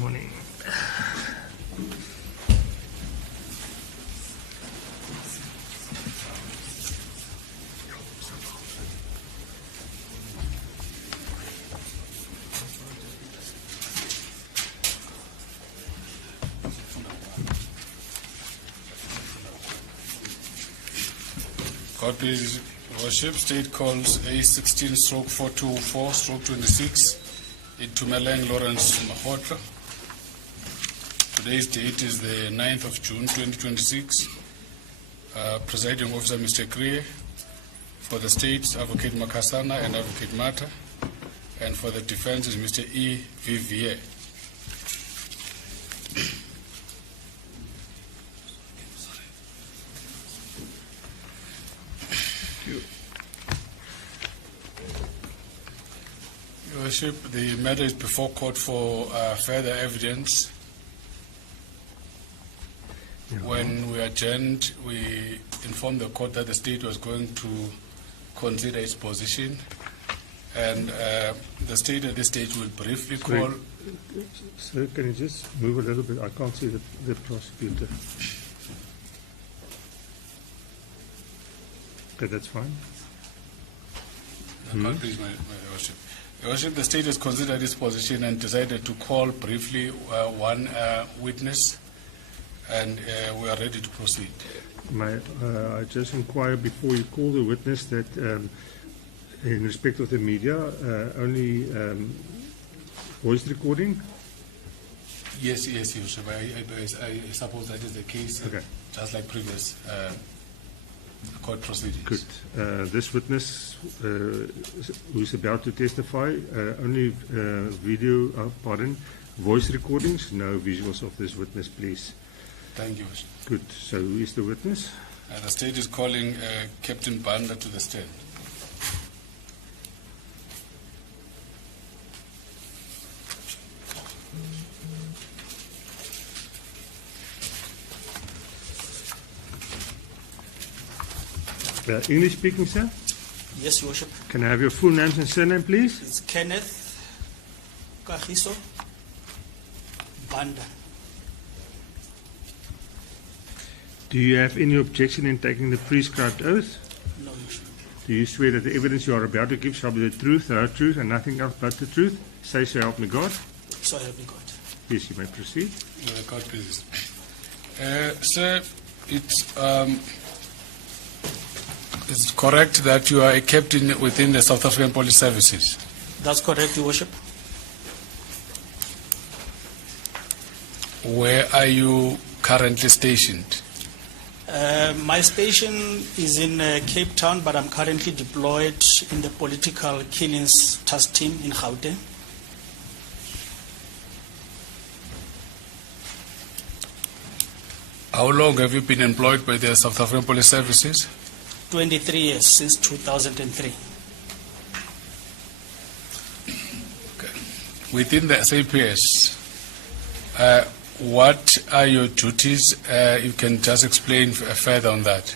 Morning. God be worship. State calls A16/4204/26 into Madlanga Lawrence Mahotla. Today's date is the 9th of June 2026. Presiding officer Mr. Kriye, for the state Advocate Makasana and Advocate Mata, and for the defense is Mr. E. Vivier. Your Worship, the matter is before court for further evidence. When we adjourned, we informed the court that the state was going to consider its position, and the state at this stage will briefly call. Sir, can you just move a little bit? I can't see the prosecutor. Okay, that's fine. Please, my Worship. Your Worship, the state has considered its position and decided to call briefly one witness, and we are ready to proceed. I just inquire before you call the witness that in respect of the media, only voice recording? Yes, Your Worship. I suppose that is the case, okay. Just like previous court proceedings. Good. This witness who is about to testify, only voice recordings, no visuals of this witness, please. Thank you, Worship. Good. So who is the witness? The state is calling Captain Banda to the stand. English speaking, sir? Yes, Your Worship. Can I have your full names and surname, please? It's Kenneth Kagiso Banda. Do you have any objection in taking the prescribed oath? No, Your Worship. Do you swear that the evidence you are about to give shall be the truth, the whole truth, and nothing else but the truth? Say so help me God. So help me God. Yes, you may proceed. God, please. Sir, it's correct that you are a captain within the South African Police Services. That's correct, Your Worship. Where are you currently stationed? My station is in Cape Town, but I'm currently deployed in the political killings task team in Gauteng. How long have you been employed by the South African Police Services? 23 years, since 2003. Okay. Within the SAPS, what are your duties? You can just explain further on that.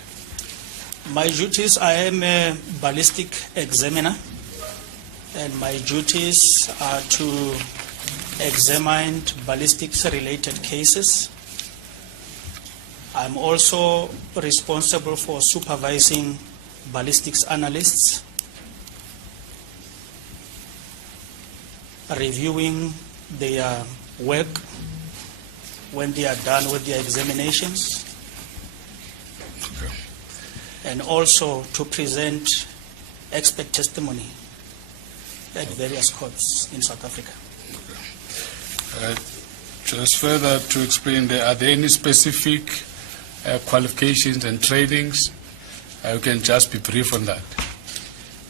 My duties, I am a ballistic examiner, and my duties are to examine ballistics-related cases. I'm also responsible for supervising ballistics analysts, reviewing their work when they are done with their examinations, Okay. and also to present expert testimony at various courts in South Africa. Just further to explain, are there any specific qualifications and trainings? You can just be brief on that.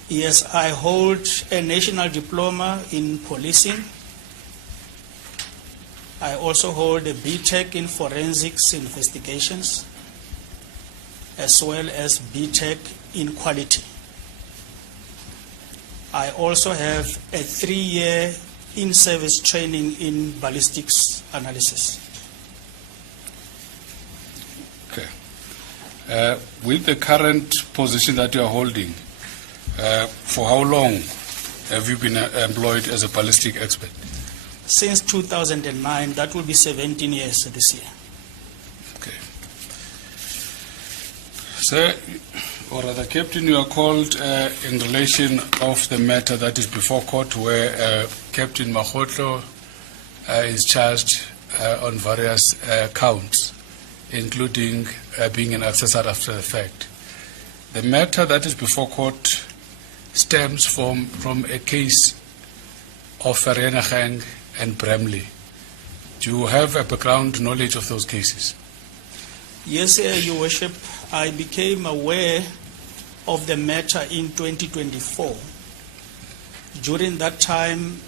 Yes, I hold a national diploma in policing. I also hold a BTech in forensics investigations, as well as BTech in quality. I also have a 3-year in-service training in ballistics analysis. Okay. With the current position that you are holding, for how long have you been employed as a ballistic expert? Since 2009, that will be 17 years this year. Okay. Sir, or rather, Captain, you are called in relation of the matter that is before court, where Captain Makgotlo is charged on various counts, including being an accessory after the fact. The matter that is before court stems from a case of Vereeniging and Bramley. Do you have a background knowledge of those cases? Yes, Your Worship. I became aware of the matter in 2024. During that time,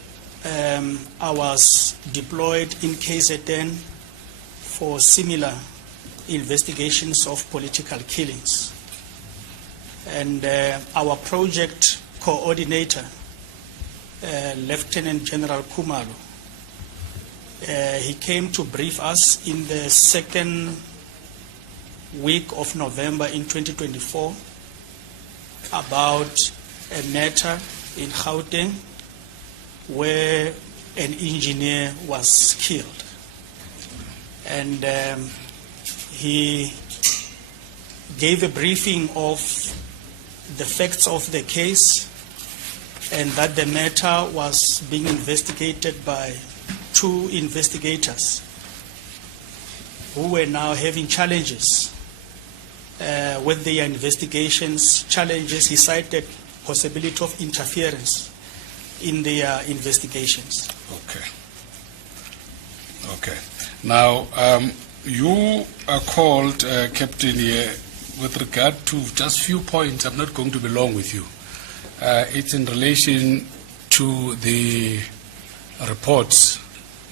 I was deployed in KZN for similar investigations of political killings. And our project coordinator, Lieutenant General Kumalo, he came to brief us in the second week of November in 2024 about a matter in Gauteng where an engineer was killed. And he gave a briefing of the facts of the case, and that the matter was being investigated by 2 investigators who were now having challenges with their investigations. Challenges, he cited possibility of interference in their investigations. Okay. Okay. Now, you are called, Captain, here with regard to just few points. I'm not going to be long with you. It's in relation to the reports,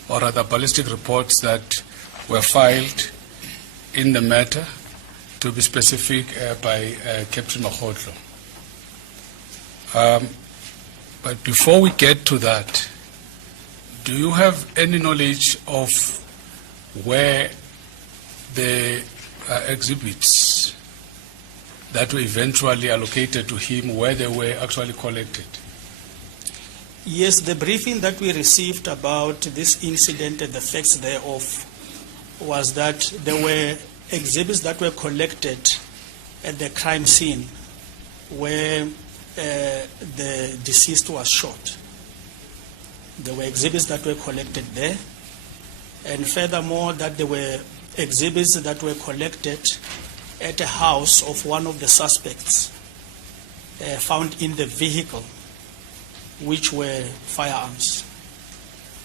or rather ballistic reports that were filed in the matter, to be specific, by Captain Makgotlo. But before we get to that, do you have any knowledge of where the exhibits that were eventually allocated to him, where they were actually collected? Yes, the briefing that we received about this incident and the facts thereof was that there were exhibits that were collected at the crime scene where the deceased was shot. There were exhibits that were collected there, and furthermore that there were exhibits that were collected at a house of one of the suspects found in the vehicle, which were firearms.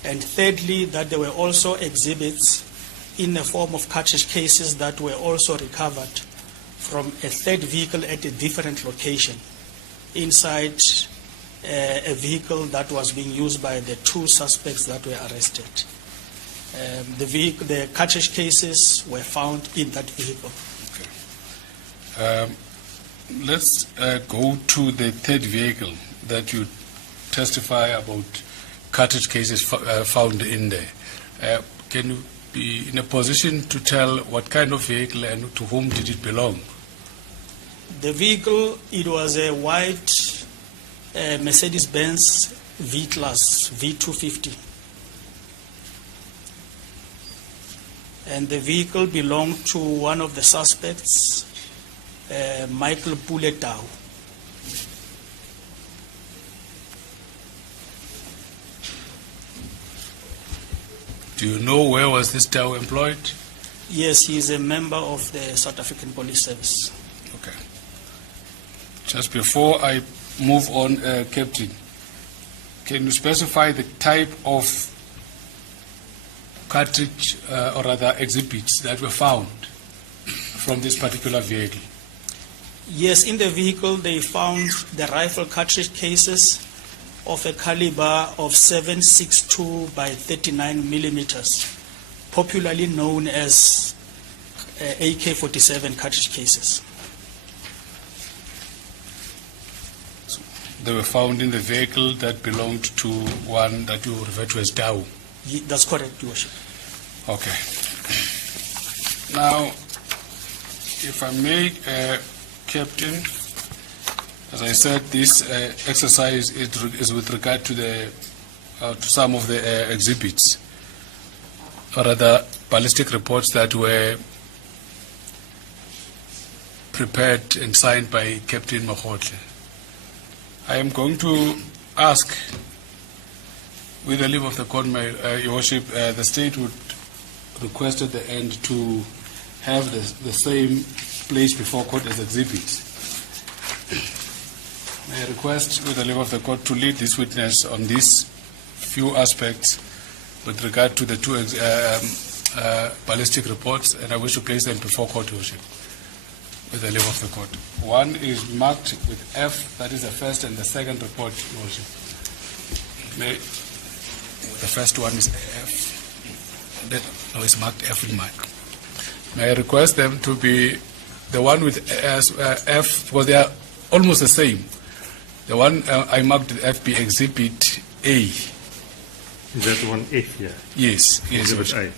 And thirdly, that there were also exhibits in the form of cartridge cases that were also recovered from a third vehicle at a different location inside a vehicle that was being used by the two suspects that were arrested. The cartridge cases were found in that vehicle. Okay. Let's go to the third vehicle that you testify about cartridge cases found in there. Can you be in a position to tell what kind of vehicle and to whom did it belong? The vehicle, it was a white Mercedes-Benz V-Class V250. And the vehicle belonged to one of the suspects, Michael Puletau. Do you know where was this Tau employed? Yes, he is a member of the South African Police Service. Okay. Just before I move on, Captain, can you specify the type of cartridge or rather exhibits that were found from this particular vehicle? Yes, in the vehicle they found the rifle cartridge cases of a caliber of 7.62 by 39 millimeters, popularly known as AK-47 cartridge cases. So they were found in the vehicle that belonged to one that you refer to as Tau. That's correct, Your Worship. Okay. Now, if I may, Captain, as I said, this exercise is with regard to the to some of the exhibits, or rather ballistic reports that were prepared and signed by Captain Makgotle. I am going to ask, with the leave of the court, Your Worship, the state would request at the end to have the same placed before court as exhibits. May I request, with the leave of the court, to lead this witness on these few aspects with regard to the two ballistic reports, and I wish to place them before court, Your Worship, with the leave of the court. One is marked with F, that is the first and the second report, Your Worship. The first one is F. No, it's marked F with mark. May I request them to be the one with F, because they are almost the same. The one I marked with F be Exhibit A. Is that the one F here? Yes. Exhibit A.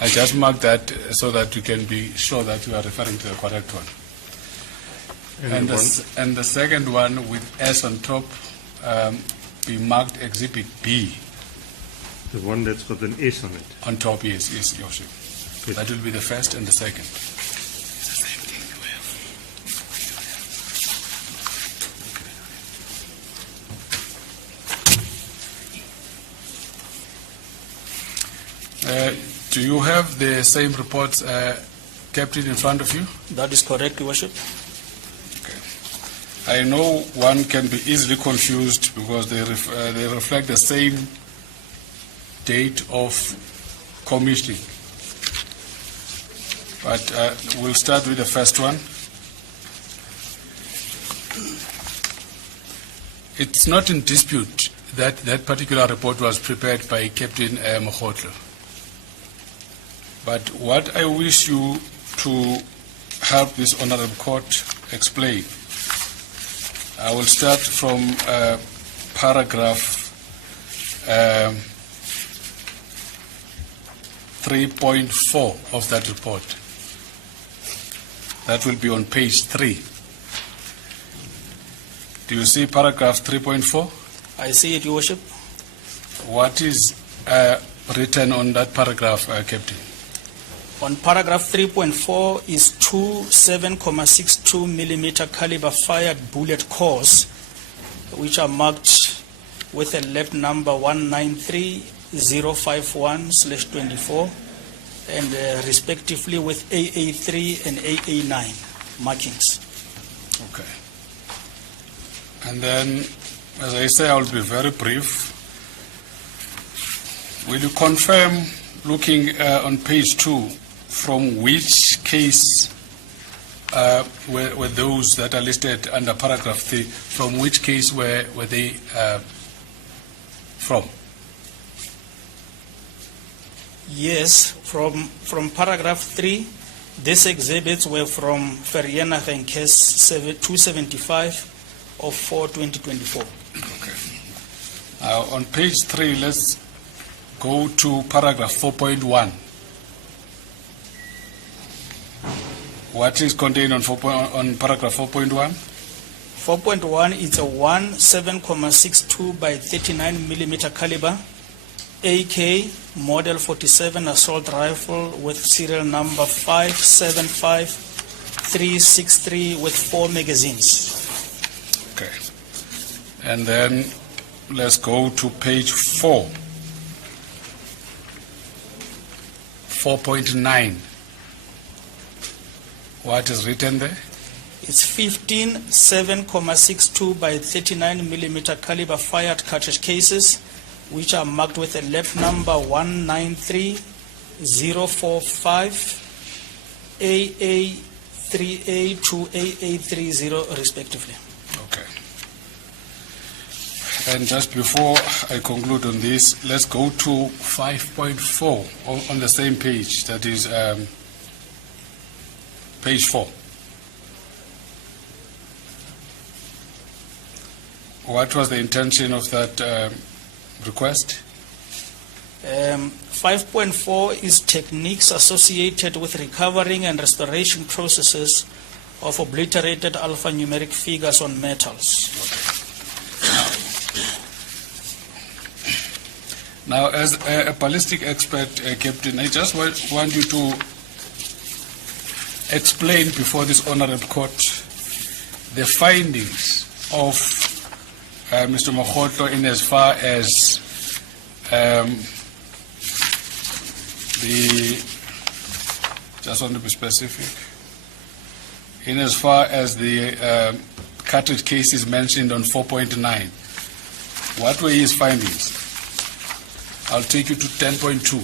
I just marked that so that you can be sure that you are referring to the correct one. And the second one with S on top be marked Exhibit B. The one that's got an S on it. On top, yes, Your Worship. Good. That will be the first and the second. Do you have the same reports, Captain, in front of you? That is correct, Your Worship. Okay. I know one can be easily confused because they reflect the same date of commissioning. But we'll start with the first one. It's not in dispute that that particular report was prepared by Captain Makgotle. But what I wish you to help this honorable court explain, I will start from paragraph 3.4 of that report. That will be on page 3. Do you see paragraph 3.4? I see it, Your Worship. What is written on that paragraph, Captain? On paragraph 3.4 is two 7.62 millimeter caliber fired bullet cores, which are marked with a lap number 193051/24 and respectively with AA3 and AA9 markings. Okay. And then, as I say, I'll be very brief. Will you confirm, looking on page 2, from which case were those that are listed under paragraph 3, from which case were they from? Yes, from paragraph 3, these exhibits were from Vereeniging and case 275 of 4/2024. Okay. On page 3, let's go to paragraph 4.1. What is contained on paragraph 4.1? 4.1 is a 7.62 by 39 millimeter caliber AK model 47 assault rifle with serial number 575363 with 4 magazines. Okay. And then let's go to page 4. 4.9. What is written there? It's 15 7.62 by 39 millimeter caliber fired cartridge cases, which are marked with a lap number 193045 AA3A to AA30 respectively. Okay. And just before I conclude on this, let's go to 5.4 on the same page. That is page 4. What was the intention of that request? 5.4 is techniques associated with recovering and restoration processes of obliterated alphanumeric figures on metals. Okay. Now, as a ballistic expert, Captain, I just want you to explain before this honorable court the findings of Mr. Mokgotlo in as far as just want to be specific, in as far as the cartridge cases mentioned on 4.9. What were his findings? I'll take you to 10.2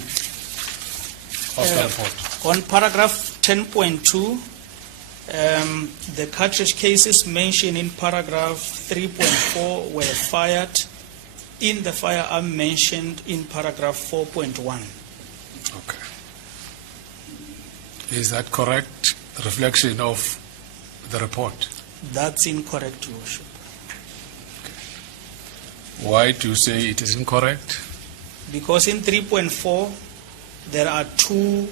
of the report. On paragraph 10.2, the cartridge cases mentioned in paragraph 3.4 were fired in the firearm mentioned in paragraph 4.1. Okay. Is that correct reflection of the report? That's incorrect, Your Worship. Okay. Why do you say it is incorrect? Because in 3.4, there are two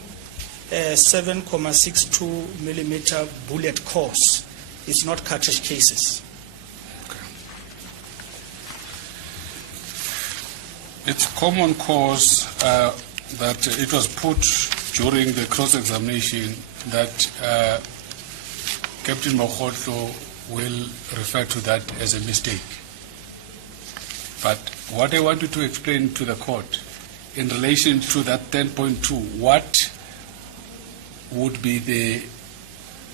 7.62 millimeter bullet cores. It's not cartridge cases. Okay. It's common cause that it was put during the cross-examination that Captain Mokgotlo will refer to that as a mistake. But what I want you to explain to the court in relation to that 10.2, what would be the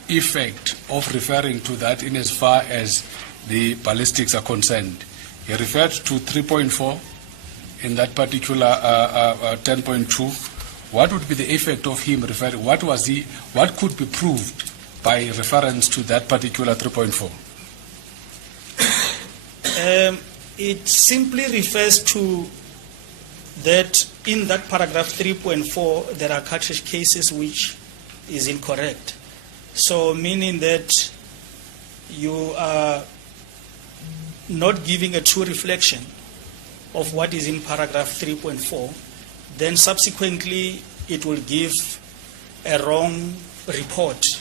effect of referring to that in as far as the ballistics are concerned? He referred to 3.4 in that particular 10.2. What would be the effect of him referring? What could be proved by reference to that particular 3.4? It simply refers to that in that paragraph 3.4 there are cartridge cases which is incorrect. So meaning that you are not giving a true reflection of what is in paragraph 3.4, then subsequently it will give a wrong report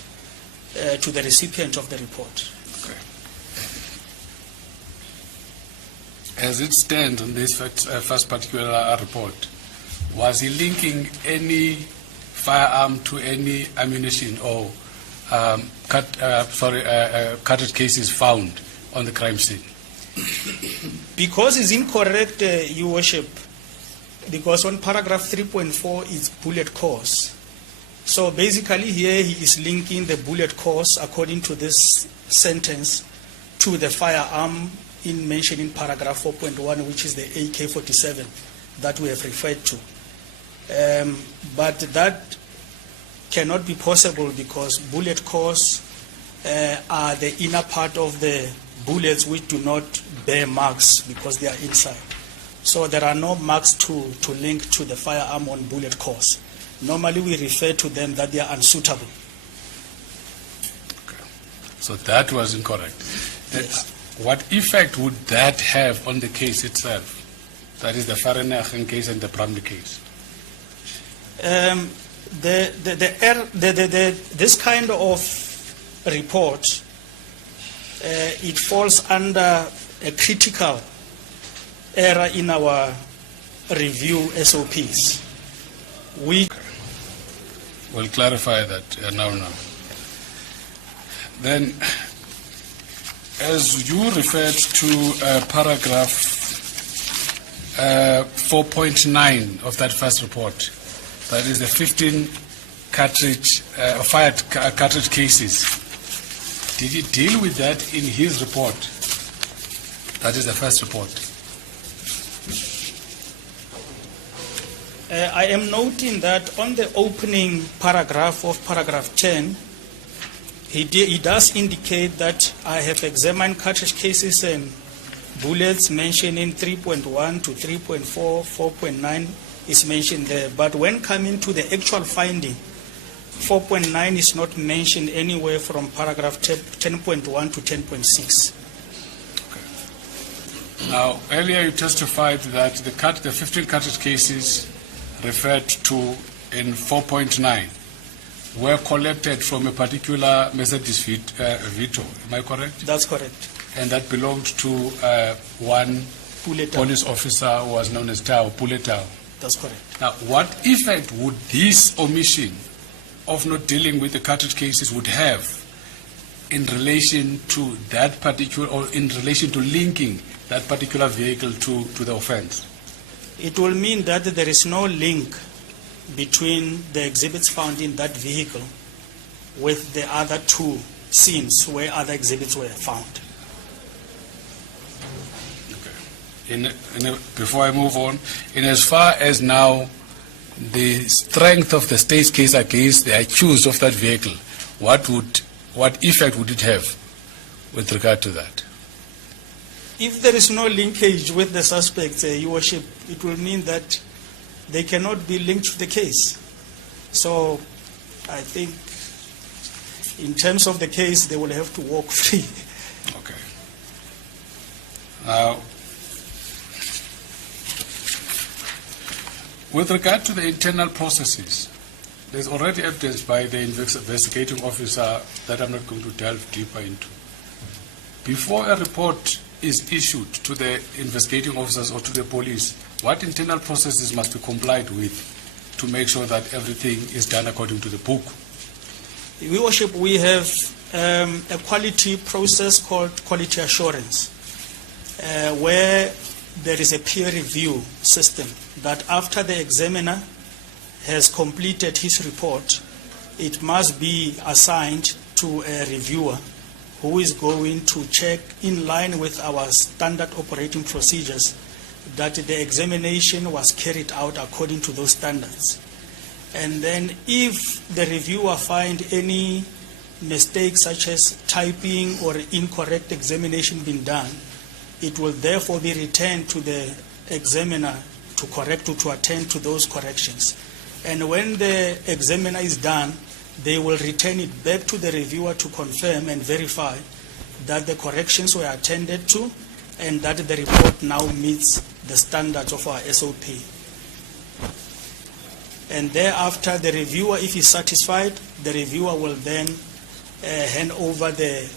to the recipient of the report. Okay. as it stands on this first particular report, was he linking any firearm to any ammunition or cartridge cases found on the crime scene? Because it's incorrect, Your Worship, because on paragraph 3.4 is bullet course. So basically here he is linking the bullet course according to this sentence to the firearm mentioned in paragraph 4.1, which is the AK-47 that we have referred to. But that cannot be possible because bullet cores are the inner part of the bullets which do not bear marks because they are inside. So there are no marks to link to the firearm on bullet cores. Normally we refer to them that they are unsuitable. Okay. So that was incorrect. Yes. What effect would that have on the case itself? That is the Farenhagen case and the Bramley case. This kind of report, it falls under a critical error in our review SOPs. We'll clarify that now. Then, as you referred to paragraph 4.9 of that first report, that is the 15 fired cartridge cases. Did he deal with that in his report? That is the first report. I am noting that on the opening paragraph of paragraph 10, he does indicate that I have examined cartridge cases and bullets mentioned in 3.1 to 3.4, 4.9 is mentioned there. But when coming to the actual finding, 4.9 is not mentioned anywhere from paragraph 10.1 to 10.6. Okay. Now, earlier you testified that the 15 cartridge cases referred to in 4.9 were collected from a particular Mercedes Vito. Am I correct? That's correct. And that belonged to one police officer who was known as Tao, Pule Tao. That's correct. Now, what effect would this omission of not dealing with the cartridge cases would have in relation to that particular, or in relation to linking that particular vehicle to the offense? It will mean that there is no link between the exhibits found in that vehicle with the other two scenes where other exhibits were found. Okay. Before I move on, in as far as now the strength of the state's case against the accused of that vehicle, what effect would it have with regard to that? If there is no linkage with the suspects, Your Worship, it will mean that they cannot be linked to the case. So I think in terms of the case, they will have to walk free. Okay. Now, with regard to the internal processes, there's already evidence by the investigating officer that I'm not going to delve deeper into. Before a report is issued to the investigating officers or to the police, what internal processes must be complied with to make sure that everything is done according to the book? Your Worship, we have a quality process called quality assurance, where there is a peer review system that after the examiner has completed his report, it must be assigned to a reviewer who is going to check in line with our standard operating procedures that the examination was carried out according to those standards. And then if the reviewer finds any mistakes such as typing or incorrect examination being done, it will therefore be returned to the examiner to correct or to attend to those corrections. And when the examiner is done, they will return it back to the reviewer to confirm and verify that the corrections were attended to and that the report now meets the standards of our SOP. And thereafter, the reviewer, if he's satisfied, the reviewer will then hand over the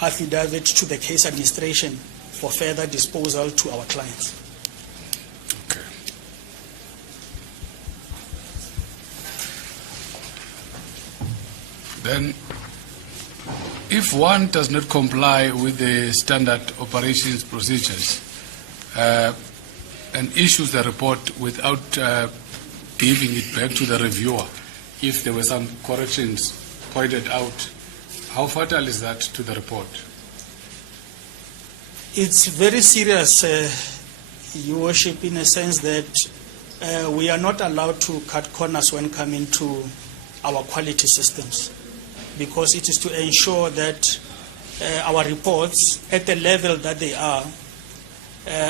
affidavit to the case administration for further disposal to our clients. Okay. Then, if one does not comply with the standard operations procedures and issues the report without giving it back to the reviewer, if there were some corrections pointed out, how fatal is that to the report? It's very serious, Your Worship, in a sense that we are not allowed to cut corners when coming to our quality systems, because it is to ensure that our reports, at the level that they are,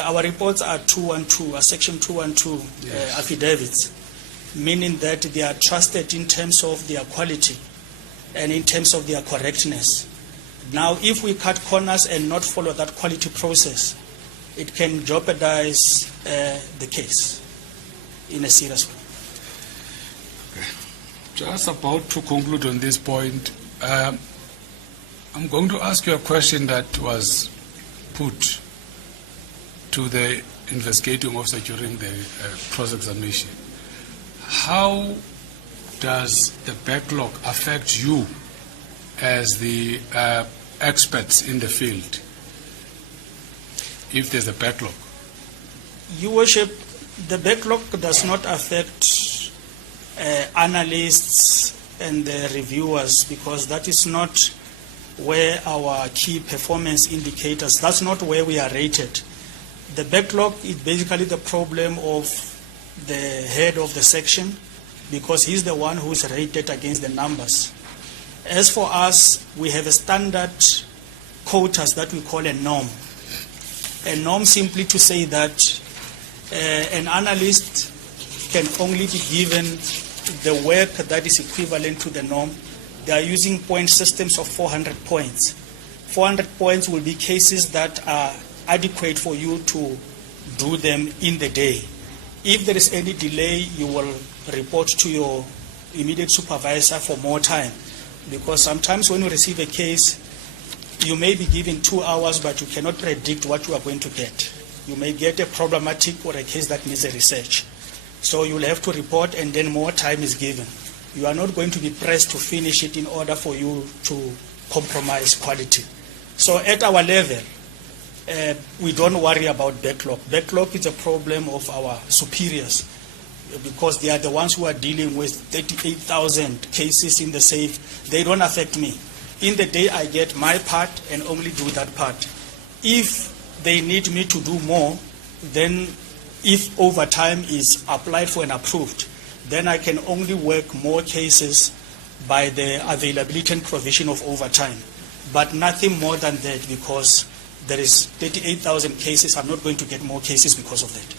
our reports are 212, Section 212 Yes. affidavits, meaning that they are trusted in terms of their quality and in terms of their correctness. Now, if we cut corners and not follow that quality process, it can jeopardize the case in a serious way. Just about to conclude on this point, I'm going to ask you a question that was put to the investigating officer during the cross-examination. How does the backlog affect you as the experts in the field, if there's a backlog? Your Worship, the backlog does not affect analysts and the reviewers, because that is not where our key performance indicators, that's not where we are rated. The backlog is basically the problem of the head of the section, because he's the one who's rated against the numbers. As for us, we have a standard quotas that we call a norm. A norm simply to say that an analyst can only be given the work that is equivalent to the norm. They are using point systems of 400 points. 400 points will be cases that are adequate for you to do them in the day. If there is any delay, you will report to your immediate supervisor for more time. Because sometimes when you receive a case, you may be given 2 hours, but you cannot predict what you are going to get. You may get a problematic or a case that needs a research. So you will have to report, and then more time is given. You are not going to be pressed to finish it in order for you to compromise quality. So at our level, we don't worry about backlog. Backlog is a problem of our superiors, because they are the ones who are dealing with 38,000 cases in the safe. They don't affect me. In the day, I get my part and only do that part. If they need me to do more, then if overtime is applied for and approved, then I can only work more cases by the availability and provision of overtime. But nothing more than that, because there is 38,000 cases. I'm not going to get more cases because of that.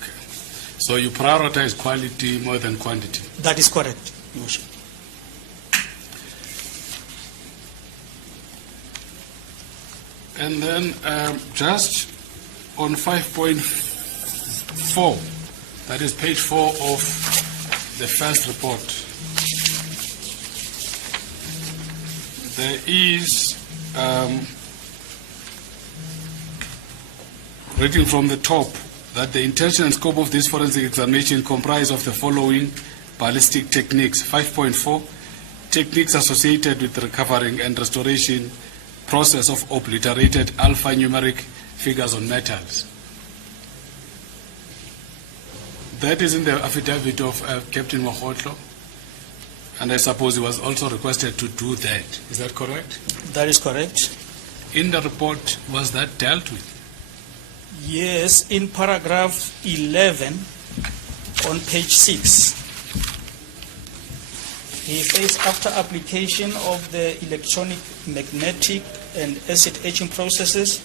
Okay. So you prioritize quality more than quantity? That is correct, Your Worship. And then just on 5.4, that is page 4 of the first report, there is, reading from the top, that the intention and scope of this forensic examination comprise of the following ballistic techniques. 5.4, techniques associated with the recovering and restoration process of obliterated alphanumeric figures on metals. That is in the affidavit of Captain Mohotlo, and I suppose he was also requested to do that. Is that correct? That is correct. In the report, was that dealt with? Yes, in paragraph 11 on page 6, he says, after application of the electronic, magnetic, and acid etching processes,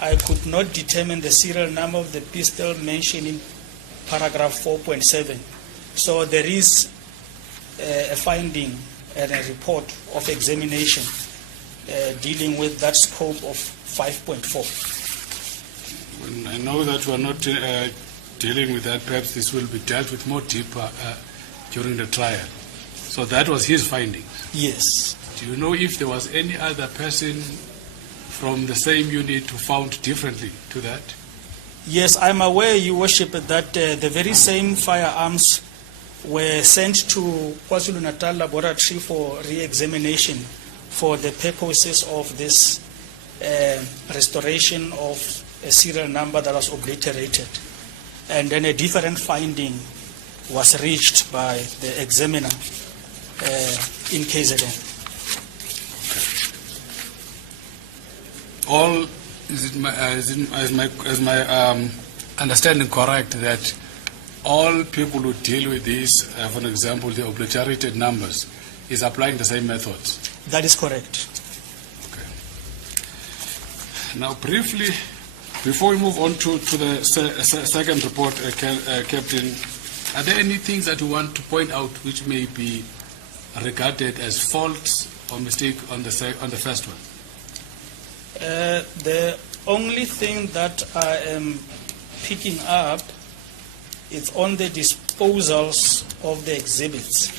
I could not determine the serial number of the pistol mentioned in paragraph 4.7. So there is a finding and a report of examination dealing with that scope of 5.4. I know that we are not dealing with that. Perhaps this will be dealt with more deeper during the trial. So that was his finding. Yes. Do you know if there was any other person from the same unit who found differently to that? Yes, I'm aware, Your Worship, that the very same firearms were sent to KwaZulu-Natal Laboratory for re-examination for the purposes of this restoration of a serial number that was obliterated. And then a different finding was reached by the examiner in KZN. All is my understanding correct that all people who deal with this, for example, the obliterated numbers, is applying the same methods? That is correct. Okay. Now, briefly, before we move on to the second report, Captain, are there any things that you want to point out which may be regarded as faults or mistake on the first one? The only thing that I am picking up is on the disposals of the exhibits.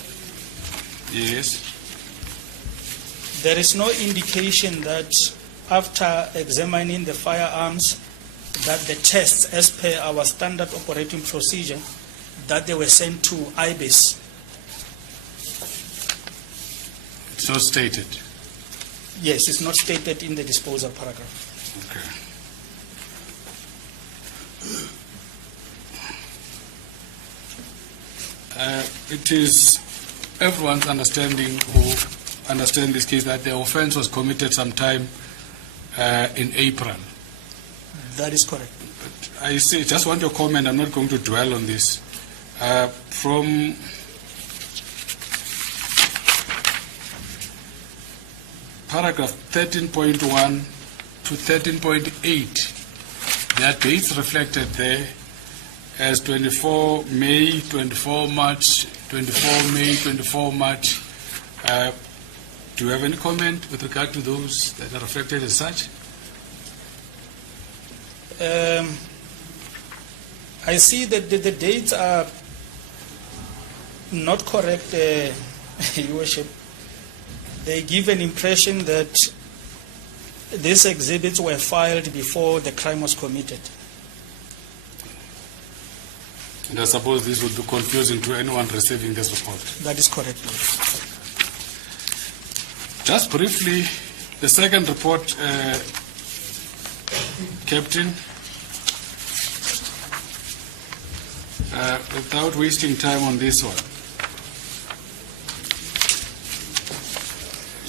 Yes. There is no indication that after examining the firearms that the tests as per our standard operating procedure that they were sent to IBIS. It's not stated. Yes, it's not stated in the disposal paragraph. Okay. It is everyone's understanding who understand this case that the offense was committed sometime in April. That is correct. But I say, just want your comment. I'm not going to dwell on this. From paragraph 13.1 to 13.8, there are dates reflected there as 24 May, 24 March, 24 May, 24 March. Do you have any comment with regard to those that are reflected as such? I see that the dates are not correct, Your Worship. They give an impression that these exhibits were filed before the crime was committed. And I suppose this would be confusing to anyone receiving this report. That is correct. Just briefly, the second report, Captain, without wasting time on this one,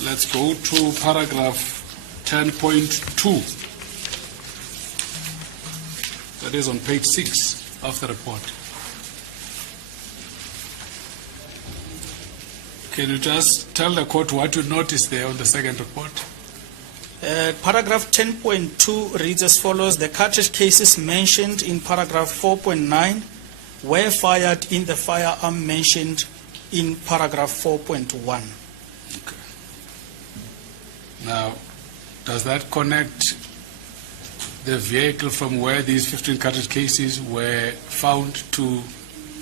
let's go to paragraph 10.2. That is on page 6 of the report. Can you just tell the court what you noticed there on the second report? Paragraph 10.2 reads as follows: the cartridge cases mentioned in paragraph 4.9 were fired in the firearm mentioned in paragraph 4.1. Okay. Now, does that connect the vehicle from where these 15 cartridge cases were found to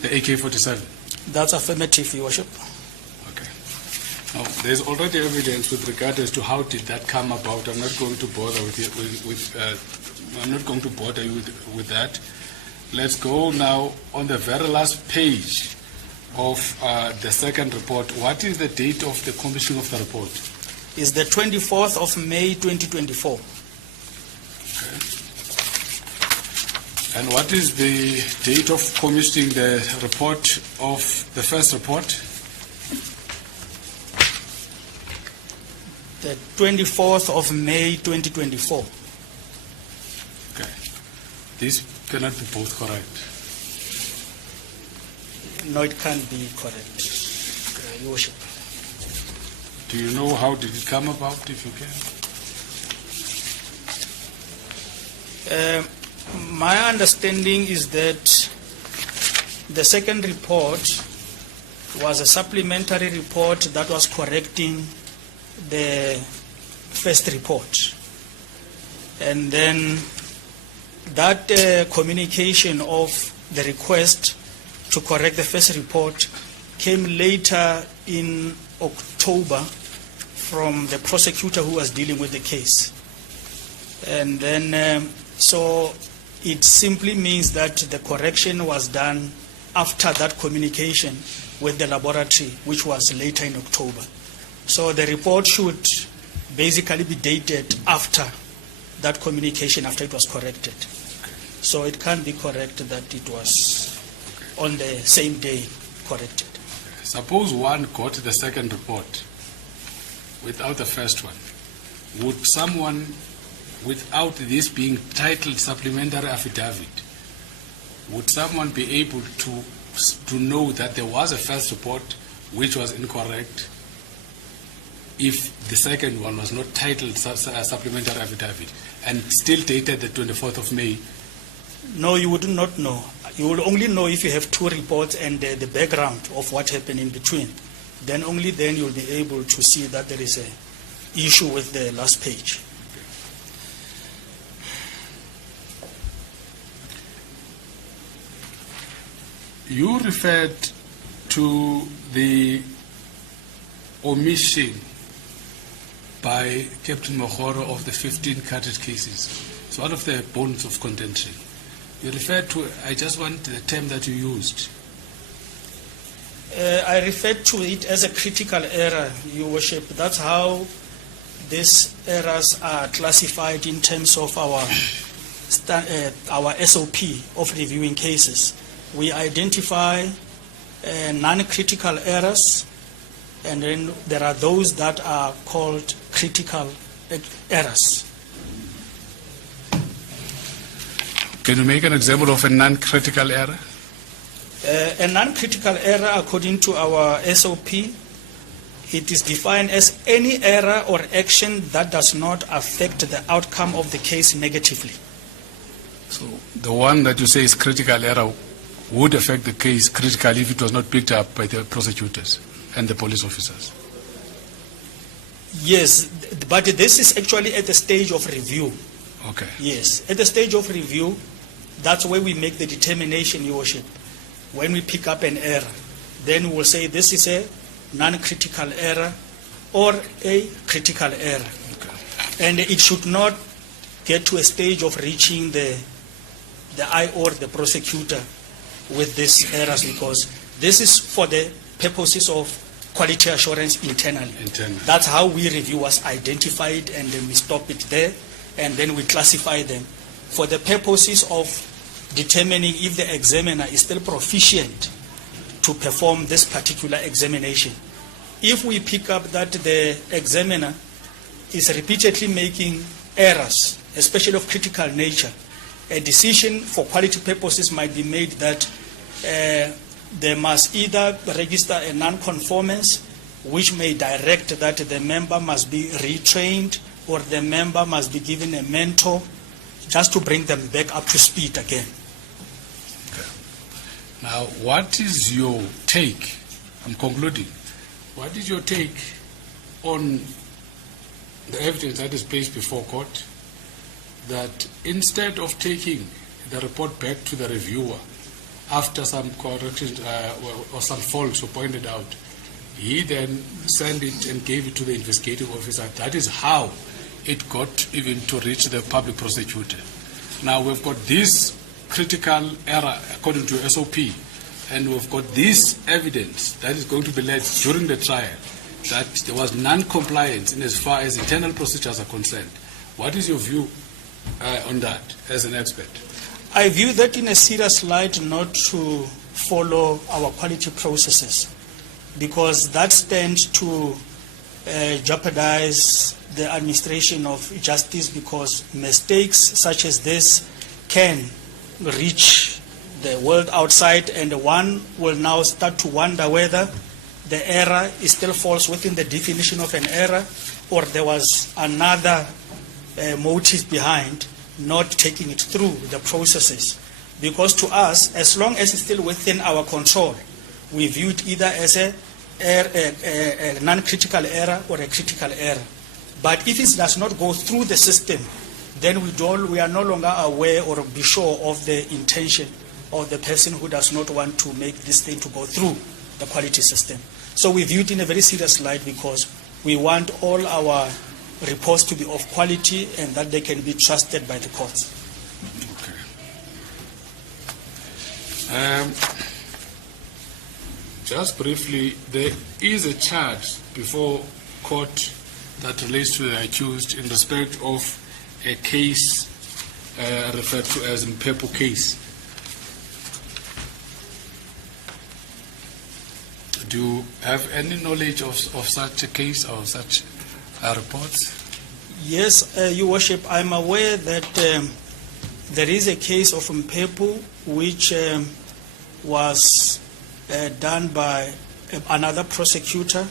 the AK-47? That's affirmative, Your Worship. Okay. Now, there's already evidence with regard as to how did that come about. I'm not going to bother I'm not going to bother you with that. Let's go now on the very last page of the second report. What is the date of the commission of the report? Is the 24th of May 2024. Okay. And what is the date of commissioning the report of the first report? The 24th of May 2024. Okay. These cannot be both correct. No, it can't be correct, Your Worship. Do you know how did it come about, if you can? My understanding is that the second report was a supplementary report that was correcting the first report. And then that communication of the request to correct the first report came later in October from the prosecutor who was dealing with the case. And then, so it simply means that the correction was done after that communication with the laboratory, which was later in October. So the report should basically be dated after that communication, after it was corrected. So it can't be corrected that it was on the same day corrected. Suppose one got the second report without the first one. Would someone, without this being titled supplementary affidavit, would someone be able to know that there was a first report which was incorrect if the second one was not titled supplementary affidavit and still dated the 24th of May? No, you would not know. You will only know if you have two reports and the background of what happened in between. Then only then you'll be able to see that there is a issue with the last page. You referred to the omission by Captain Mogoro of the 15 cartridge cases. It's one of the bones of contention. You referred to, I just want the term that you used. I referred to it as a critical error, Your Worship. That's how these errors are classified in terms of our SOP of reviewing cases. We identify non-critical errors, and then there are those that are called critical errors. Can you make an example of a non-critical error? A non-critical error, according to our SOP, it is defined as any error or action that does not affect the outcome of the case negatively. So the one that you say is critical error would affect the case critically if it was not picked up by the prosecutors and the police officers. Yes, but this is actually at the stage of review. Okay. Yes, at the stage of review, that's where we make the determination, Your Worship. When we pick up an error, then we will say this is a non-critical error or a critical error. Okay. And it should not get to a stage of reaching the eye or the prosecutor with these errors, because this is for the purposes of quality assurance internally. That's how we reviewers identify it, and then we stop it there, and then we classify them for the purposes of determining if the examiner is still proficient to perform this particular examination. If we pick up that the examiner is repeatedly making errors, especially of critical nature, a decision for quality purposes might be made that they must either register a non-conformance, which may direct that the member must be retrained, or the member must be given a mentor just to bring them back up to speed again. Okay. Now, what is your take? I'm concluding. What is your take on the evidence that is placed before court, that instead of taking the report back to the reviewer after some corrections or some faults were pointed out, he then sent it and gave it to the investigating officer? That is how it got even to reach the public prosecutor. Now we've got this critical error according to SOP, and we've got this evidence that is going to be led during the trial that there was non-compliance in as far as internal procedures are concerned. What is your view on that as an expert? I view that in a serious light not to follow our quality processes, because that stands to jeopardize the administration of justice, because mistakes such as this can reach the world outside, and one will now start to wonder whether the error is still falls within the definition of an error, or there was another motive behind not taking it through the processes. Because to us, as long as it's still within our control, we view it either as a non-critical error or a critical error. But if it does not go through the system, then we are no longer aware or be sure of the intention of the person who does not want to make this thing to go through the quality system. So we view it in a very serious light, because we want all our reports to be of quality and that they can be trusted by the courts. Okay. Just briefly, there is a charge before court that relates to the accused in respect of a case referred to as Mpepo case. Do you have any knowledge of such a case or such reports? Yes, Your Worship, I'm aware that there is a case of Mpepo which was done by another prosecutor,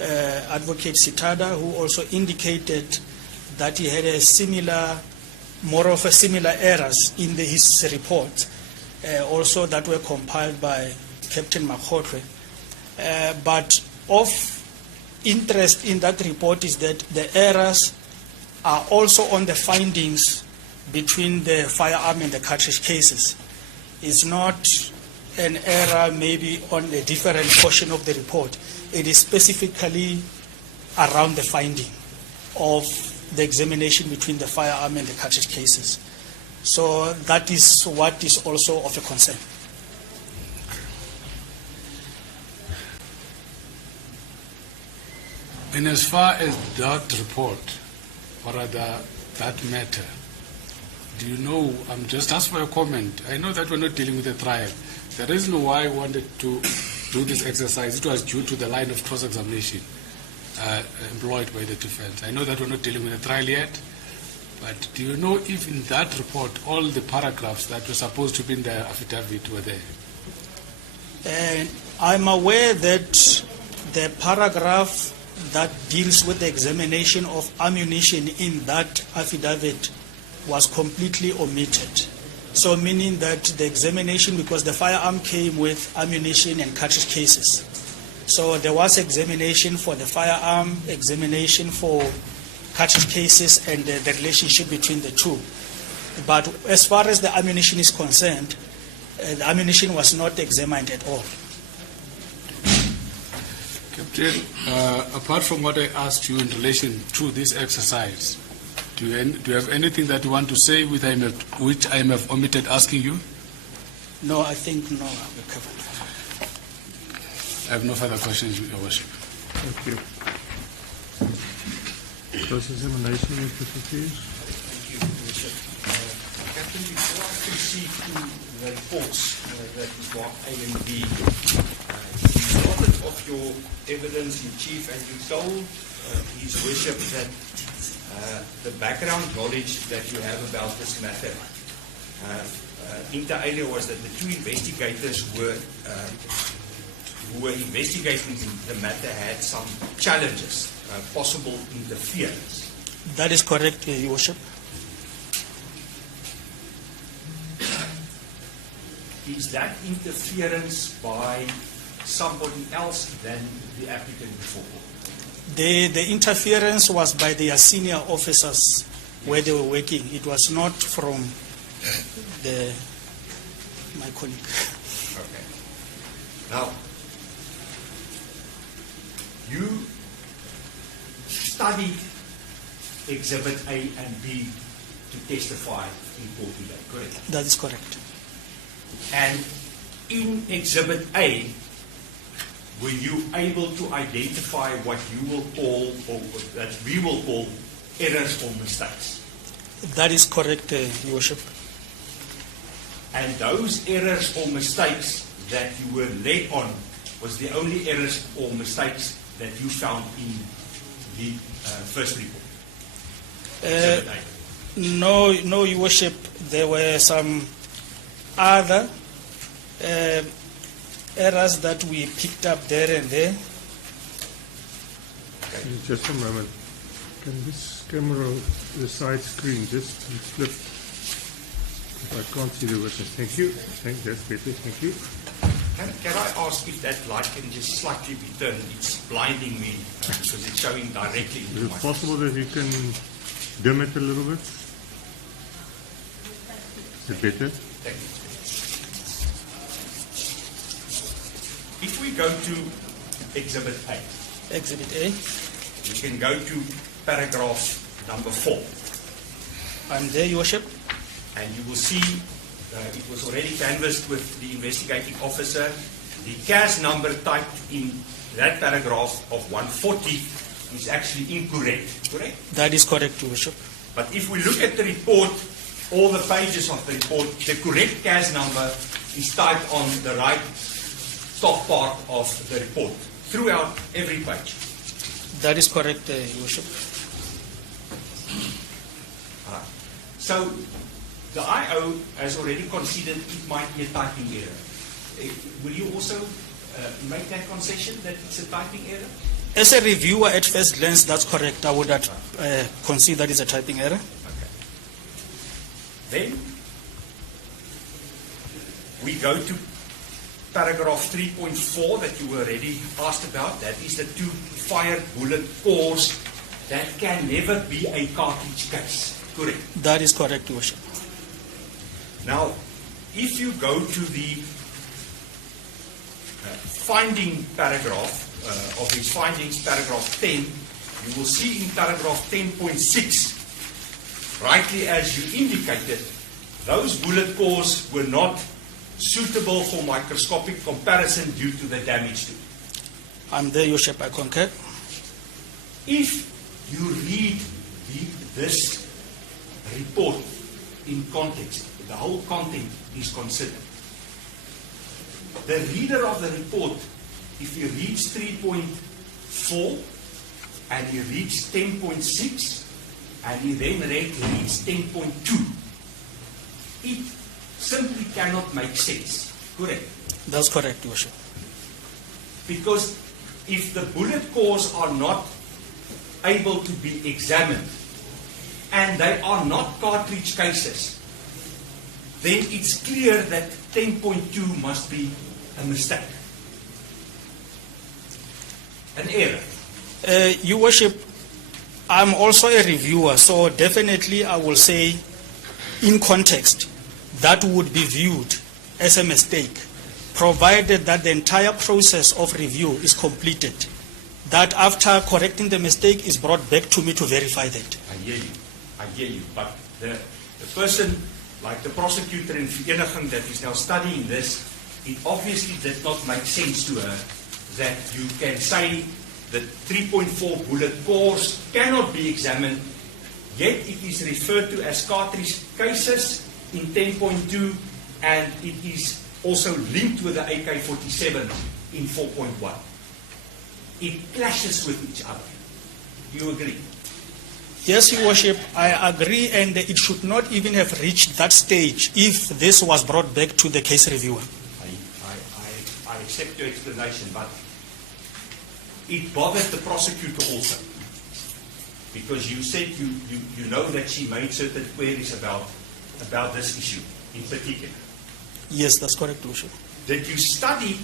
Advocate Sitada, who also indicated that he had a similar, more of a similar errors in his report, also that were compiled by Captain Makhotre. But of interest in that report is that the errors are also on the findings between the firearm and the cartridge cases. It's not an error maybe on a different portion of the report. It is specifically around the finding of the examination between the firearm and the cartridge cases. So that is what is also of a concern. And as far as that report, or rather that matter, do you know, I'm just asking for a comment. I know that we're not dealing with a trial. The reason why I wanted to do this exercise, it was due to the line of cross-examination employed by the defense. I know that we're not dealing with a trial yet, but do you know if in that report all the paragraphs that were supposed to be in the affidavit were there? I'm aware that the paragraph that deals with the examination of ammunition in that affidavit was completely omitted. So meaning that the examination, because the firearm came with ammunition and cartridge cases. So there was examination for the firearm, examination for cartridge cases, and the relationship between the two. But as far as the ammunition is concerned, the ammunition was not examined at all. Captain, apart from what I asked you in relation to this exercise, do you have anything that you want to say which I may have omitted asking you? No, I think no, we're covered. I have no further questions, Your Worship. Thank you. Cross-examination, Mr. Fafir. Thank you, Bishop. Captain, before I proceed to the reports that is marked A and B, you started off your evidence in chief and you told His Worship that the background knowledge that you have about this matter, inter alia, was that the two investigators who were investigating the matter had some challenges, possible interference. That is correct, Your Worship. Is that interference by somebody else than the applicant before? The interference was by their senior officers where they were working. It was not from my colleague. Okay. Now, you studied Exhibit A and B to testify in court today, correct? That is correct. And in Exhibit A, were you able to identify what you will call, or that we will call, errors or mistakes? That is correct, Your Worship. And those errors or mistakes that you were led on was the only errors or mistakes that you found in the first report? Exhibit A. No, Your Worship. There were some other errors that we picked up there and there. Okay. Just a moment. Can this camera, the side screen, just flip? If I can't see the witness. Thank you. That's better. Thank you. Can I ask if that light can just slightly be turned? It's blinding me because it's showing directly into Is it my possible that you can dim it a little bit? Is it better? Thank you. If we go to Exhibit A, Exhibit A. we can go to paragraph number 4. I'm there, Your Worship. And you will see it was already canvassed with the investigating officer. The CAS number typed in that paragraph of 140 is actually incorrect, correct? That is correct, Your Worship. But if we look at the report, all the pages of the report, the correct CAS number is typed on the right top part of the report, throughout every page. That is correct, Your Worship. So the IO has already considered it might be a typing error. Will you also make that concession that it's a typing error? As a reviewer at first glance, that's correct. I would concede that is a typing error. Okay. Then we go to paragraph 3.4 that you were already asked about. That is the 2 fired bullet cores that can never be a cartridge case. Correct. That is correct, Your Worship. Now, if you go to the finding paragraph of his findings, paragraph 10, you will see in paragraph 10.6, rightly as you indicated, those bullet cores were not suitable for microscopic comparison due to the damage to it. I'm there, Your Worship. I concur. If you read this report in context, the whole content is considered. The reader of the report, if he reads 3.4 and he reads 10.6 and he then reads 10.2, it simply cannot make sense. Correct? That's correct, Your Worship. Because if the bullet cores are not able to be examined and they are not cartridge cases, then it's clear that 10.2 must be a mistake. An error. Your Worship, I'm also a reviewer, so definitely I will say in context that would be viewed as a mistake, provided that the entire process of review is completed, that after correcting the mistake is brought back to me to verify that. I hear you. But the person, like the prosecutor in Vereniging that is now studying this, it obviously did not make sense to her that you can say that 3.4 bullet cores cannot be examined, yet it is referred to as cartridge cases in 10.2, and it is also linked with the AK-47 in 4.1. It clashes with each other. Do you agree? Yes, Your Worship, I agree, and it should not even have reached that stage if this was brought back to the case reviewer. I accept your explanation, but it bothered the prosecutor also, because you said you know that she made certain queries about this issue in particular. Yes, that's correct, Your Worship. Did you study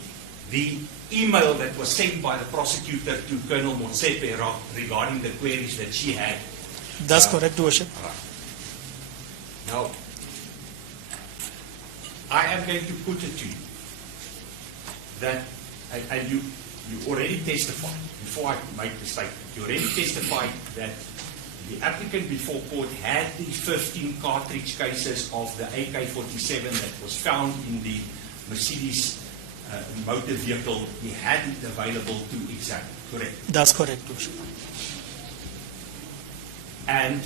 the email that was sent by the prosecutor to Colonel Motsepe regarding the queries that she had? That's correct, Your Worship. Right. Now, I am going to put it to you that, and you already testified, before I make the statement, you already testified that the applicant before court had the 15 cartridge cases of the AK-47 that was found in the Mercedes motor vehicle. He had it available to examine, correct? That's correct, Your Worship. And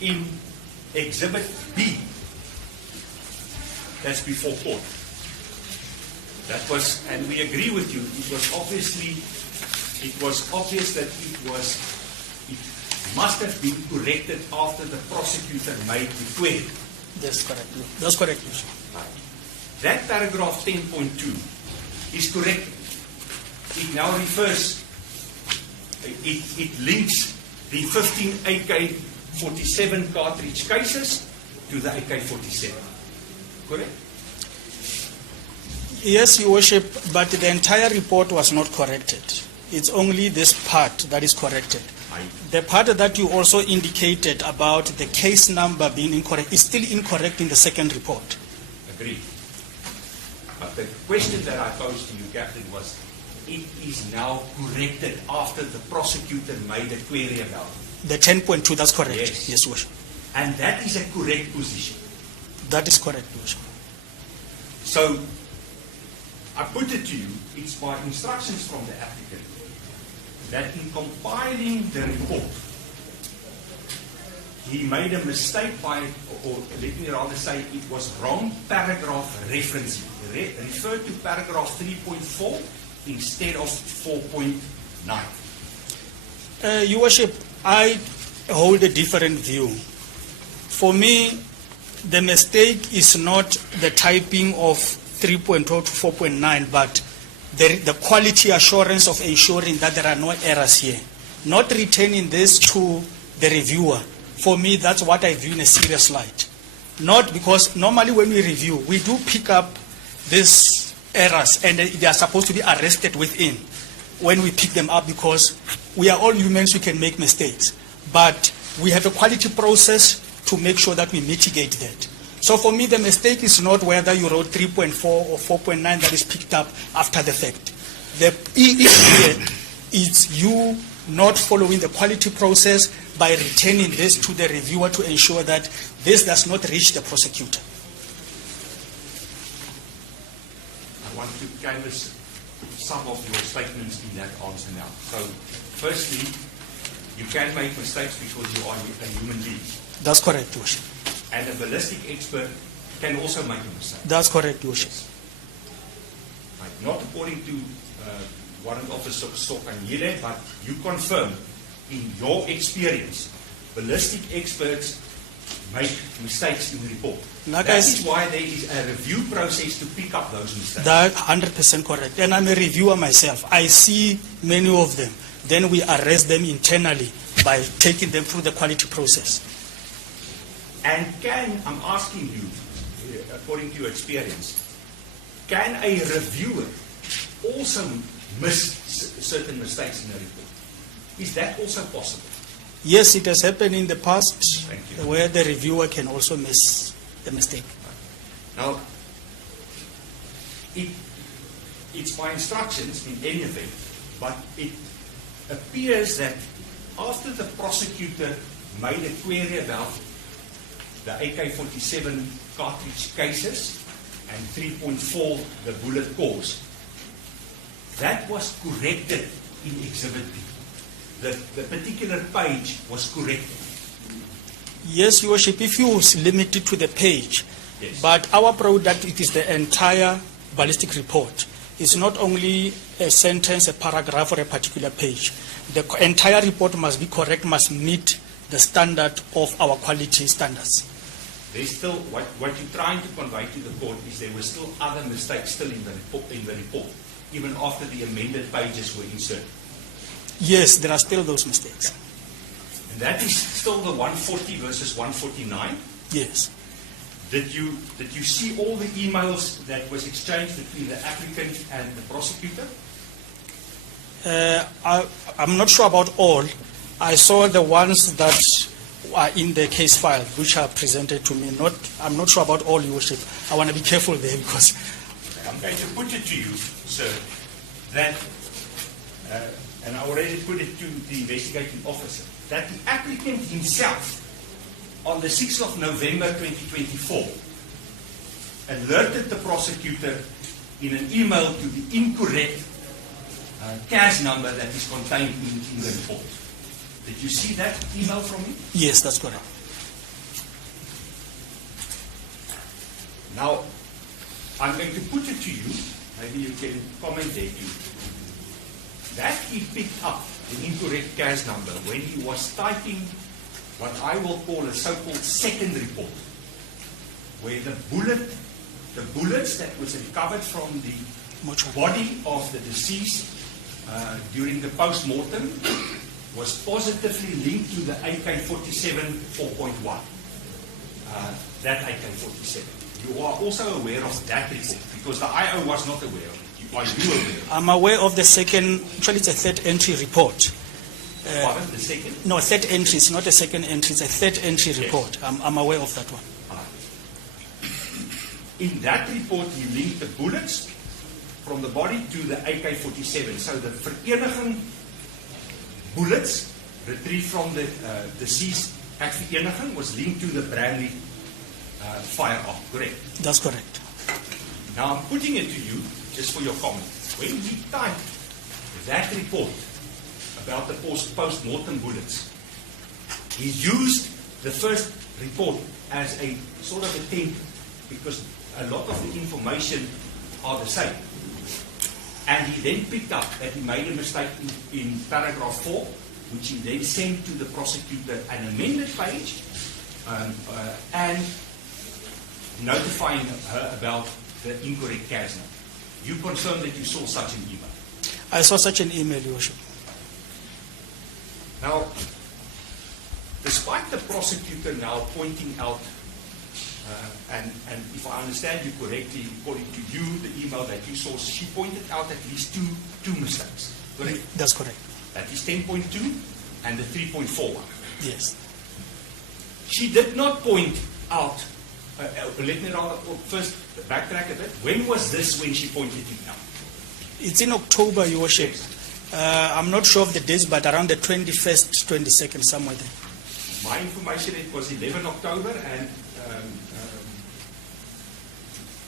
in Exhibit B, that's before court, that was, and we agree with you, it was obvious that it must have been corrected after the prosecutor made the query. That's correct. That's correct, Your Worship. That paragraph 10.2 is correct. It now refers, it links the 15 AK-47 cartridge cases to the AK-47. Correct? Yes, Your Worship, but the entire report was not corrected. It's only this part that is corrected. The part that you also indicated about the case number being incorrect is still incorrect in the second report. Agreed. But the question that I posed to you, Captain, was it is now corrected after the prosecutor made a query about it. The 10.2, that's correct. Yes. Yes, Your Worship. And that is a correct position. That is correct, Your Worship. So, I put it to you, it's by instructions from the applicant that in compiling the report, he made a mistake by, or let me rather say, it was wrong paragraph referencing. He referred to paragraph 3.4 instead of 4.9. Your Worship, I hold a different view. For me, the mistake is not the typing of 3.0 to 4.9, but the quality assurance of ensuring that there are no errors here. Not returning this to the reviewer. For me, that's what I view in a serious light. Not because normally when we review, we do pick up these errors and they are supposed to be arrested within when we pick them up, because we are all humans, we can make mistakes. But we have a quality process to make sure that we mitigate that. So for me, the mistake is not whether you wrote 3.4 or 4.9 that is picked up after the fact. The issue here is you not following the quality process by returning this to the reviewer to ensure that this does not reach the prosecutor. I want to canvass some of your statements in that answer now. So, firstly, you can make mistakes because you are a human being. That's correct, Your Worship. And a ballistic expert can also make a mistake. That's correct, Your Worship. Right. Not according to Warrant Officer Sokanyele, but you confirm in your experience, ballistic experts make mistakes in the report. That is why there is a review process to pick up those mistakes. That's 100% correct. And I'm a reviewer myself. I see many of them. Then we arrest them internally by taking them through the quality process. And I'm asking you, according to your experience, can a reviewer also miss certain mistakes in a report? Is that also possible? Yes, it has happened in the past. Thank you. Where the reviewer can also miss the mistake. Now, it's by instructions in any event, but it appears that after the prosecutor made a query about the AK-47 cartridge cases and 3.4, the bullet cause, that was corrected in Exhibit B. The particular page was corrected. Yes, Your Worship, if you limit it to the page, Yes. but our product, it is the entire ballistic report. It's not only a sentence, a paragraph, or a particular page. The entire report must be correct, must meet the standard of our quality standards. There's still, what you're trying to convey to the court is there were still other mistakes still in the report, even after the amended pages were inserted. Yes, there are still those mistakes. And that is still the 140 versus 149. Yes. Did you see all the emails that was exchanged between the applicant and the prosecutor? I'm not sure about all. I saw the ones that are in the case file, which are presented to me. I'm not sure about all, Your Worship. I want to be careful there because... I'm going to put it to you, sir, that, and I already put it to the investigating officer, that the applicant himself, on the 6th of November 2024, alerted the prosecutor in an email to the incorrect CAS number that is contained in the report. Did you see that email from me? Yes, that's correct. Now, I'm going to put it to you, maybe you can comment there too, that he picked up the incorrect CAS number when he was typing what I will call a so-called second report, where the bullets that was recovered from the body of the deceased during the post-mortem was positively linked to the AK-47 4.1, that AK-47. You are also aware of that report, because the IO was not aware of it. Are you aware of it? I'm aware of the second, actually it's a third entry report. Pardon, the second? No, third entry. It's not a second entry. It's a third entry report. I'm aware of that one. In that report, he linked the bullets from the body to the AK-47. So the vereniging bullets retrieved from the deceased at vereniging was linked to the Bradley firearm, correct? That's correct. Now I'm putting it to you just for your comment. When he typed that report about the post-mortem bullets, he used the first report as a sort of a template because a lot of the information are the same. And he then picked up that he made a mistake in paragraph 4, which he then sent to the prosecutor an amended page and notifying her about the incorrect CAS number. You confirm that you saw such an email? I saw such an email, Your Worship. Now, despite the prosecutor now pointing out, and if I understand you correctly, according to you, the email that you saw, she pointed out at least two mistakes, correct? That's correct. That is 10.2 and the 3.4 one. Yes. She did not point out, let me first backtrack a bit. When was this when she pointed it out? It's in October, Your Worship. Yes. I'm not sure of the dates, but around the 21st, 22nd, somewhere there. My information, it was 11 October, and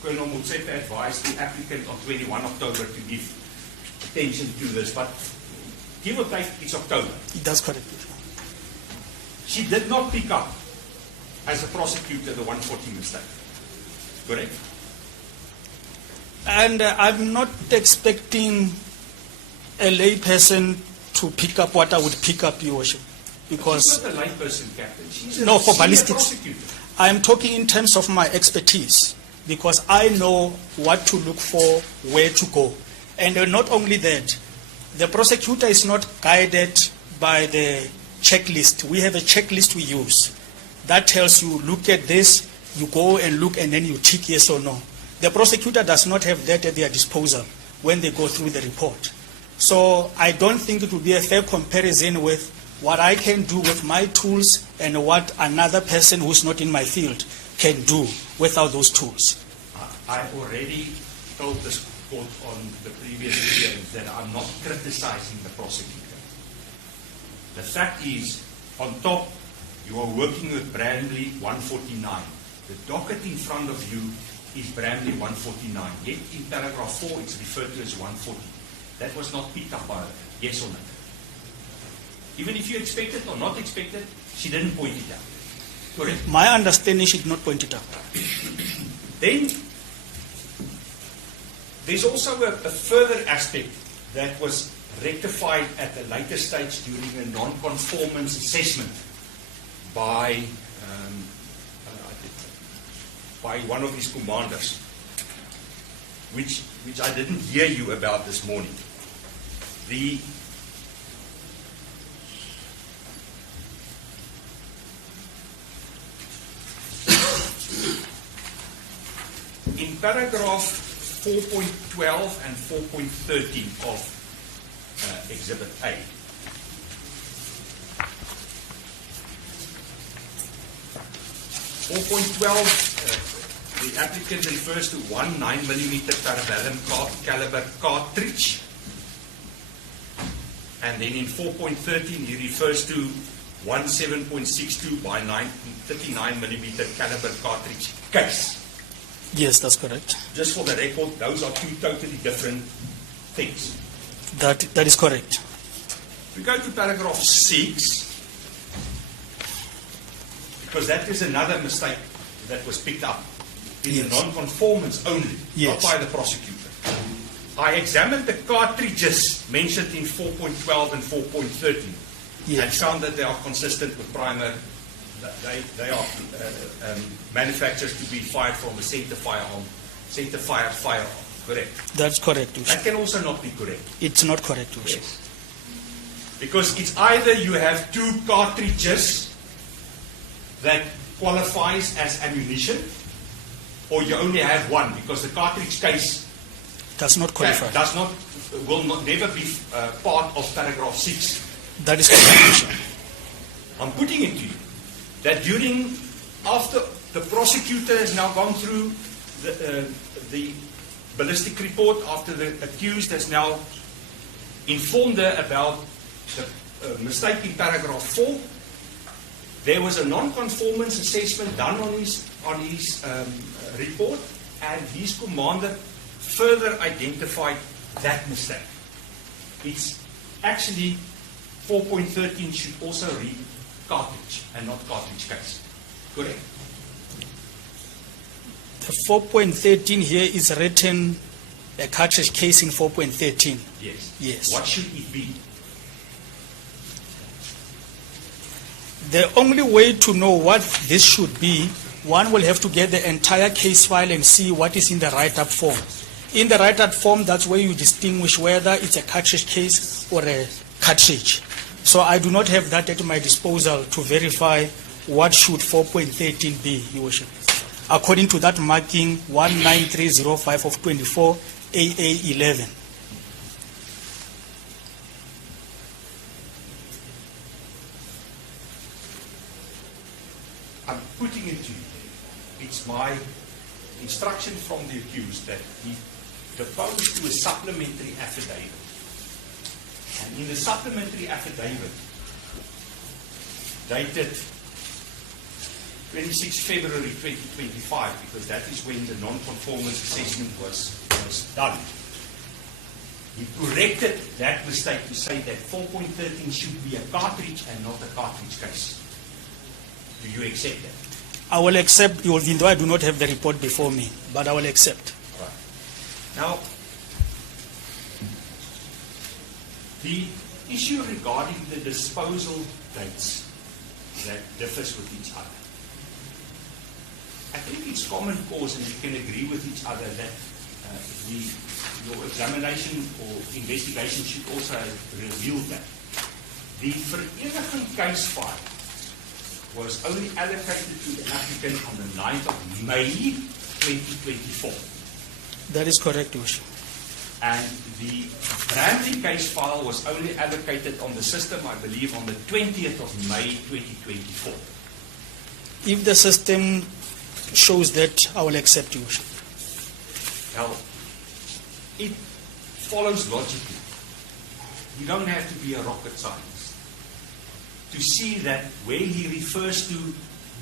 Colonel Motsepe advised the applicant on 21 October to give attention to this, but give or take, it's October. That's correct. She did not pick up, as a prosecutor, the 140 mistake. Correct? And I'm not expecting a layperson to pick up what I would pick up, Your Worship, because she's not a layperson, Captain. She's no, a for senior ballistics. prosecutor. I am talking in terms of my expertise, because I know what to look for, where to go. And not only that, the prosecutor is not guided by the checklist. We have a checklist we use that tells you, look at this, you go and look, and then you tick yes or no. The prosecutor does not have that at their disposal when they go through the report. So I don't think it would be a fair comparison with what I can do with my tools and what another person who's not in my field can do without those tools. I already told this court on the previous hearings that I'm not criticizing the prosecutor. The fact is, on top, you are working with Bramley 149. The docket in front of you is Bramley 149. Yet in paragraph 4, it's referred to as 140. That was not picked up by her, yes or no? Even if you expect it or not expect it, she didn't point it out. Correct? My understanding, she did not point it out. Then, there's also a further aspect that was rectified at a later stage during a non-conformance assessment by one of his commanders, which I didn't hear you about this morning. In paragraph 4.12 and 4.13 of Exhibit A, the applicant refers to one 9mm parabellum caliber cartridge, and then in 4.13 he refers to one 7.62 by 39mm caliber cartridge case. Yes, that's correct. Just for the record, those are two totally different things. That is correct. We go to paragraph 6, because that is another mistake that was picked up in the non-conformance only, not by the prosecutor. I examined the cartridges mentioned in 4.12 and 4.13 and found that they are consistent with primer. They are manufactured to be fired from a center-fired firearm. Correct? That's correct. That can also not be correct. It's not correct. Yes. Because it's either you have two cartridges that qualifies as ammunition, or you only have one, because the cartridge case does not qualify. Will never be part of paragraph 6. That is correct. I'm putting it to you that after the prosecutor has now gone through the ballistic report after the accused has now informed her about the mistake in paragraph 4. There was a non-conformance assessment done on his report, and his commander further identified that mistake. It's actually 4.13 should also read cartridge and not cartridge case. Correct? The 4.13 here is written a cartridge case in 4.13. Yes. Yes. What should it be? The only way to know what this should be, one will have to get the entire case file and see what is in the write-up form. In the write-up form, that's where you distinguish whether it's a cartridge case or a cartridge. So I do not have that at my disposal to verify what should 4.13 be, Your Worship. According to that marking 19305 of 24 AA11. I'm putting it to you. It's my instruction from the accused that he deposed to a supplementary affidavit. And in the supplementary affidavit, dated 26 February 2025, because that is when the non-conformance assessment was done, he corrected that mistake to say that 4.13 should be a cartridge and not a cartridge case. Do you accept that? I will accept, even though I do not have the report before me, but I will accept. Right. Now, the issue regarding the disposal dates that differs with each other. I think it's common cause, and we can agree with each other, that your examination or investigation should also reveal that. The Vereniging case file was only allocated to the applicant on the 9th of May 2024. That is correct, Your Worship. And the Bramley case file was only allocated on the system, I believe, on the 20th of May 2024. If the system shows that, I will accept, Your Worship. Now, it follows logically. You don't have to be a rocket scientist to see that where he refers to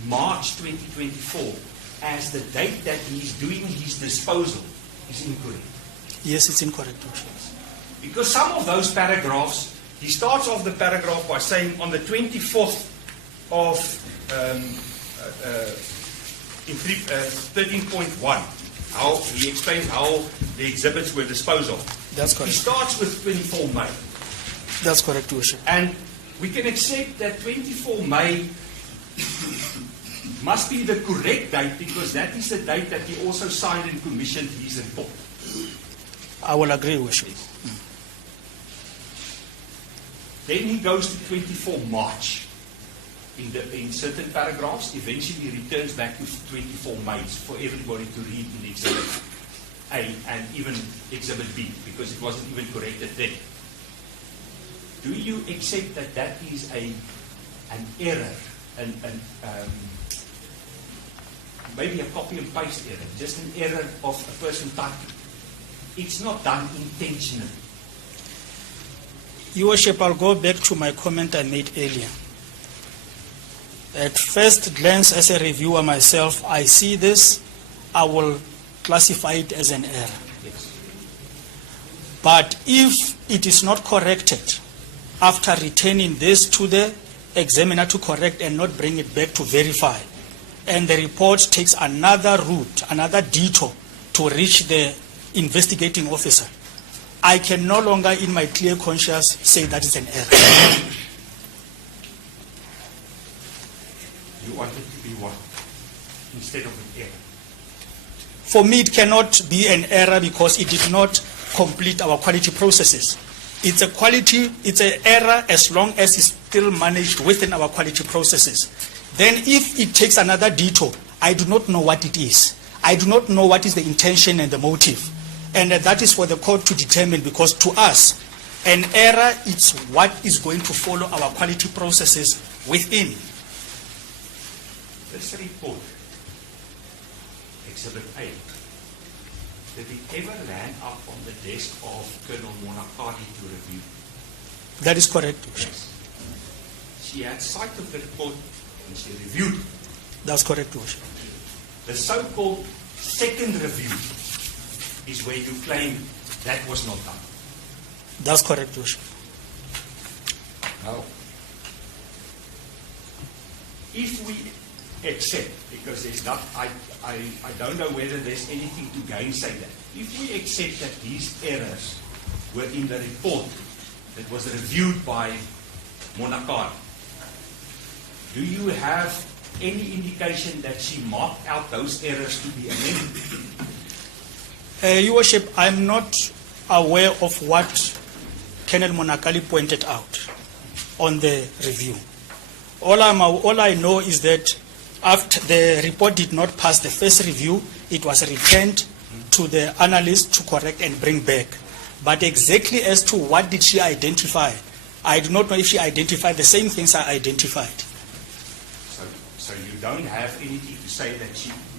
March 2024 as the date that he's doing his disposal is incorrect. Yes, it's incorrect, Your Worship. Because some of those paragraphs, he starts off the paragraph by saying on the 24th of 13.1, how he explains how the exhibits were disposed of. That's He correct. starts with 24 May. That's correct, Your Worship. And we can accept that 24 May must be the correct date, because that is the date that he also signed and commissioned his report. I will agree, Your Worship. Then he goes to 24 March in certain paragraphs. Eventually returns back to 24 May for everybody to read in Exhibit A and even Exhibit B, because it wasn't even corrected then. Do you accept that that is an error, maybe a copy and paste error, just an error of a person typing? It's not done intentionally. Your Worship, I'll go back to my comment I made earlier. At first glance, as a reviewer myself, I see this, I will classify it as an error. Yes. But if it is not corrected, after returning this to the examiner to correct and not bring it back to verify, and the report takes another route, another detour to reach the investigating officer, I can no longer, in my clear conscience, say that is an error. You want it to be what? Instead of an error. For me, it cannot be an error because it did not complete our quality processes. It's an error as long as it's still managed within our quality processes. Then if it takes another detour, I do not know what it is. I do not know what is the intention and the motive. And that is for the court to determine, because to us, an error is what is going to follow our quality processes within. This report, Exhibit A, did it ever land up on the desk of Colonel Monakadi to review? That is correct, Your Worship. Yes. She had sight of the report and she reviewed it. That's correct, Your Worship. The so-called second review is where you claim that was not done. That's correct, Your Worship. Now, if we accept, because there's not, I don't know whether there's anything to gainsay that. If we accept that these errors were in the report that was reviewed by Monakari, do you have any indication that she marked out those errors to be amended? Your Worship, I'm not aware of what Colonel Monakali pointed out on the review. All I know is that after the report did not pass the first review, it was returned to the analyst to correct and bring back. But exactly as to what did she identify, I do not know if she identified the same things I identified. So you don't have anything to say that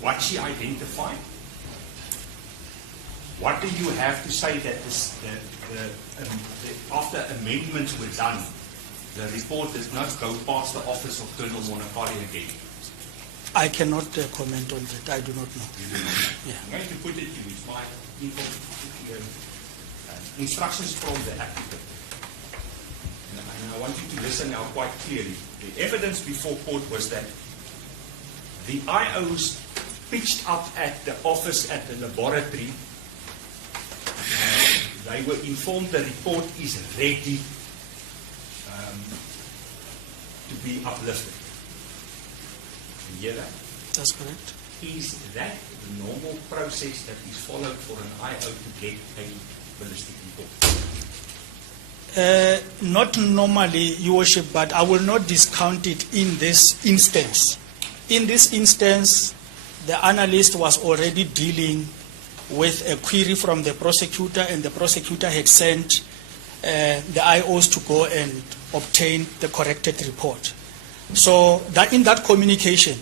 what she identified? What do you have to say that after amendments were done, the report does not go past the office of Colonel Monakari again? I cannot comment on that. I do not know. Yeah. I'm going to put it to you. It's my instructions from the applicant. And I want you to listen now quite clearly. The evidence before court was that the IOs pitched up at the office at the laboratory. They were informed the report is ready to be uplifted. You hear that? That's correct. Is that the normal process that is followed for an IO to get a ballistic report? Not normally, Your Worship, but I will not discount it in this instance. In this instance, the analyst was already dealing with a query from the prosecutor, and the prosecutor had sent the IOs to go and obtain the corrected report. So that in that communication,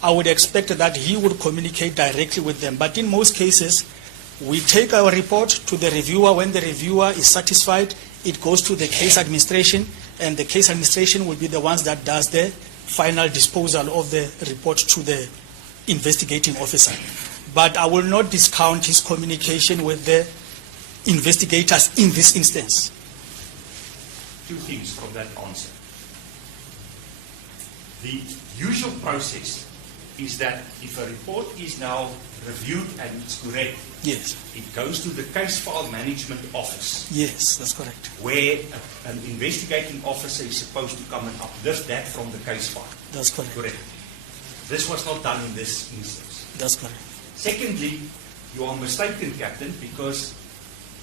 I would expect that he would communicate directly with them. But in most cases, we take our report to the reviewer. When the reviewer is satisfied, it goes to the case administration, and the case administration will be the ones that does the final disposal of the report to the investigating officer. But I will not discount his communication with the investigators in this instance. Two things from that answer. The usual process is that if a report is now reviewed and it's correct, Yes. it goes to the case file management office, Yes, that's correct. where an investigating officer is supposed to come and uplift that from the case file. That's correct. Correct. This was not done in this instance. That's correct. Secondly, you are mistaken, Captain, because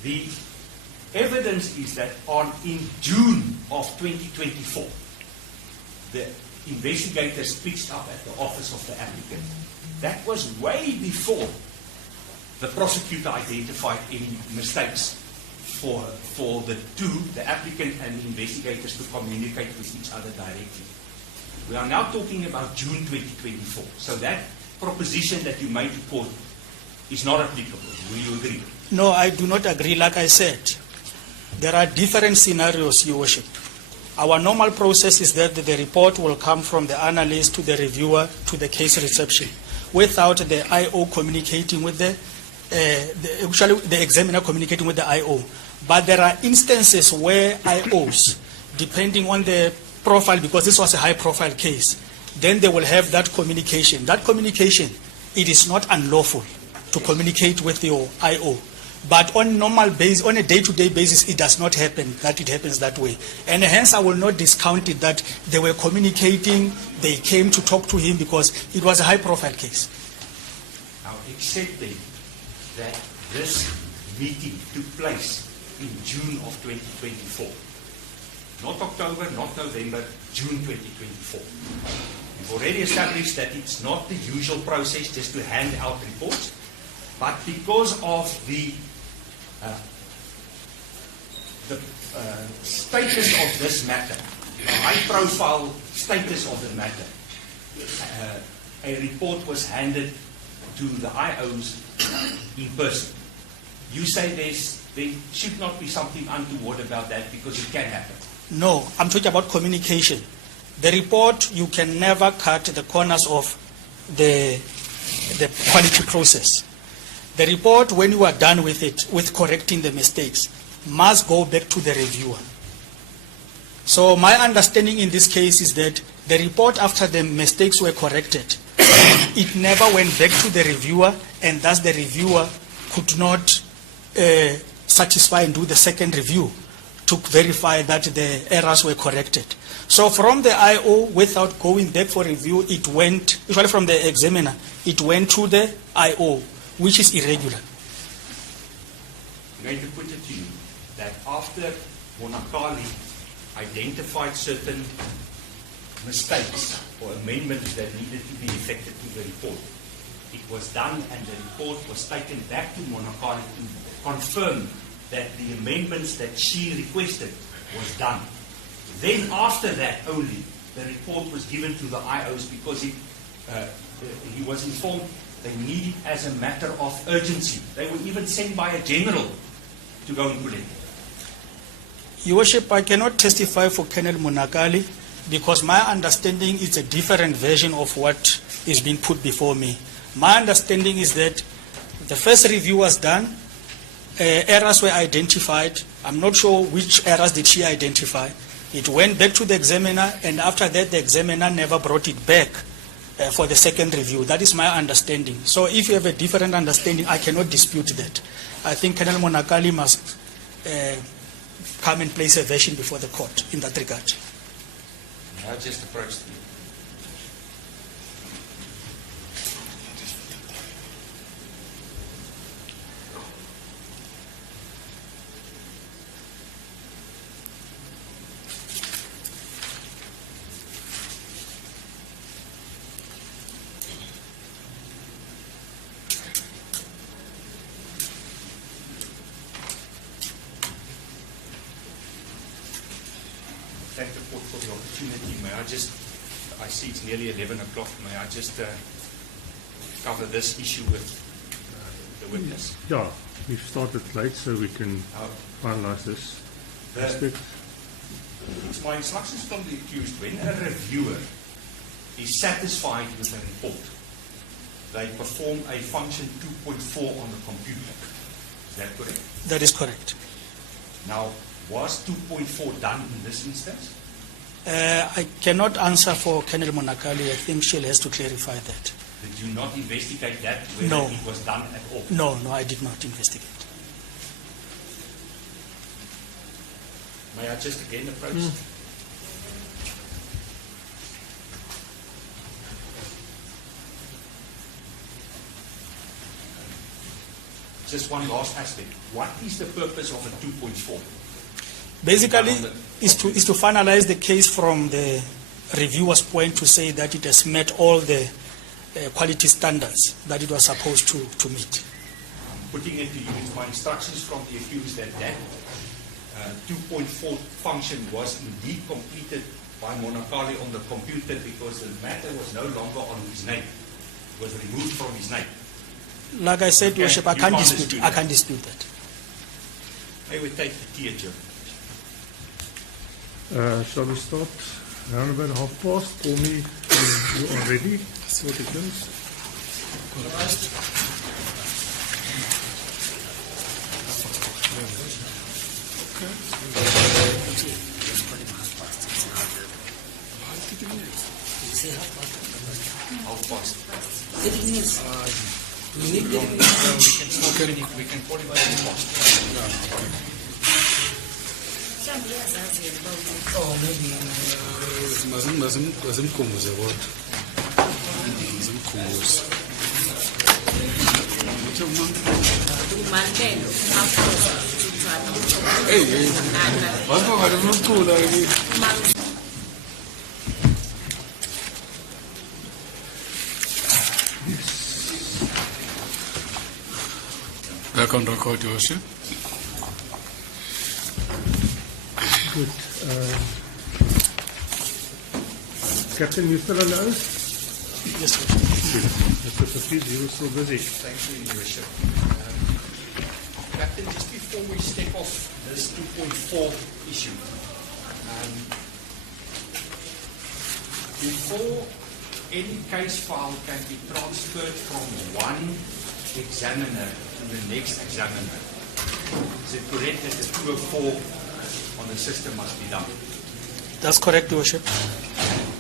the evidence is that in June of 2024, the investigators pitched up at the office of the applicant. That was way before the prosecutor identified any mistakes for the two, the applicant and the investigators, to communicate with each other directly. We are now talking about June 2024. So that proposition that you made to court is not applicable. Will you agree? No, I do not agree. Like I said, there are different scenarios, Your Worship. Our normal process is that the report will come from the analyst to the reviewer to the case reception, without the IO communicating with the examiner communicating with the IO. But there are instances where IOs, depending on the profile, because this was a high-profile case, then they will have that communication. That communication, it is not unlawful to communicate with your IO. But on normal basis, on a day-to-day basis, it does not happen, that it happens that way. And hence, I will not discount it that they were communicating, they came to talk to him because it was a high-profile case. Now, accepting that this meeting took place in June of 2024, not October, not November, June 2024. We've already established that it's not the usual process just to hand out reports, but because of the status of this matter, the high-profile status of the matter, a report was handed to the IOs in person. you say there should not be something untoward about that because it can happen. No, I'm talking about communication. The report, you can never cut the corners of the quality process. The report, when you are done with it, with correcting the mistakes, must go back to the reviewer. So my understanding in this case is that the report, after the mistakes were corrected, it never went back to the reviewer, and thus the reviewer could not satisfy and do the second review to verify that the errors were corrected. So from the IO, without going back for review, it went, usually from the examiner, it went to the IO, which is irregular. I'm going to put it to you that after Monakali identified certain mistakes or amendments that needed to be effected to the report, it was done and the report was taken back to Monakali to confirm that the amendments that she requested was done. Then after that only, the report was given to the IOs because he was informed they need it as a matter of urgency. They were even sent by a general to go and collect it. Your Worship, I cannot testify for Colonel Monakali because my understanding is a different version of what is being put before me. My understanding is that the first review was done, errors were identified. I'm not sure which errors did she identify. It went back to the examiner, and after that the examiner never brought it back for the second review. That is my understanding. So if you have a different understanding, I cannot dispute that. I think Colonel Monakali must come and place a version before the court in that regard. I just approached you. Thank the court for the opportunity. May I just, I see it's nearly 11 o'clock, may I just cover this issue with the witness? Yeah, we've started late, so we can finalize this aspect. It's my instructions from the accused. When a reviewer is satisfied with a report, they perform a function 2.4 on the computer. Is that correct? That is correct. Now, was 2.4 done in this instance? I cannot answer for Colonel Monakali. I think she has to clarify that. Did you not investigate that, whether No. it was done at all? No, I did not investigate. May I just again approach? Just one last aspect. What is the purpose of a 2.4? Basically, is to finalize the case from the reviewer's point to say that it has met all the quality standards that it was supposed to meet. Putting it to you, it's my instructions from the accused that 2.4 function was indeed completed by Monakali on the computer because the matter was no longer on his name. It was removed from his name. Like I said, Your Worship, I You can't can't dispute. dispute I that. can't dispute that. May we take the tea adjournment? Shall we start around about 1:30? Call me when you are ready. So it begins. Half past. 30 minutes. We can call it by half past. Oh, maybe. Mazimkhumbuze kodwa. Mazimkhumbuze. Mandelo, after Hey, wazibona ngale umculo ke. Back on record, Your Worship. Good. Captain, you still on the oath? Yes, sir. Mr. Patrice, you were still busy. Thank you, Your Worship. Captain, just before we step off this 2.4 issue, before any case file can be transferred from one examiner to the next examiner, is it correct that the 204 on the system must be done? That's correct, Your Worship.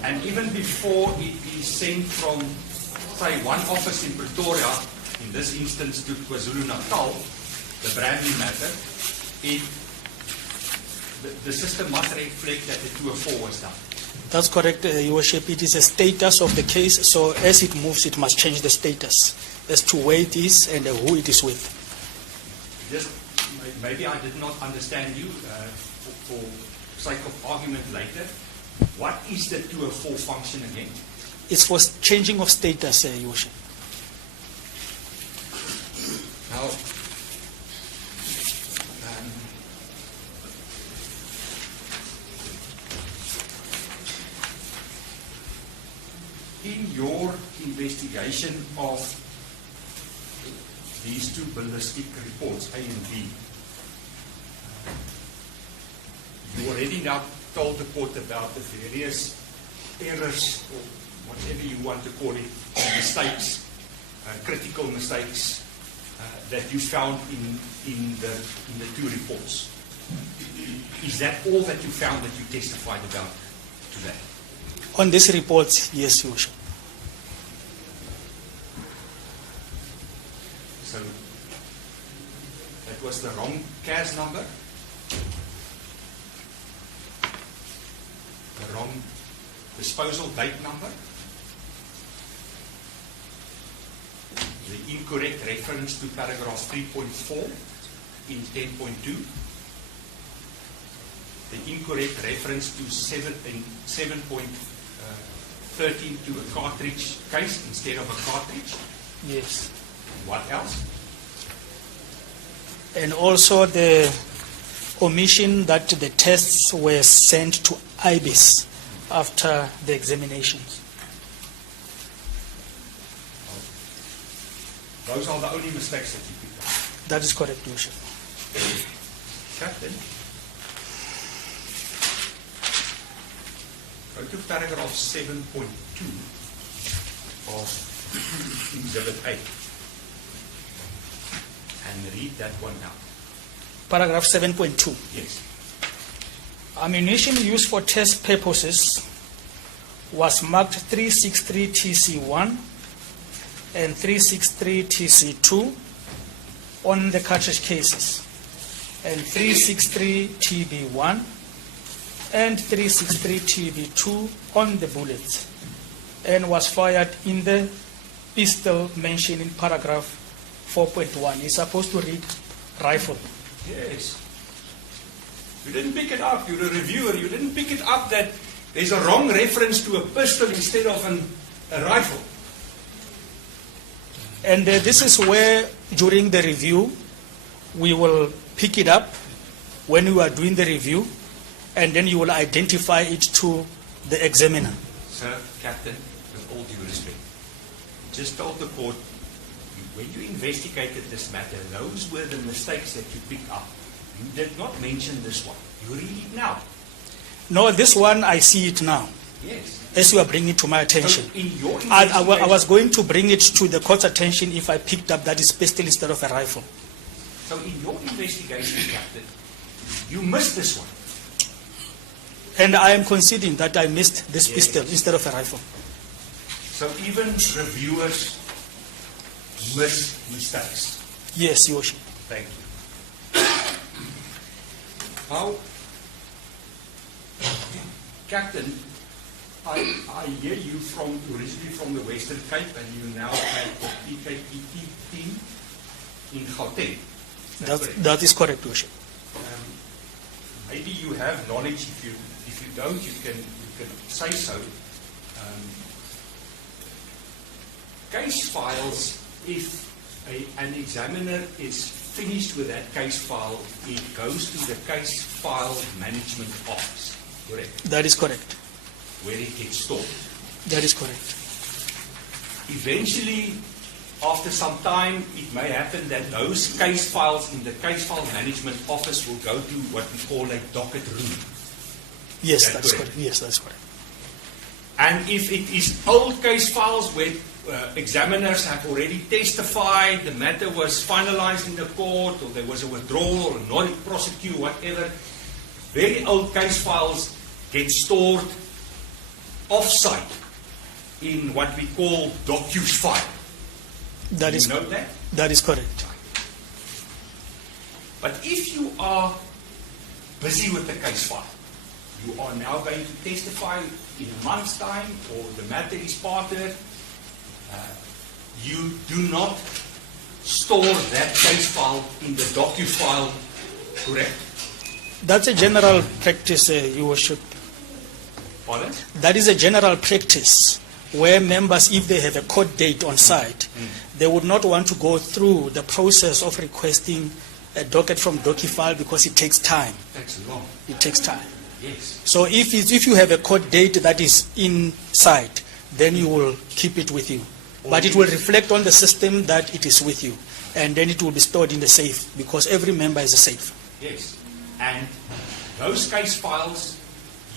And even before it is sent from, say, one office in Pretoria, in this instance to KwaZulu-Natal, the Bradley matter, the system must reflect that the 204 was done. That's correct, Your Worship. It is a status of the case, so as it moves, it must change the status as to where it is and who it is with. Just maybe I did not understand you. For sake of argument later, what is the 204 function again? It's for changing of status, Your Worship. Now, in your investigation of these two ballistic reports, A and B, you already now told the court about the various errors, or whatever you want to call it, mistakes, critical mistakes that you found in the two reports. Is that all that you found that you testified about today? On this report, yes, Your Worship. So that was the wrong CAS number, the wrong disposal date number, the incorrect reference to paragraph 3.4 in 10.2, the incorrect reference to 7.13 to a cartridge case instead of a cartridge. Yes. What else? And also the omission that the tests were sent to IBIS after the examinations. Those are the only mistakes that you picked up. That is correct, Your Worship. Captain, go to paragraph 7.2 of Exhibit 8 and read that one out. Paragraph 7.2. Yes. Ammunition used for test purposes was marked 363 TC1 and 363 TC2 on the cartridge cases, and 363 TB1 and 363 TB2 on the bullets, and was fired in the pistol mentioned in paragraph 4.1. It's supposed to read rifle. Yes. You didn't pick it up. You're a reviewer. You didn't pick it up that there's a wrong reference to a pistol instead of a rifle. And this is where, during the review, we will pick it up when we are doing the review, and then you will identify it to the examiner. Sir, Captain, with all due respect, you just told the court, when you investigated this matter, those were the mistakes that you picked up. You did not mention this one. You read it now. No, this one, I see it now, Yes. as you are bringing it to my attention. So in your I was going to bring it to the court's attention if I picked up that is pistol instead of a rifle. So in your investigation, Captain, you missed this one. And I am conceding that I missed this Yes. pistol instead of a rifle. So even reviewers miss mistakes. Yes, Your Worship. Thank you. Now, Captain, I hear you originally from the Western Cape, and you now at the PKPT team in Gauteng. That is correct, Your Worship. Maybe you have knowledge. If you don't, you can say so. Case files, if an examiner is finished with that case file, it goes to the case file management office. Correct? That is correct. Where it gets stored. That is correct. Eventually, after some time, it may happen that those case files in the case file management office will go to what we call a docket room. Yes, Is that that's correct? correct. Yes, that's correct. And if it is old case files where examiners have already testified, the matter was finalized in the court, or there was a withdrawal or a non-prosecute, whatever, very old case files get stored off-site in what we call docu file. That You is know that? that is correct. But if you are busy with the case file, you are now going to testify in a month's time, or the matter is parted, you do not store that case file in the docu file, correct? That's a general practice, Your Worship. Pardon? That is a general practice where members, if they have a court date on site, they would not want to go through the process of requesting a docket from DocuFile because it takes time. Takes long. It takes time. Yes. So if you have a court date that is inside, then you will keep it with you. But it will reflect on the system that it is with you. And then it will be stored in the safe because every member has a safe. Yes. And those case files,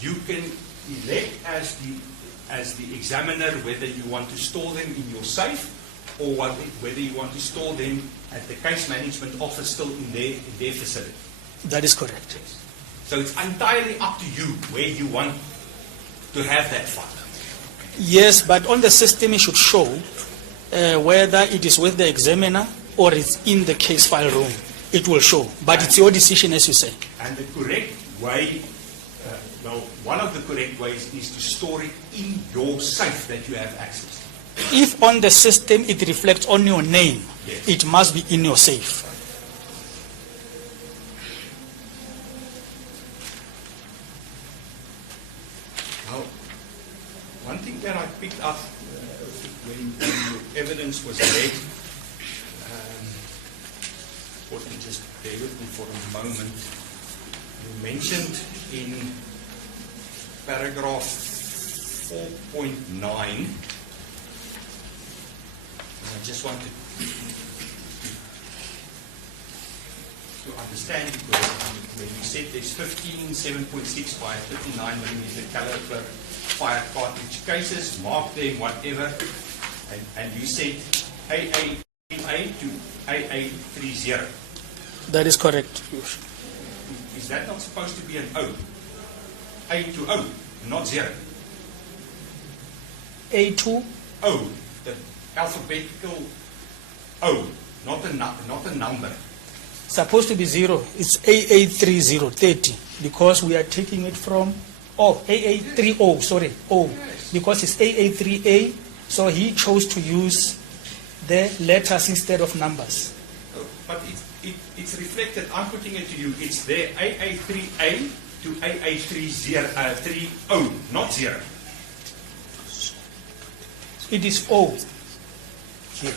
you can elect as the examiner whether you want to store them in your safe or whether you want to store them at the case management office still in their facility. That is correct. Yes. So it's entirely up to you where you want to have that file. Yes, but on the system it should show whether it is with the examiner or it's in the case file room. It will show, but it's your decision, as you say. And the correct way, one of the correct ways is to store it in your safe that you have access to. If on the system it reflects on your name, Yes. it must be in your safe. Now, one thing that I picked up when your evidence was read, just bear with me for a moment. You mentioned in paragraph 4.9, I just wanted to understand it when you said there's 15 7.6 by 59mm caliber fire cartridge cases, mark them, whatever, and you said AA to AA30. That is correct. Is that not supposed to be an O? A to O, not 0. A2, O, the alphabetical O, not a number. supposed to be 0. It's AA3030 because we are taking it from, AA30, sorry, O, because it's AA3A, so he chose to use the letters instead of numbers. But it's reflected, I'm putting it to you, it's there, AA3A to AA30, not 0. It is O here.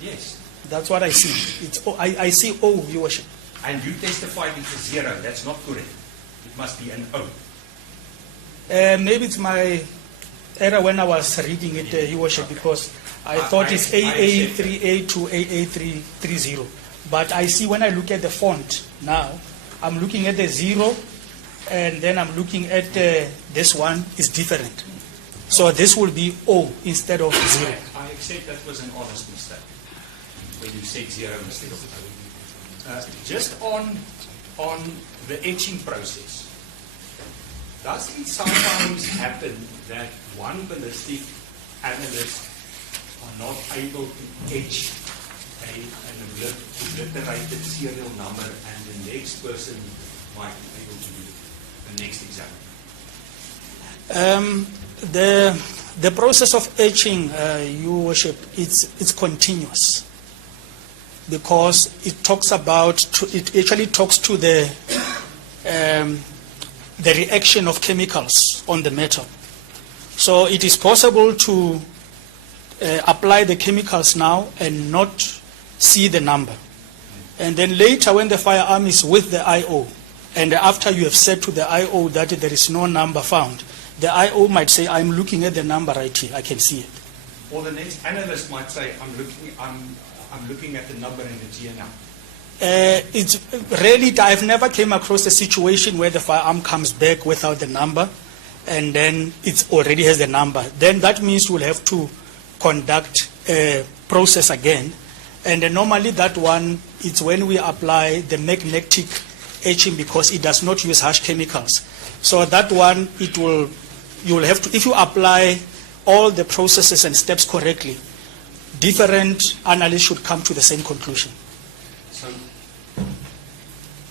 Yes. That's what I see. It's O. I see O, Your Worship. And you testified it's a 0. That's not correct. It must be an O. Maybe it's my error when I was reading it, Your Worship, because I thought it's AA3A to AA330. But I see when I look at the font now, I'm looking at the 0, and then I'm looking at this one is different. So this will be O instead of 0. I accept that was an honest mistake when you said 0 instead of O. Just on the etching process, does it sometimes happen that one ballistic analyst are not able to etch an obliterated serial number and the next person might be able to do it, the next examiner? The process of etching, Your Worship, it's continuous because it talks about it actually talks to the reaction of chemicals on the metal. So it is possible to apply the chemicals now and not see the number, and then later when the firearm is with the IO, and after you have said to the IO that there is no number found, the IO might say, I'm looking at the number right here, I can see it. Or the next analyst might say, I'm looking at the number and it's here now. It's really, I've never came across a situation where the firearm comes back without the number and then it already has the number. Then that means we'll have to conduct a process again. And then normally that one, it's when we apply the magnetic etching because it does not use harsh chemicals. So that one, you'll have to, if you apply all the processes and steps correctly, different analysts should come to the same conclusion. So,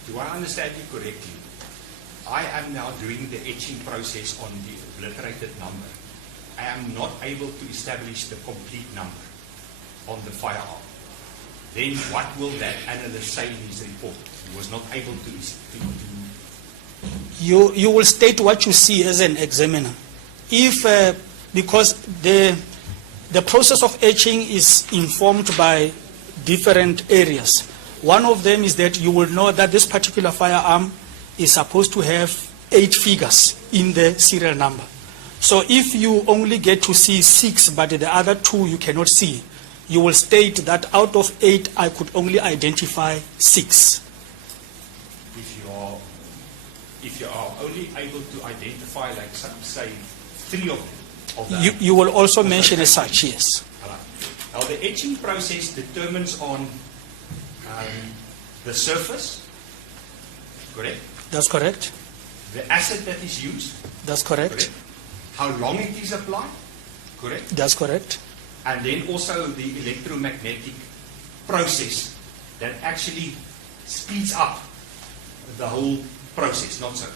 do I understand you correctly? I am now doing the etching process on the obliterated number. I am not able to establish the complete number on the firearm. Then what will that analyst say in his report? He was not able to You will state what you see as an examiner. If because the process of etching is informed by different areas. One of them is that you will know that this particular firearm is supposed to have 8 figures in the serial number. So if you only get to see 6, but the other 2 you cannot see, you will state that out of 8, I could only identify 6. If you are only able to identify, like some say, 3 of them. You will also mention as such, yes. Now the etching process determines on the surface, correct? That's correct. The acid that is used, That's correct. correct? How long it is applied, correct? That's correct. And then also the electromagnetic process that actually speeds up the whole process, not so?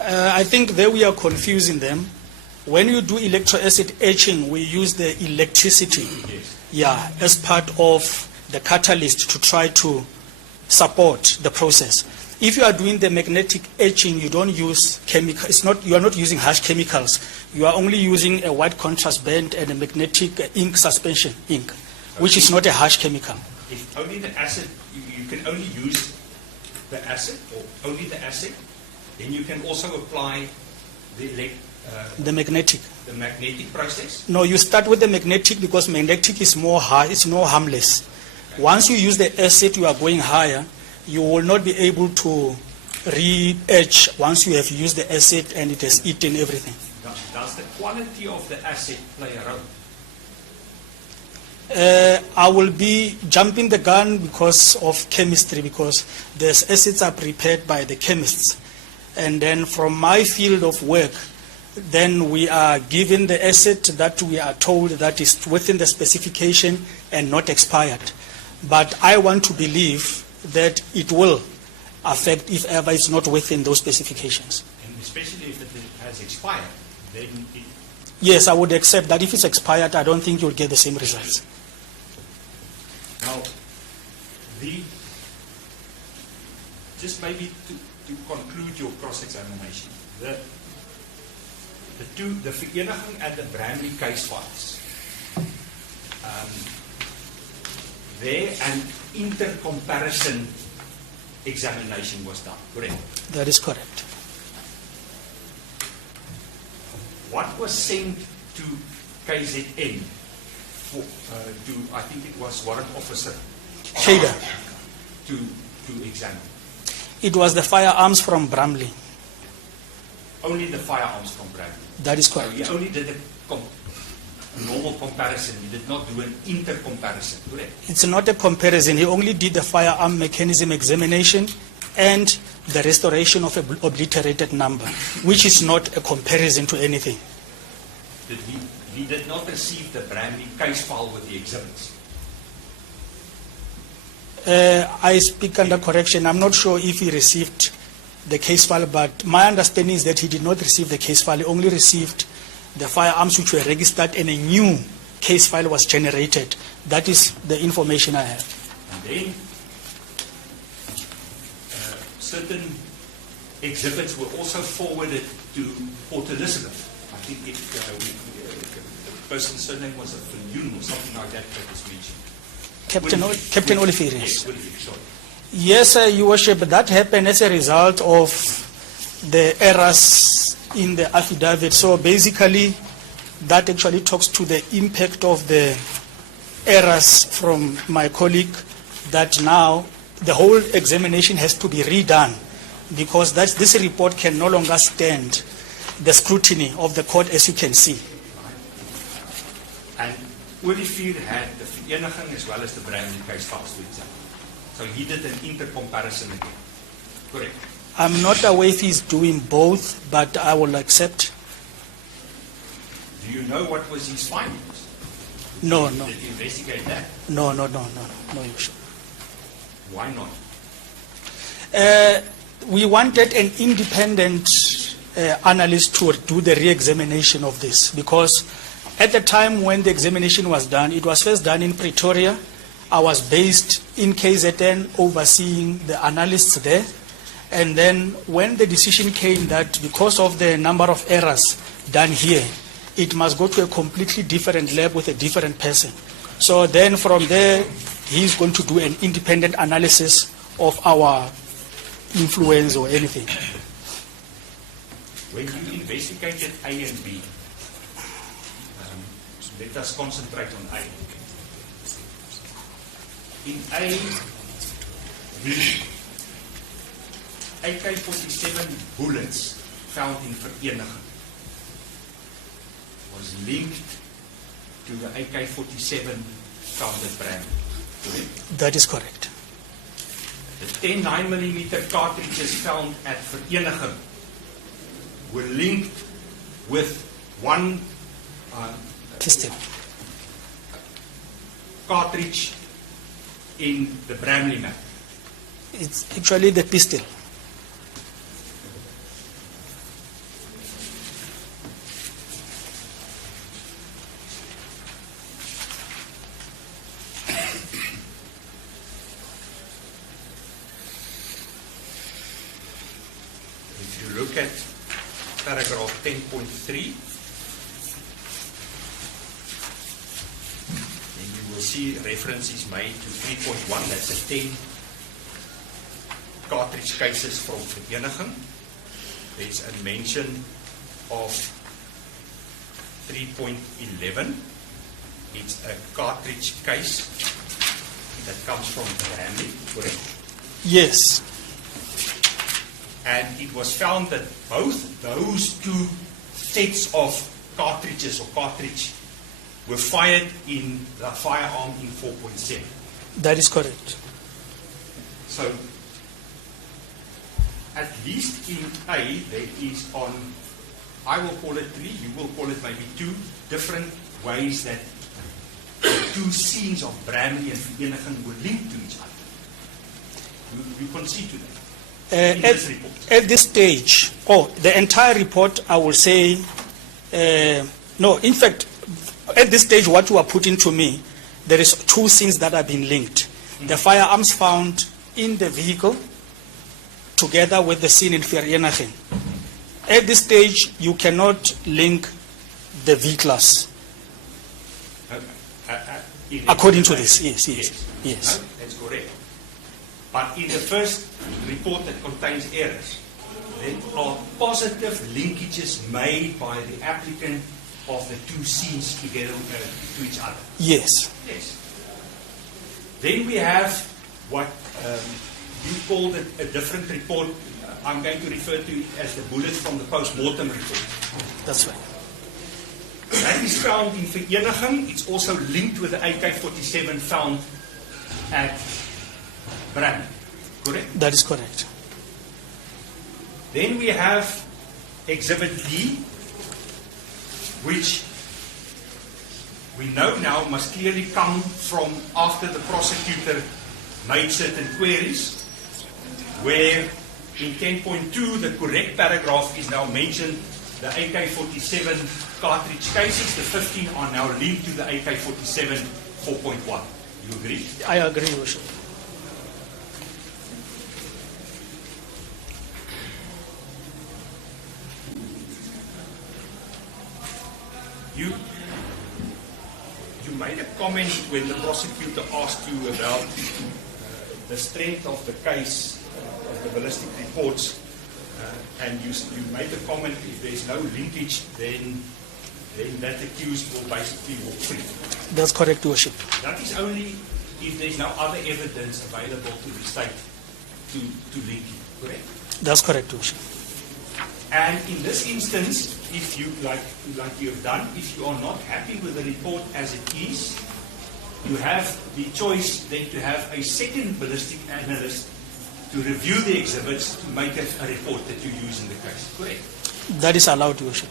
I think there we are confusing them. When you do electroacid etching, we use the electricity, Yes. as part of the catalyst to try to support the process. If you are doing the magnetic etching, you don't use chemicals. You are not using harsh chemicals. You are only using a white contrast band and a magnetic ink suspension ink, which is not a harsh chemical. If only the acid, you can only use the acid or only the acid, then you can also apply The magnetic. the magnetic process. No, you start with the magnetic because magnetic is more high, it's more harmless. Once you use the acid, you are going higher. You will not be able to re-etch once you have used the acid and it has eaten everything. Does the quality of the acid play a role? I will be jumping the gun because of chemistry, because the acids are prepared by the chemists. And then from my field of work, then we are given the acid that we are told that is within the specification and not expired. But I want to believe that it will affect if ever it's not within those specifications. And especially if it has expired, then it... Yes, I would accept that if it's expired, I don't think you'll get the same results. Now, just maybe to conclude your cross-examination, the Vereniging and the Bramley case files, there an intercomparison examination was done, correct? That is correct. What was sent to KZN for, to, I think it was warrant officer Shader. to examine? It was the firearms from Bramley. Only the firearms from Bramley. That is So correct. he only did a normal comparison. He did not do an intercomparison, correct? It's not a comparison. He only did the firearm mechanism examination and the restoration of an obliterated number, which is not a comparison to anything. He did not receive the Bramley case file with the exhibits. I speak under correction. I'm not sure if he received the case file, but my understanding is that he did not receive the case file. He only received the firearms which were registered and a new case file was generated. That is the information I have. And then certain exhibits were also forwarded to Port Elizabeth. I think the person's surname was a Viljoen or something like that was mentioned. Captain Olivier, yes. Yes, Olivier, sorry. Yes, Your Worship, that happened as a result of the errors in the affidavit. So basically, that actually talks to the impact of the errors from my colleague, that now the whole examination has to be redone because this report can no longer stand the scrutiny of the court, as you can see. And Olivier had the Vereniging as well as the Bramley case files to itself. So he did an inter-comparison again. Correct. I'm not aware if he's doing both, but I will accept. Do you know what was his findings? No, no. Did you investigate that? No, Your Worship. Why not? We wanted an independent analyst to do the re-examination of this because at the time when the examination was done, it was first done in Pretoria. I was based in KZN overseeing the analysts there. And then when the decision came that because of the number of errors done here, it must go to a completely different lab with a different person. So then from there, he's going to do an independent analysis of our influence or anything. When you investigated A and B, let us concentrate on A. In A, the AK-47 bullets found in Vereniging was linked to the AK-47 found at Bramley, correct? That is correct. The 10 9mm cartridges found at Vereniging were linked with one Pistol. cartridge in the Bramley map. It's actually the pistol. If you look at paragraph 10.3, then you will see reference is made to 3.1, that's a 10 cartridge cases from Vereniging. There's a mention of 3.11. It's a cartridge case that comes from Bramley, correct? Yes. And it was found that both those two sets of cartridges or cartridge were fired in the firearm in 4.7. That is correct. So, at least in A, there is on, I will call it 3, you will call it maybe 2 different ways that the two scenes of Bramley and Vereniging were linked to each other. You concede to that? In this report. At this stage, the entire report, I will say, no, in fact, at this stage, what you are putting to me, there is 2 scenes that have been linked. The firearms found in the vehicle, together with the scene in Vereniging. At this stage, you cannot link the V-class. According to this, yes. No, that's correct. But in the first report that contains errors, there are positive linkages made by the applicant of the 2 scenes together to each other. Yes. Yes. Then we have what you called a different report. I'm going to refer to it as the bullets from the post-mortem report. That's right. That is found in Vereniging. It's also linked with the AK-47 found at Bramley. Correct? That is correct. Then we have Exhibit D, which we know now must clearly come from after the prosecutor made certain queries, where in 10.2 the correct paragraph is now mentioned the AK-47 cartridge cases, the 15 are now linked to the AK-47 4.1. You agree? I agree, Your Worship. You made a comment when the prosecutor asked you about the strength of the case, of the ballistic reports, and you made a comment, if there's no linkage, then then that accused will basically walk free. That's correct, Your Worship. That is only if there's no other evidence available to the state to link you, correct? That's correct, Your Worship. And in this instance, if you, like you have done, if you are not happy with the report as it is, you have the choice then to have a second ballistic analyst to review the exhibits to make a report that you use in the case, correct? That is allowed, Your Worship.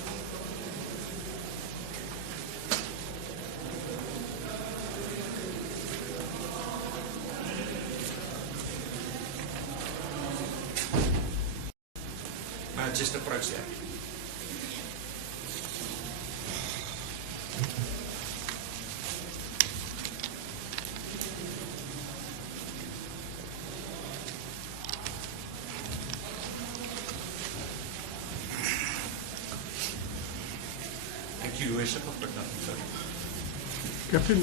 Just approach that. Thank you, Your Worship. Captain,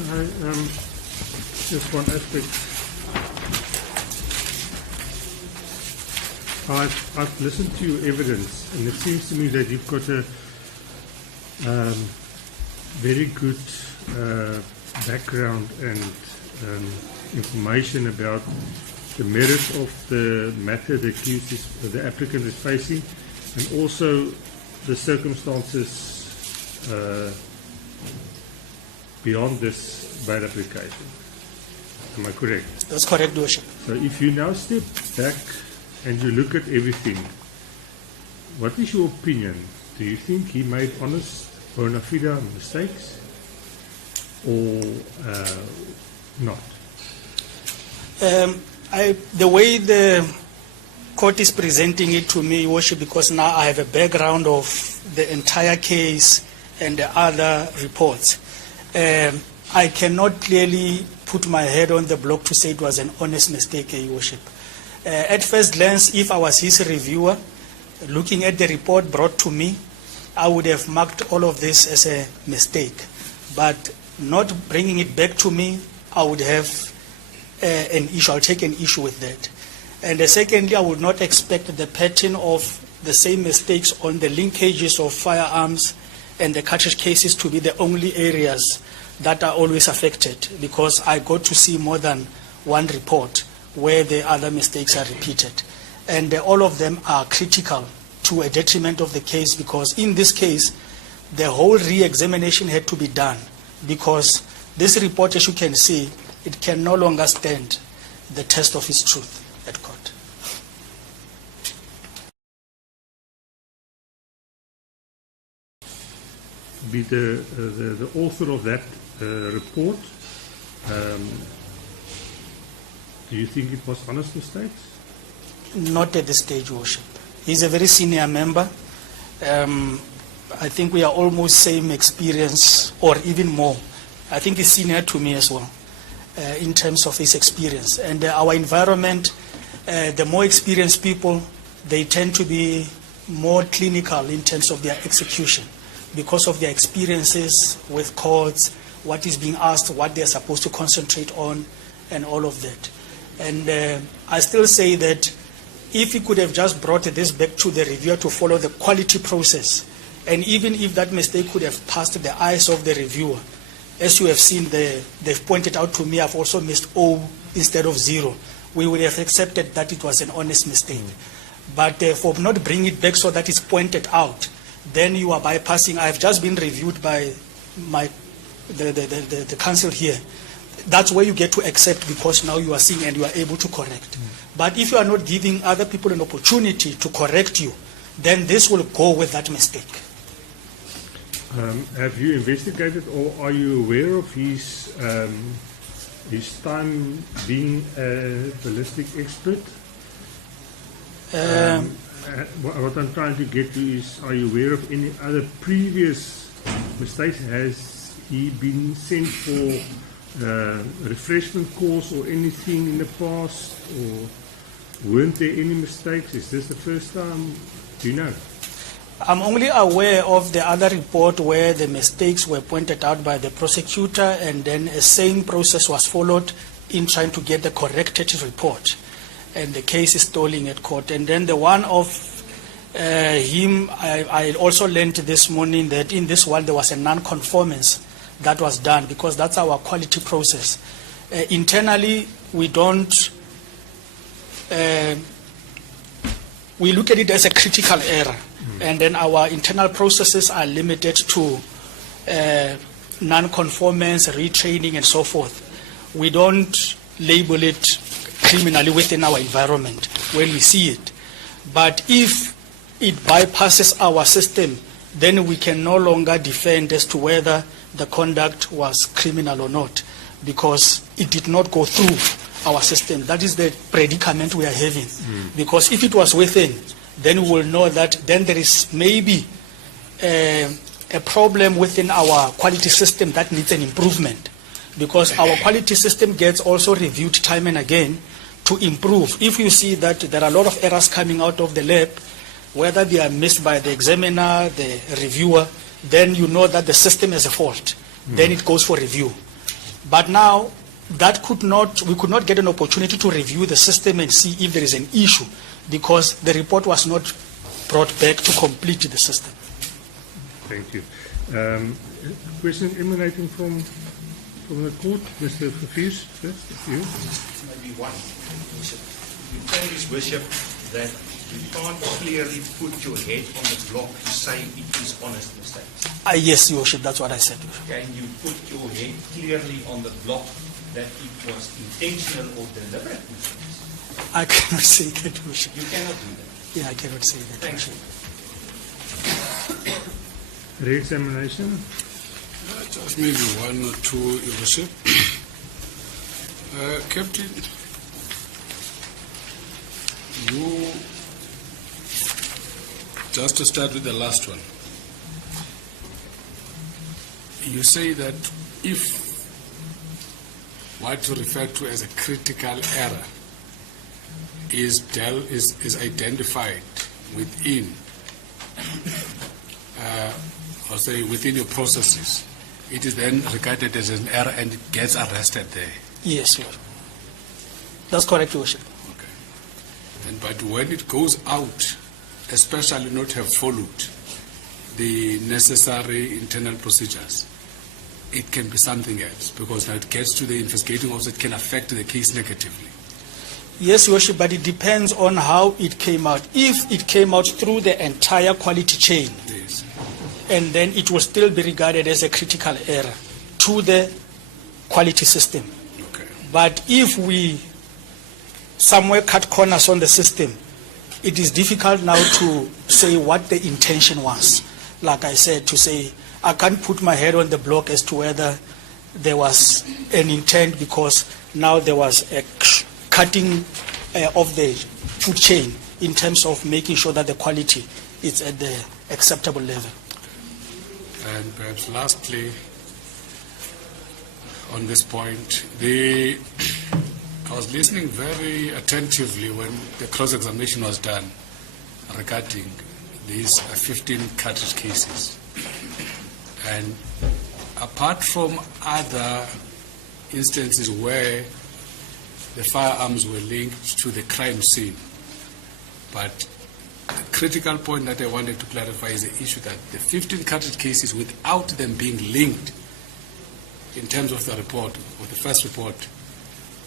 just one aspect. I've listened to your evidence, and it seems to me that you've got a very good background and information about the merits of the matter the applicant is facing, and also the circumstances beyond this bail application. Am I correct? That's correct, Your Worship. So if you now step back and you look at everything, what is your opinion? Do you think he made honest, bona fide mistakes or not? The way the court is presenting it to me, Your Worship, because now I have a background of the entire case and the other reports, I cannot clearly put my head on the block to say it was an honest mistake, Your Worship. At first glance, if I was his reviewer, looking at the report brought to me, I would have marked all of this as a mistake. But not bringing it back to me, I would have an issue. I'll take an issue with that. And secondly, I would not expect the pattern of the same mistakes on the linkages of firearms and the cartridge cases to be the only areas that are always affected, because I got to see more than one report where the other mistakes are repeated. And all of them are critical to a detriment of the case, because in this case, the whole re-examination had to be done, because this report, as you can see, it can no longer stand the test of its truth at court. Be the author of that report, do you think it was honest mistakes? Not at this stage, Your Worship. He's a very senior member. I think we are almost same experience, or even more. I think he's senior to me as well, in terms of his experience. And our environment, the more experienced people, they tend to be more clinical in terms of their execution, because of their experiences with courts, what is being asked, what they're supposed to concentrate on, and all of that. And I still say that if he could have just brought this back to the reviewer to follow the quality process, and even if that mistake could have passed the eyes of the reviewer, as you have seen, they've pointed out to me, I've also missed O instead of 0. We would have accepted that it was an honest mistake. But for not bringing it back so that it's pointed out, then you are bypassing. I've just been reviewed by the counsel here. That's where you get to accept, because now you are seeing and you are able to correct. But if you are not giving other people an opportunity to correct you, then this will go with that mistake. Have you investigated, or are you aware of his time being a ballistic expert? What I'm trying to get to is, are you aware of any other previous mistakes? Has he been sent for refreshment course or anything in the past, or weren't there any mistakes? Is this the first time? Do you know? I'm only aware of the other report where the mistakes were pointed out by the prosecutor, and then a same process was followed in trying to get the corrected report, and the case is stalling at court. And then the one of I also learned this morning that in this one there was a non-conformance that was done, because that's our quality process. Internally, we don't, we look at it as a critical error, and then our internal processes are limited to non-conformance, retraining, and so forth. We don't label it criminally within our environment when we see it. But if it bypasses our system, then we can no longer defend as to whether the conduct was criminal or not, because it did not go through our system. That is the predicament we are having. Because if it was within, then we will know that then there is maybe a problem within our quality system that needs an improvement, because our quality system gets also reviewed time and again to improve. If you see that there are a lot of errors coming out of the lab, whether they are missed by the examiner, the reviewer, then you know that the system has a fault. Then it goes for review. But now, we could not get an opportunity to review the system and see if there is an issue, because the report was not brought back to complete the system. Thank you. Question emanating from the court, Mr. Verviers, first, you. Maybe one. You tell His Worship that you can't clearly put your head on the block to say it is honest mistakes. Yes, Your Worship, that's what I said. Can you put your head clearly on the block that it was intentional or deliberate mistakes? I cannot say that, Your Worship. You cannot do that. Yeah, I cannot say that. Thank you. Re-examination. Just maybe one or two, Your Worship. Captain, you, just to start with the last one, you say that if what you refer to as a critical error is identified within, or say within your processes, it is then regarded as an error and it gets arrested there. Yes, Your Worship. That's correct, Your Worship. Okay. But when it goes out, especially not have followed the necessary internal procedures, it can be something else, because now it gets to the investigating officer, it can affect the case negatively. Yes, Your Worship, but it depends on how it came out. If it came out through the entire quality chain, Yes. and then it will still be regarded as a critical error to the quality system. Okay. But if we somewhere cut corners on the system, it is difficult now to say what the intention was. Like I said, to say, I can't put my head on the block as to whether there was an intent, because now there was a cutting of the food chain in terms of making sure that the quality is at the acceptable level. And perhaps lastly, on this point, I was listening very attentively when the cross-examination was done regarding these 15 cartridge cases. And apart from other instances where the firearms were linked to the crime scene, but the critical point that I wanted to clarify is the issue that the 15 cartridge cases, without them being linked in terms of the report, or the first report,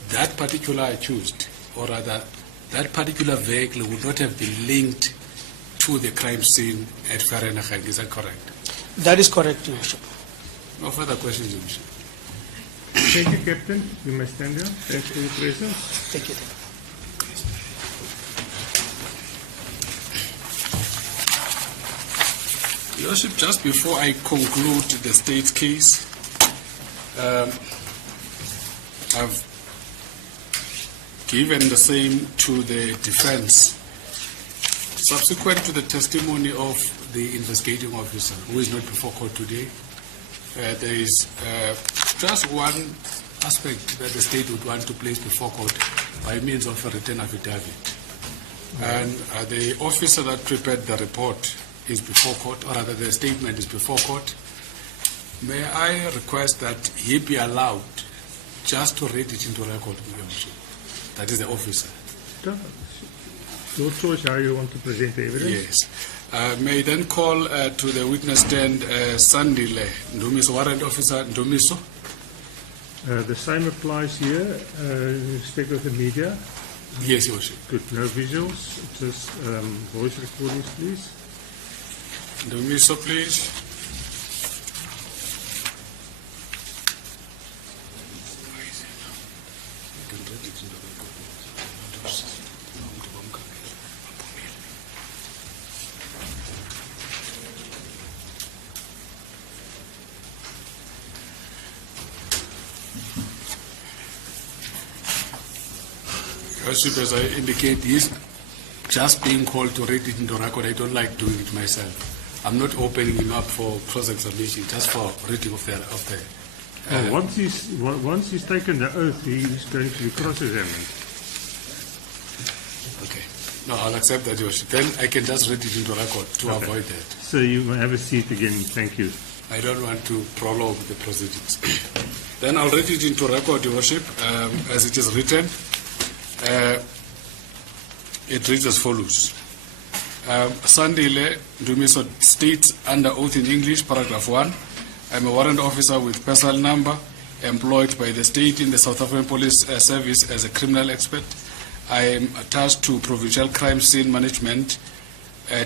that particular accused, or rather that particular vehicle would not have been linked to the crime scene at Vereeniging. Is that correct? That is correct, Your Worship. No further questions, Your Worship. Thank you, Captain. You may stand down. Thanks for your presence. Thank you. Your Worship, just before I conclude the state's case, I've given the same to the defense. Subsequent to the testimony of the investigating officer, who is not before court today, there is just one aspect that the state would want to place before court by means of a written affidavit. And the officer that prepared the report is before court, or rather the statement is before court. May I request that he be allowed just to read it into record, Your Worship? That is the officer. Your choice how you want to present the evidence. Yes. May I then call to the witness stand Sandile Ndumiso, warrant officer Ndumiso. The same applies here in respect of the media. Yes, Your Worship. Good, no visuals, just voice recordings, please. Ndumiso, please. As I indicate, he's just being called to read it into record. I don't like doing it myself. I'm not opening him up for cross-examination, just for reading of the. Once he's taken the oath, he's going to be cross-examined. Okay. No, I'll accept that, Your Worship. Then I can just read it into record to avoid that. So you may have a seat again. Thank you. I don't want to prolong the proceedings. Then I'll read it into record, Your Worship, as it is written. It reads as follows. Sandile Ndumiso states under oath in English, paragraph 1, I'm a warrant officer with personal number employed by the state in the South African Police Service as a criminal expert. I am attached to Provincial Crime Scene Management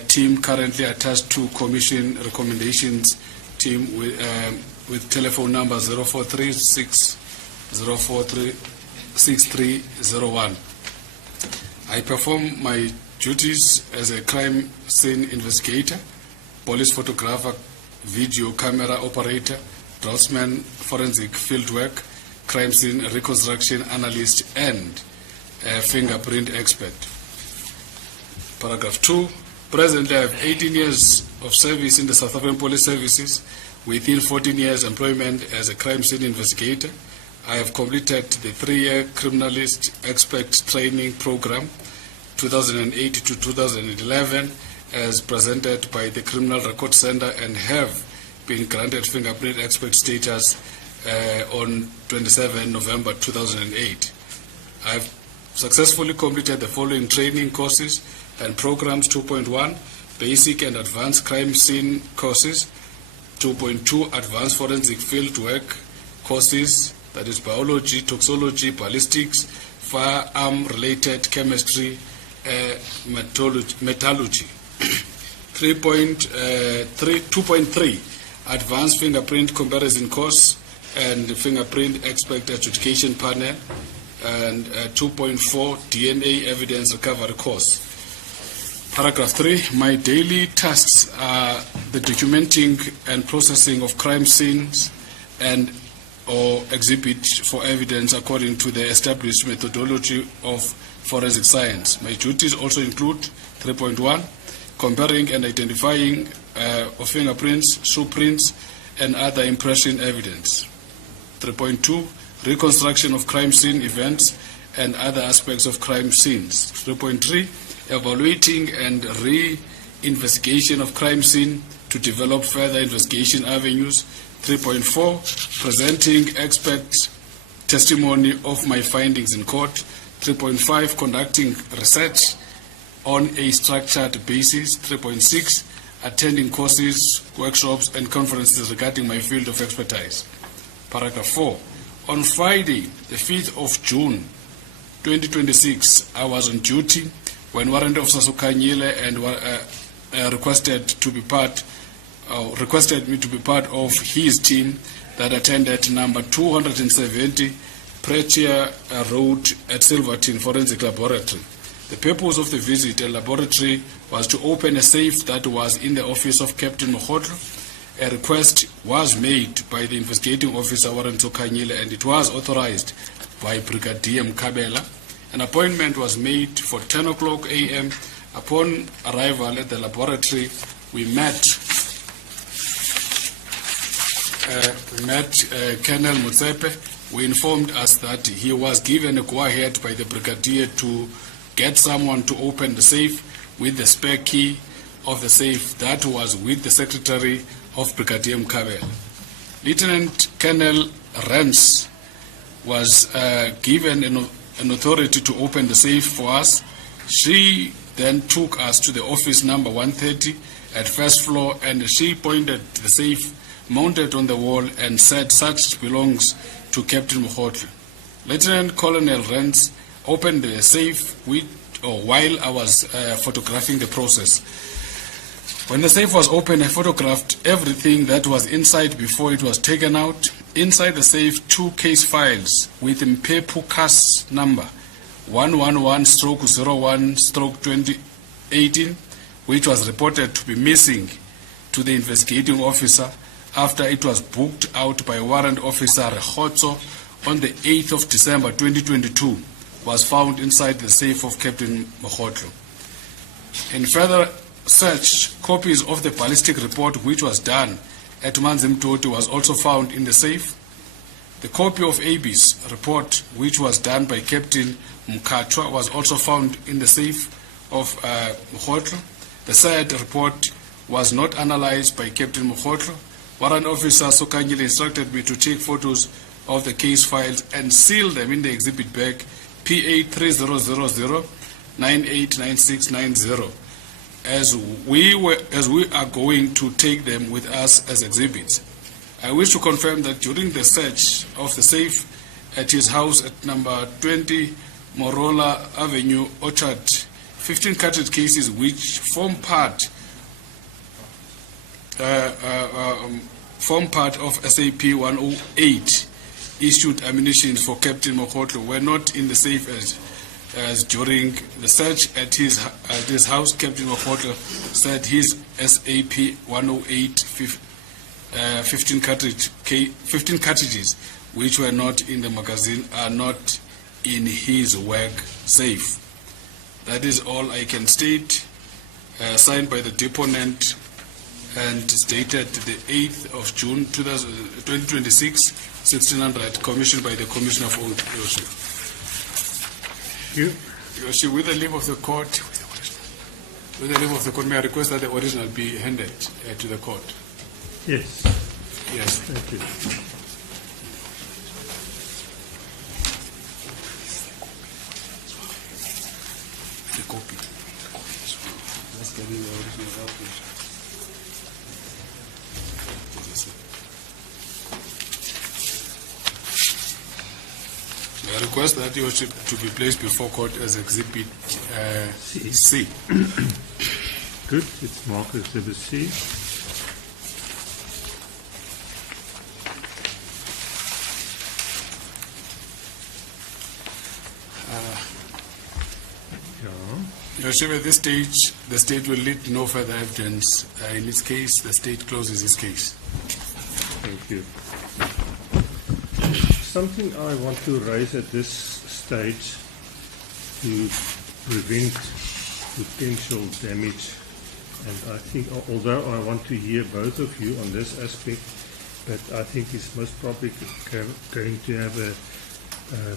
team, currently attached to Commission Recommendations team with telephone number 0436 043 6301. I perform my duties as a crime scene investigator, police photographer, video camera operator, draftsman, forensic fieldwork, crime scene reconstruction analyst, and fingerprint expert. Paragraph 2. Presently, I have 18 years of service in the South African Police Services, within 14 years employment as a crime scene investigator. I have completed the 3-year criminalist expert training program, 2008 to 2011, as presented by the Criminal Record Center, and have been granted fingerprint expert status on 27 November 2008. I have successfully completed the following training courses and programs: 2.1 Basic and Advanced Crime Scene courses, 2.2 Advanced Forensic Fieldwork courses, that is biology, toxology, ballistics, firearm-related chemistry, metallurgy. 2.3 Advanced Fingerprint Comparison course and Fingerprint Expert Adjudication Panel, and 2.4 DNA Evidence Recovery course. Paragraph 3. My daily tasks are the documenting and processing of crime scenes and or exhibit for evidence according to the established methodology of forensic science. My duties also include 3.1 comparing and identifying of fingerprints, shoe prints, and other impression evidence. 3.2 reconstruction of crime scene events and other aspects of crime scenes. 3.3 evaluating and re-investigation of crime scene to develop further investigation avenues. 3.4 presenting expert testimony of my findings in court. 3.5 conducting research on a structured basis. 3.6 attending courses, workshops, and conferences regarding my field of expertise. Paragraph 4. On Friday, the 5th of June 2026, I was on duty when Warrant Officer Sukanyile and requested me to be part of his team that attended number 270 Pretoria Road at Silverton Forensic Laboratory. The purpose of the visit and laboratory was to open a safe that was in the office of Captain Mohodro. A request was made by the investigating officer Warrant Sukanyile, and it was authorized by Brigadier Mkabela. An appointment was made for 10 o'clock a.m. Upon arrival at the laboratory, we met Colonel Mutsepe, who informed us that he was given a go-ahead by the brigadier to get someone to open the safe with the spare key of the safe that was with the secretary of Brigadier Mkabela. Lieutenant Colonel Rens was given an authority to open the safe for us. She then took us to the office number 130 at first floor, and she pointed to the safe mounted on the wall and said such belongs to Captain Mokgotlo. Lieutenant Colonel Rents opened the safe while I was photographing the process. When the safe was opened, I photographed everything that was inside before it was taken out. Inside the safe, 2 case files with Mpepu CAS number 111/01/2018, which was reported to be missing to the investigating officer after it was booked out by Warrant Officer Rekgotso on the 8th of December 2022, was found inside the safe of Captain Mokgotlo. In further search, copies of the ballistic report which was done at Manzimtoti was also found in the safe. The copy of AB's report which was done by Captain Mkachwa was also found in the safe of Mokgotlo. The said report was not analyzed by Captain Mokgotlo. Warrant Officer Sokanyile instructed me to take photos of the case files and seal them in the exhibit bag PA 3000989690 as we are going to take them with us as exhibits. I wish to confirm that during the search of the safe at his house at number 20 Morola Avenue, Orchard, 15 cartridge cases which form part of SAP 108 issued ammunition for Captain Mokgotlo were not in the safe as during the search at his house. Captain Mokgotlo said his SAP 108 15 cartridges which were not in the magazine are not in his work safe. That is all I can state. Signed by the deponent and dated the 8th of June 2026, 1600, commissioned by the Commission of Inquiry. With the leave of the court, may I request that the original be handed to the court? Yes. Yes. Thank you. The copy. That's the original copy. I request that your ship to be placed before court as exhibit C. Good. It's marked as exhibit C. Your Ship, at this stage, the state will lead no further evidence. In this case, the state closes its case. Thank you. Something I want to raise at this stage to prevent potential damage, and I think, although I want to hear both of you on this aspect, but I think it's most probably going to have a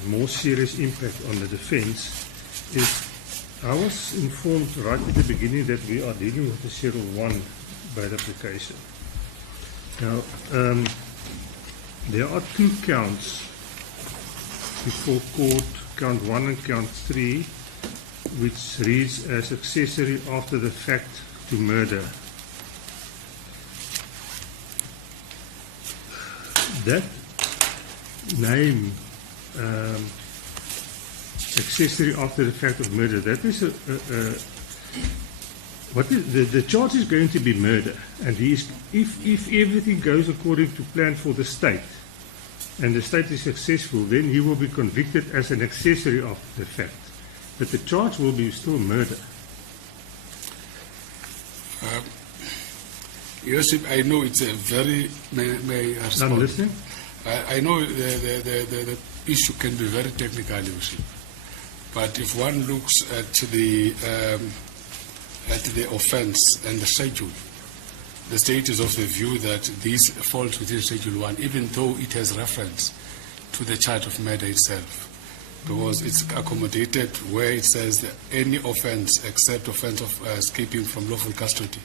more serious impact on the defense, is I was informed right at the beginning that we are dealing with a Schedule 1 bail application. Now, there are 2 counts before court, count 1 and count 3, which reads as accessory after the fact to murder. That name, accessory after the fact of murder, that is the charge is going to be murder, and if everything goes according to plan for the state, and the state is successful, then he will be convicted as an accessory after the fact, but the charge will be still murder. Joseph, I know it's a very. May I respond? I'm listening. I know the issue can be very technical, Joseph. But if one looks at the offence and the schedule, the state is of the view that this falls within Schedule 1, even though it has reference to the charge of murder itself, because it's accommodated where it says that any offence except offence of escaping from lawful custody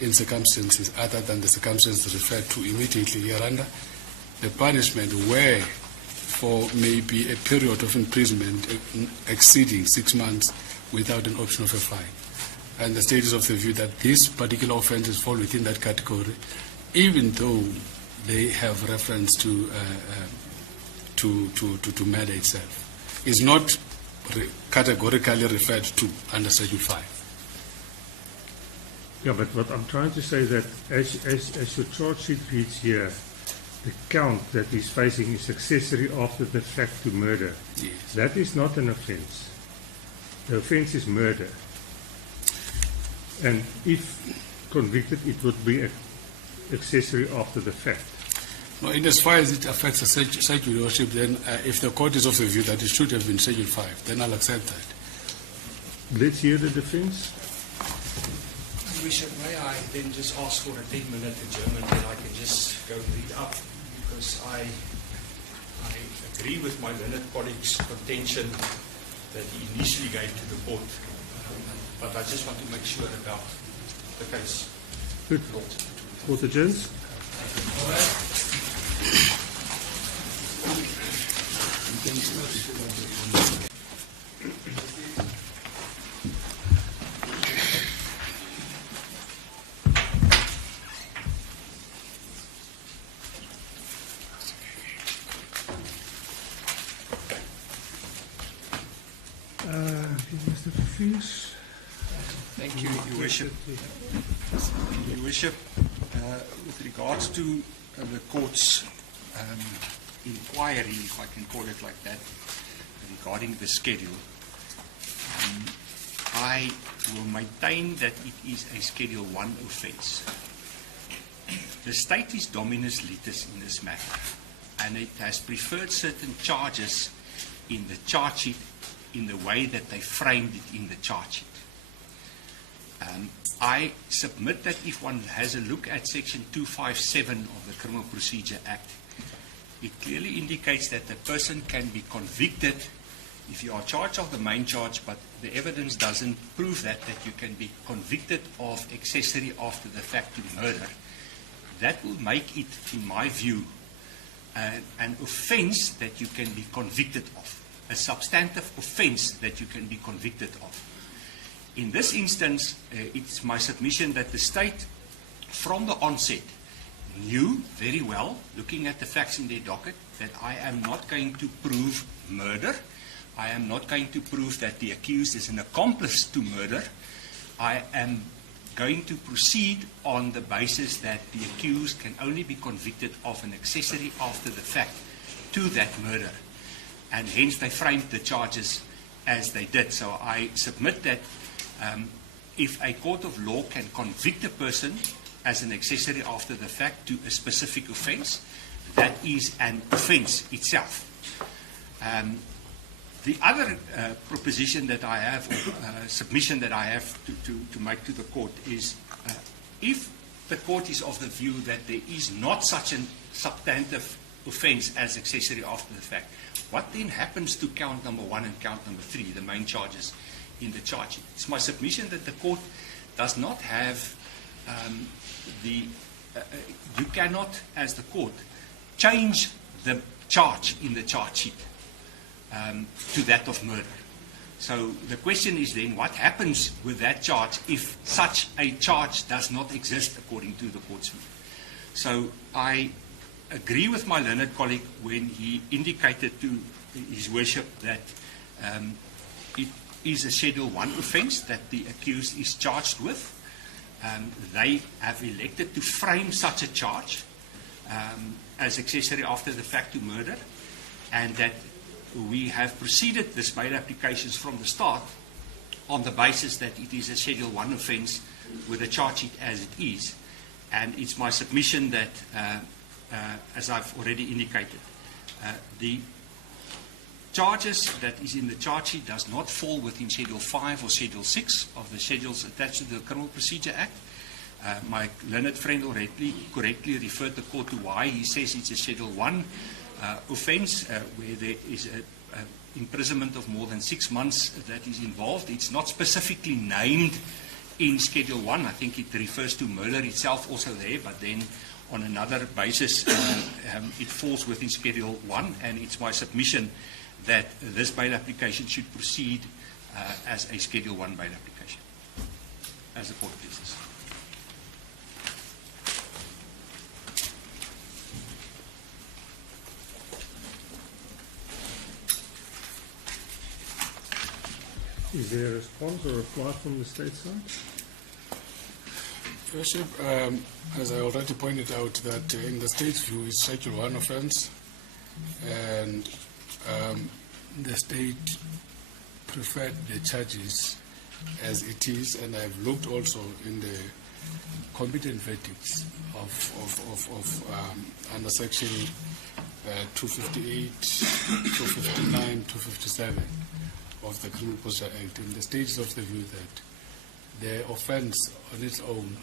in circumstances other than the circumstances referred to immediately hereunder, the punishment where for maybe a period of imprisonment exceeding 6 months without an option of a fine. And the state is of the view that these particular offences fall within that category, even though they have reference to murder itself. Is not categorically referred to under Schedule 5. Yeah, but what I'm trying to say is that as your charge sheet reads here, the count that he's facing is accessory after the fact to murder. Yes. That is not an offence. The offence is murder. And if convicted, it would be accessory after the fact. No, in as far as it affects the Schedule worship, then if the court is of the view that it should have been Schedule 5, then I'll accept that. Let's hear the defence. Bishop, may I then just ask for a 10-minute adjournment and I can just go read up, because I agree with my learned colleague's contention that he initially gave to the court, but I just want to make sure about the case. Good. Court adjourns. Mr. Fies. Thank you, Your Worship. Your Worship, with regards to the court's inquiry, if I can call it like that, regarding the schedule, I will maintain that it is a Schedule 1 offence. The state is dominus litis in this matter, and it has preferred certain charges in the charge sheet in the way that they framed it in the charge sheet. I submit that if one has a look at Section 257 of the Criminal Procedure Act, it clearly indicates that the person can be convicted if you are charged of the main charge, but the evidence doesn't prove that you can be convicted of accessory after the fact to murder. That will make it, in my view, an offence that you can be convicted of, a substantive offence that you can be convicted of. In this instance, it's my submission that the state, from the onset, knew very well, looking at the facts in their docket, that I am not going to prove murder. I am not going to prove that the accused is an accomplice to murder. I am going to proceed on the basis that the accused can only be convicted of an accessory after the fact to that murder. And hence they framed the charges as they did. So I submit that if a court of law can convict a person as an accessory after the fact to a specific offence, that is an offence itself. The other proposition that I have, or submission that I have to make to the court is, if the court is of the view that there is not such a substantive offence as accessory after the fact, what then happens to count number 1 and count number 3, the main charges in the charge sheet? It's my submission that the court does not have you cannot, as the court, change the charge in the charge sheet to that of murder. So the question is then, what happens with that charge if such a charge does not exist according to the court's view? So I agree with my learned colleague when he indicated to His Worship that it is a Schedule 1 offence that the accused is charged with. They have elected to frame such a charge as accessory after the fact to murder, and that we have proceeded this bail applications from the start on the basis that it is a Schedule 1 offence with a charge sheet as it is. And it's my submission that, as I've already indicated, the charges that is in the charge sheet does not fall within Schedule 5 or Schedule 6 of the schedules attached to the Criminal Procedure Act. My learned friend already correctly referred the court to why he says it's a Schedule 1 offence where there is an imprisonment of more than 6 months that is involved. It's not specifically named in Schedule 1. I think it refers to murder itself also there, but then on another basis it falls within Schedule 1, and it's my submission that this bail application should proceed as a Schedule 1 bail application, as the court pleases. Is there a response or reply from the state side? Your Worship, as I already pointed out, that in the state's view it's Schedule 1 offence, and the state preferred the charges as it is, and I've looked also in the competent verdicts of under Section 258, 259, 257 of the Criminal Procedure Act, and the state is of the view that the offence on its own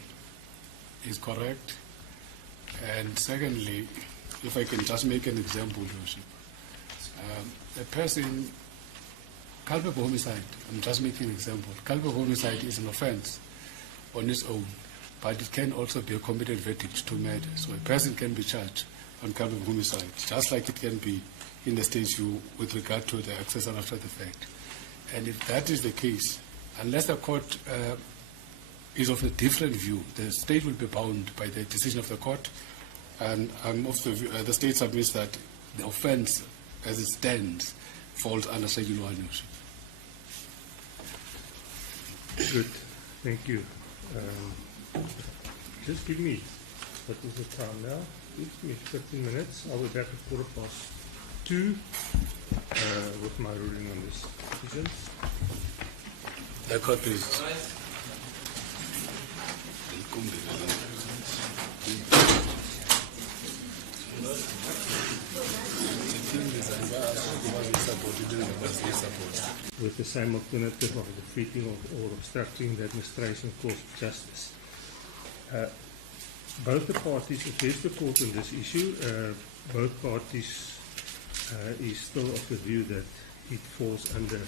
is correct. And secondly, if I can just make an example, Your Worship, a person, culpable homicide, I'm just making an example, culpable homicide is an offence on its own, but it can also be a competent verdict to murder. So a person can be charged on culpable homicide, just like it can be in the state's view with regard to the accessor after the fact. And if that is the case, unless the court is of a different view, the state will be bound by the decision of the court. And I'm of the view, the state submits that the offence, as it stands, falls under Schedule 1. Good, thank you. Just give me, what is the time now? Give me 15 minutes. I'll be back at 2:15 with my ruling on this decision. The court, please. With the same alternative of defeating or obstructing the administration course of justice. Both the parties addressed the court on this issue. Both parties is still of the view that it falls under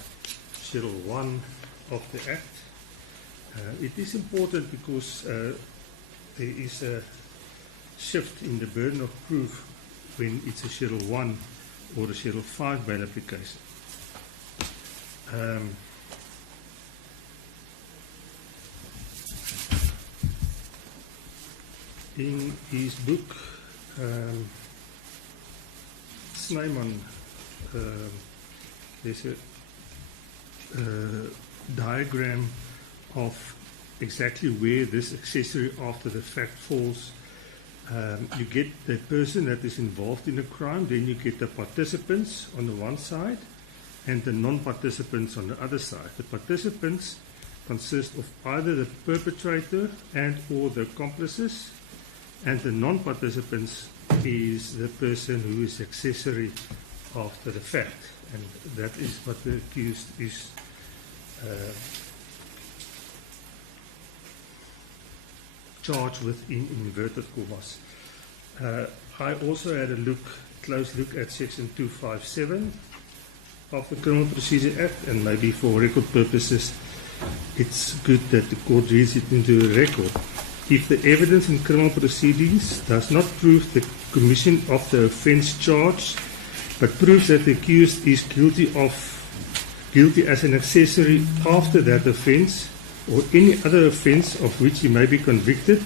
Schedule 1 of the Act. It is important because there is a shift in the burden of proof when it's a Schedule 1 or a Schedule 5 bail application. In his book, Snyman, there's a diagram of exactly where this accessory after the fact falls. You get the person that is involved in the crime, then you get the participants on the one side and the non-participants on the other side. The participants consist of either the perpetrator and or the accomplices, and the non-participants is the person who is accessory after the fact, and that is what the accused is charged with in inverted commas. I also had a close look at Section 257 of the Criminal Procedure Act, and maybe for record purposes it's good that the court reads it into the record. If the evidence in criminal proceedings does not prove the commission of the offence charged, but proves that the accused is guilty as an accessory after that offence, or any other offence of which he may be convicted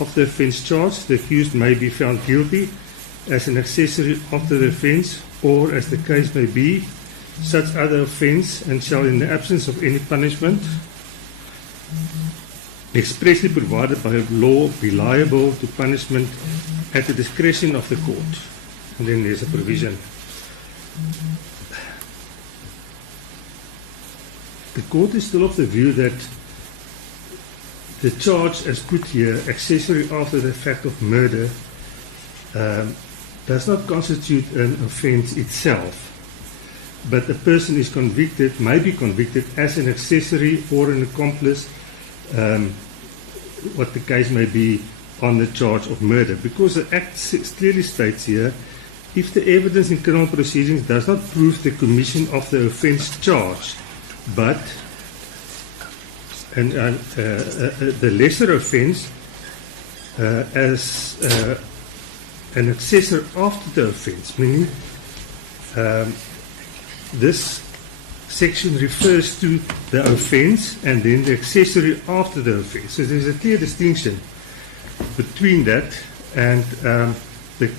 of the offence charged, the accused may be found guilty as an accessory after the offence, or as the case may be, such other offence, and shall, in the absence of any punishment expressly provided by law, be liable to punishment at the discretion of the court. And then there's a provision. The court is still of the view that the charge as put here, accessory after the fact of murder, does not constitute an offence itself, but the person is convicted, may be convicted as an accessory or an accomplice, what the case may be, on the charge of murder. Because the Act clearly states here, if the evidence in criminal proceedings does not prove the commission of the offence charged, but the lesser offence as an accessory after the offence, meaning this section refers to the offence and then the accessory after the offence. So there's a clear distinction between that, and the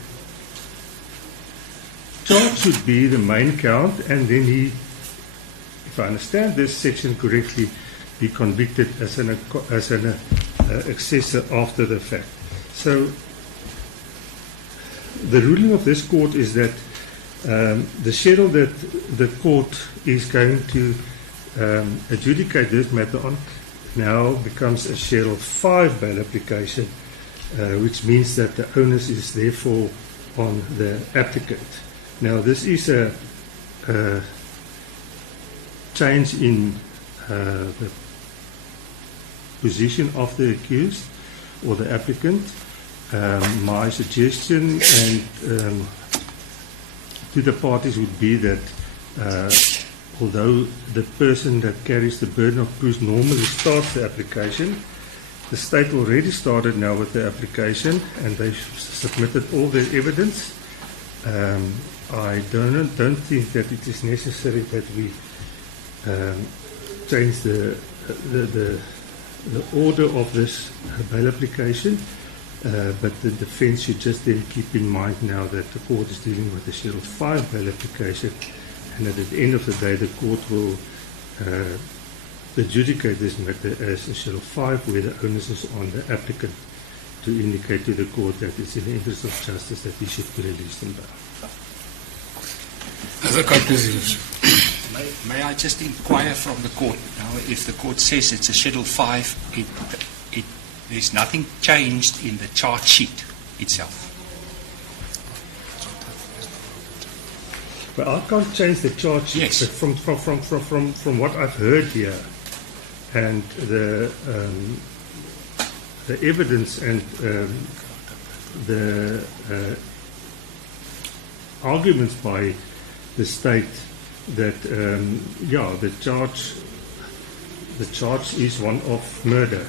charge should be the main count, and then he, if I understand this section correctly, be convicted as an accessor after the fact. So the ruling of this court is that the schedule that the court is going to adjudicate this matter on now becomes a Schedule 5 bail application, which means that the onus is therefore on the applicant. Now, this is a change in the position of the accused or the applicant. My suggestion and to the parties would be that although the person that carries the burden of proof normally starts the application, the state already started now with the application and they've submitted all their evidence. I don't think that it is necessary that we change the order of this bail application. But the defence should just then keep in mind now that the court is dealing with a Schedule 5 bail application, and that at the end of the day the court will adjudicate this matter as a Schedule 5, where the onus is on the applicant to indicate to the court that it's in the interest of justice that he should be released on bail. May I just inquire from the court now, if the court says it's a Schedule 5, there's nothing changed in the charge sheet itself? Well, I can't change the charge sheet, Yes. but from what I've heard here, and the evidence and the arguments by the state that the charge is one of murder,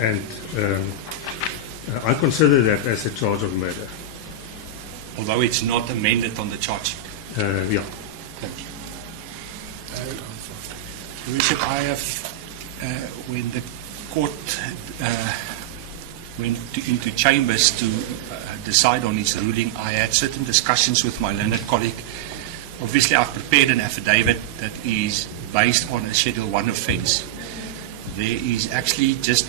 and I consider that as a charge of murder. Although it's not amended on the charge sheet. Yeah. Thank you. Bishop, I have, when the court went into chambers to decide on its ruling, I had certain discussions with my learned colleague. Obviously, I've prepared an affidavit that is based on a Schedule 1 offence. There is actually just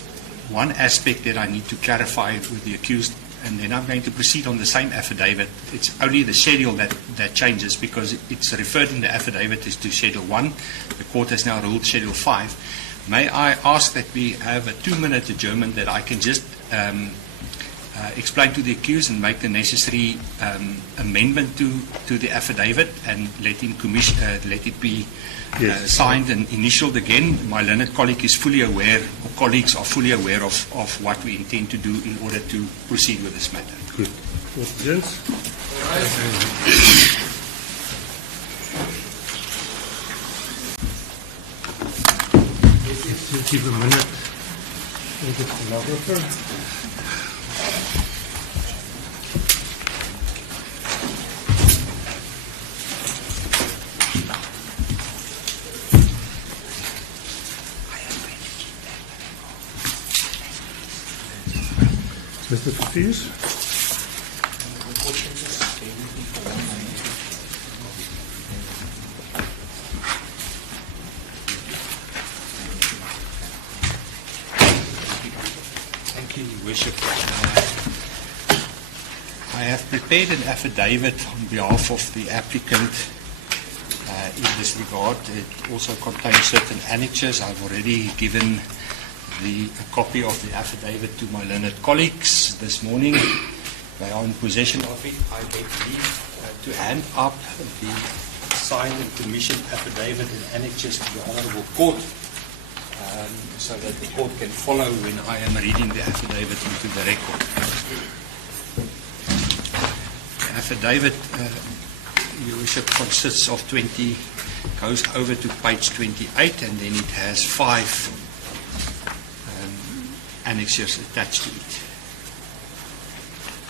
one aspect that I need to clarify with the accused, and then I'm going to proceed on the same affidavit. It's only the schedule that changes, because it's referred in the affidavit as to Schedule 1. The court has now ruled Schedule 5. May I ask that we have a 2-minute adjournment that I can just explain to the accused and make the necessary amendment to the affidavit and let it be signed and initialed again. My learned colleague is fully aware, or colleagues are fully aware of what we intend to do in order to proceed with this matter. Good. Gents? Let's give a minute. We'll get the stenographer. Mr. Fafis? Thank you, Your Worship. I have prepared an affidavit on behalf of the applicant in this regard. It also contains certain annexures. I've already given a copy of the affidavit to my learned colleagues this morning. They are in possession of it. I beg leave to hand up the signed and commissioned affidavit and annexures to the Honourable Court, so that the court can follow when I am reading the affidavit into the record. The affidavit, Your Worship, consists of goes over to page 28, and then it has 5 annexures attached to it.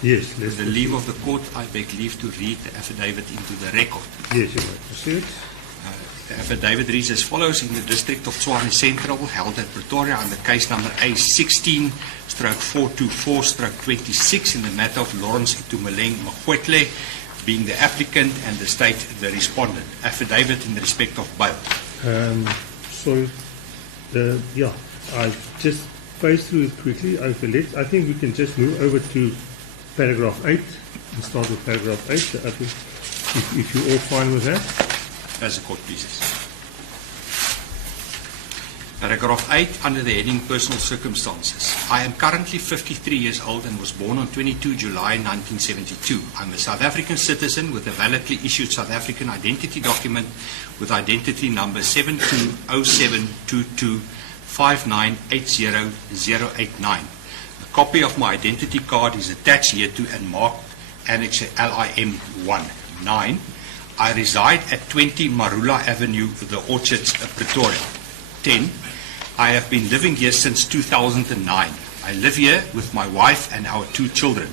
Yes. With the leave of the court, I beg leave to read the affidavit into the record. Yes, you may proceed. The affidavit reads as follows: in the District of Tshwane Central, held at Pretoria under case number A16/424/26 in the matter of Lawrence Itumeleng Magwetle, being the applicant and the state the respondent. Affidavit in respect of bail. Sorry. Yeah, I've just paced through it quickly. I think we can just move over to paragraph 8 and start with paragraph 8. So I think if you're all fine with that. As the court pleases. Paragraph 8, under the heading Personal Circumstances. I am currently 53 years old and was born on 22 July 1972. I'm a South African citizen with a validly issued South African identity document with identity number 72072259800089. A copy of my identity card is attached hereto and marked Annexure LIM 19. I reside at 20 Marula Avenue, The Orchards, Pretoria. 10. I have been living here since 2009. I live here with my wife and our 2 children.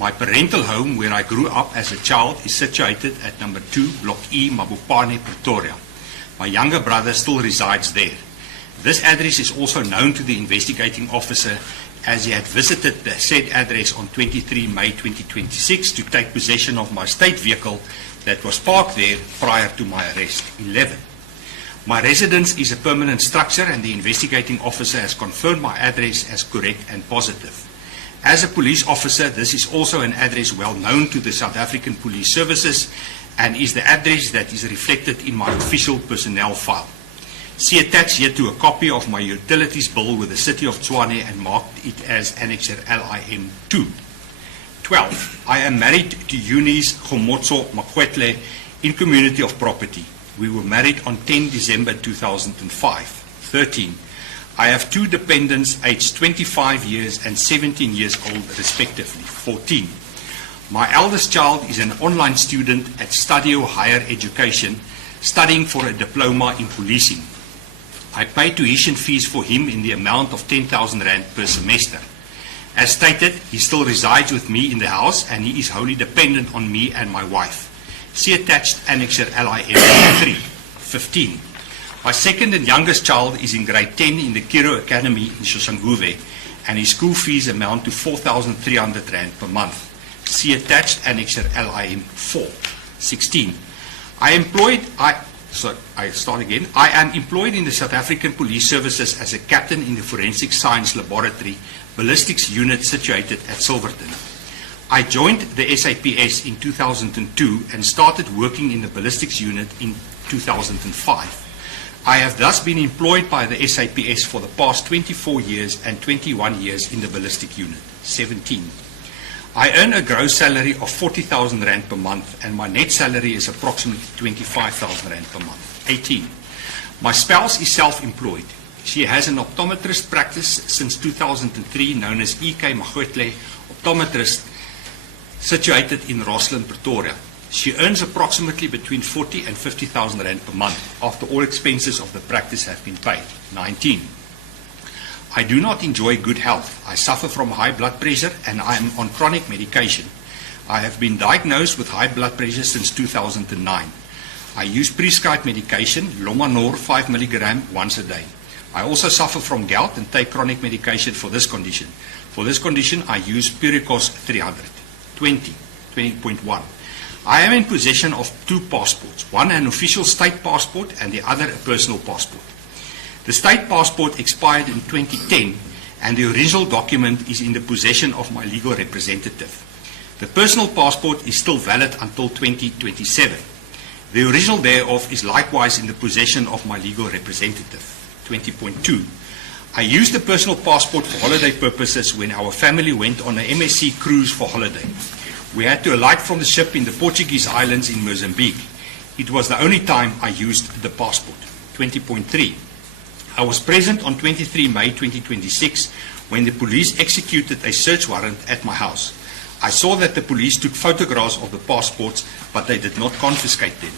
My parental home, where I grew up as a child, is situated at number 2, Block E, Mabopane, Pretoria. My younger brother still resides there. This address is also known to the investigating officer, as he had visited the said address on 23 May 2026 to take possession of my state vehicle that was parked there prior to my arrest. 11. My residence is a permanent structure and the investigating officer has confirmed my address as correct and positive. As a police officer, this is also an address well known to the South African Police Services and is the address that is reflected in my official personnel file. See attached here to a copy of my utilities bill with the City of Tshwane and marked it as Annexure LIM 2. 12. I am married to Eunice Gomotso Magwetle in community of property. We were married on 10 December 2005. 13. I have 2 dependents aged 25 years and 17 years old respectively. 14. My eldest child is an online student at Stadio Higher Education, studying for a diploma in policing. I pay tuition fees for him in the amount of 10,000 rand per semester. As stated, he still resides with me in the house and he is wholly dependent on me and my wife. See attached Annexure LIM 3. 15. My second and youngest child is in grade 10 in the Kiro Academy in Soshanguve and his school fees amount to 4,300 rand per month. See attached Annexure LIM 4. 16. I am employed in the South African Police Services as a captain in the Forensic Science Laboratory, ballistics unit situated at Silverton. I joined the SAPS in 2002 and started working in the ballistics unit in 2005. I have thus been employed by the SAPS for the past 24 years and 21 years in the ballistic unit. 17. I earn a gross salary of 40,000 rand per month and my net salary is approximately 25,000 rand per month. 18. My spouse is self-employed. She has an optometrist practice since 2003 known as E.K. Magwetle Optometrist, situated in Roslyn, Pretoria. She earns approximately between 40 and 50,000 rand per month after all expenses of the practice have been paid. 19. I do not enjoy good health. I suffer from high blood pressure and I am on chronic medication. I have been diagnosed with high blood pressure since 2009. I use prescribed medication, Lomanor 5 mg once a day. I also suffer from gout and take chronic medication for this condition. For this condition, I use Puricos 300. 20.1. I am in possession of 2 passports, one an official state passport and the other a personal passport. The state passport expired in 2010 and the original document is in the possession of my legal representative. The personal passport is still valid until 2027. The original thereof is likewise in the possession of my legal representative. 20.2. I used the personal passport for holiday purposes when our family went on an MSC cruise for holiday. We had to alight from the ship in the Portuguese islands in Mozambique. It was the only time I used the passport. 20.3. I was present on 23 May 2026 when the police executed a search warrant at my house. I saw that the police took photographs of the passports, but they did not confiscate them.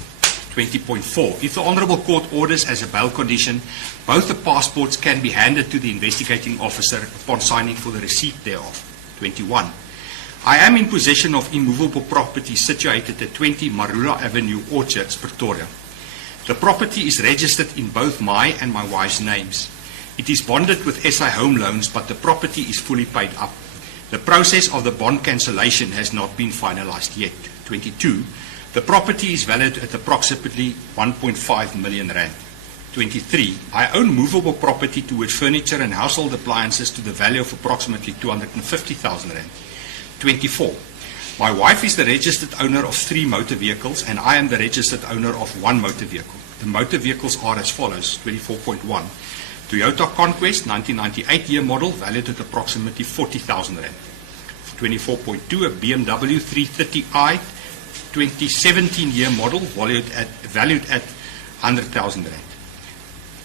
20.4. If the Honourable Court orders as a bail condition, both the passports can be handed to the investigating officer upon signing for the receipt thereof. 21. I am in possession of immovable property situated at 20 Marula Avenue, Orchards, Pretoria. The property is registered in both my and my wife's names. It is bonded with SA Home Loans, but the property is fully paid up. The process of the bond cancellation has not been finalized yet. 22. The property is valued at approximately 1.5 million rand. 23. I own movable property towards furniture and household appliances to the value of approximately 250,000 rand. 24. My wife is the registered owner of 3 motor vehicles and I am the registered owner of 1 motor vehicle. The motor vehicles are as follows. 24.1. Toyota Conquest 1998 year model valued at approximately 40,000 rand. 24.2. A BMW 330i 2017 year model valued at 100,000 rand.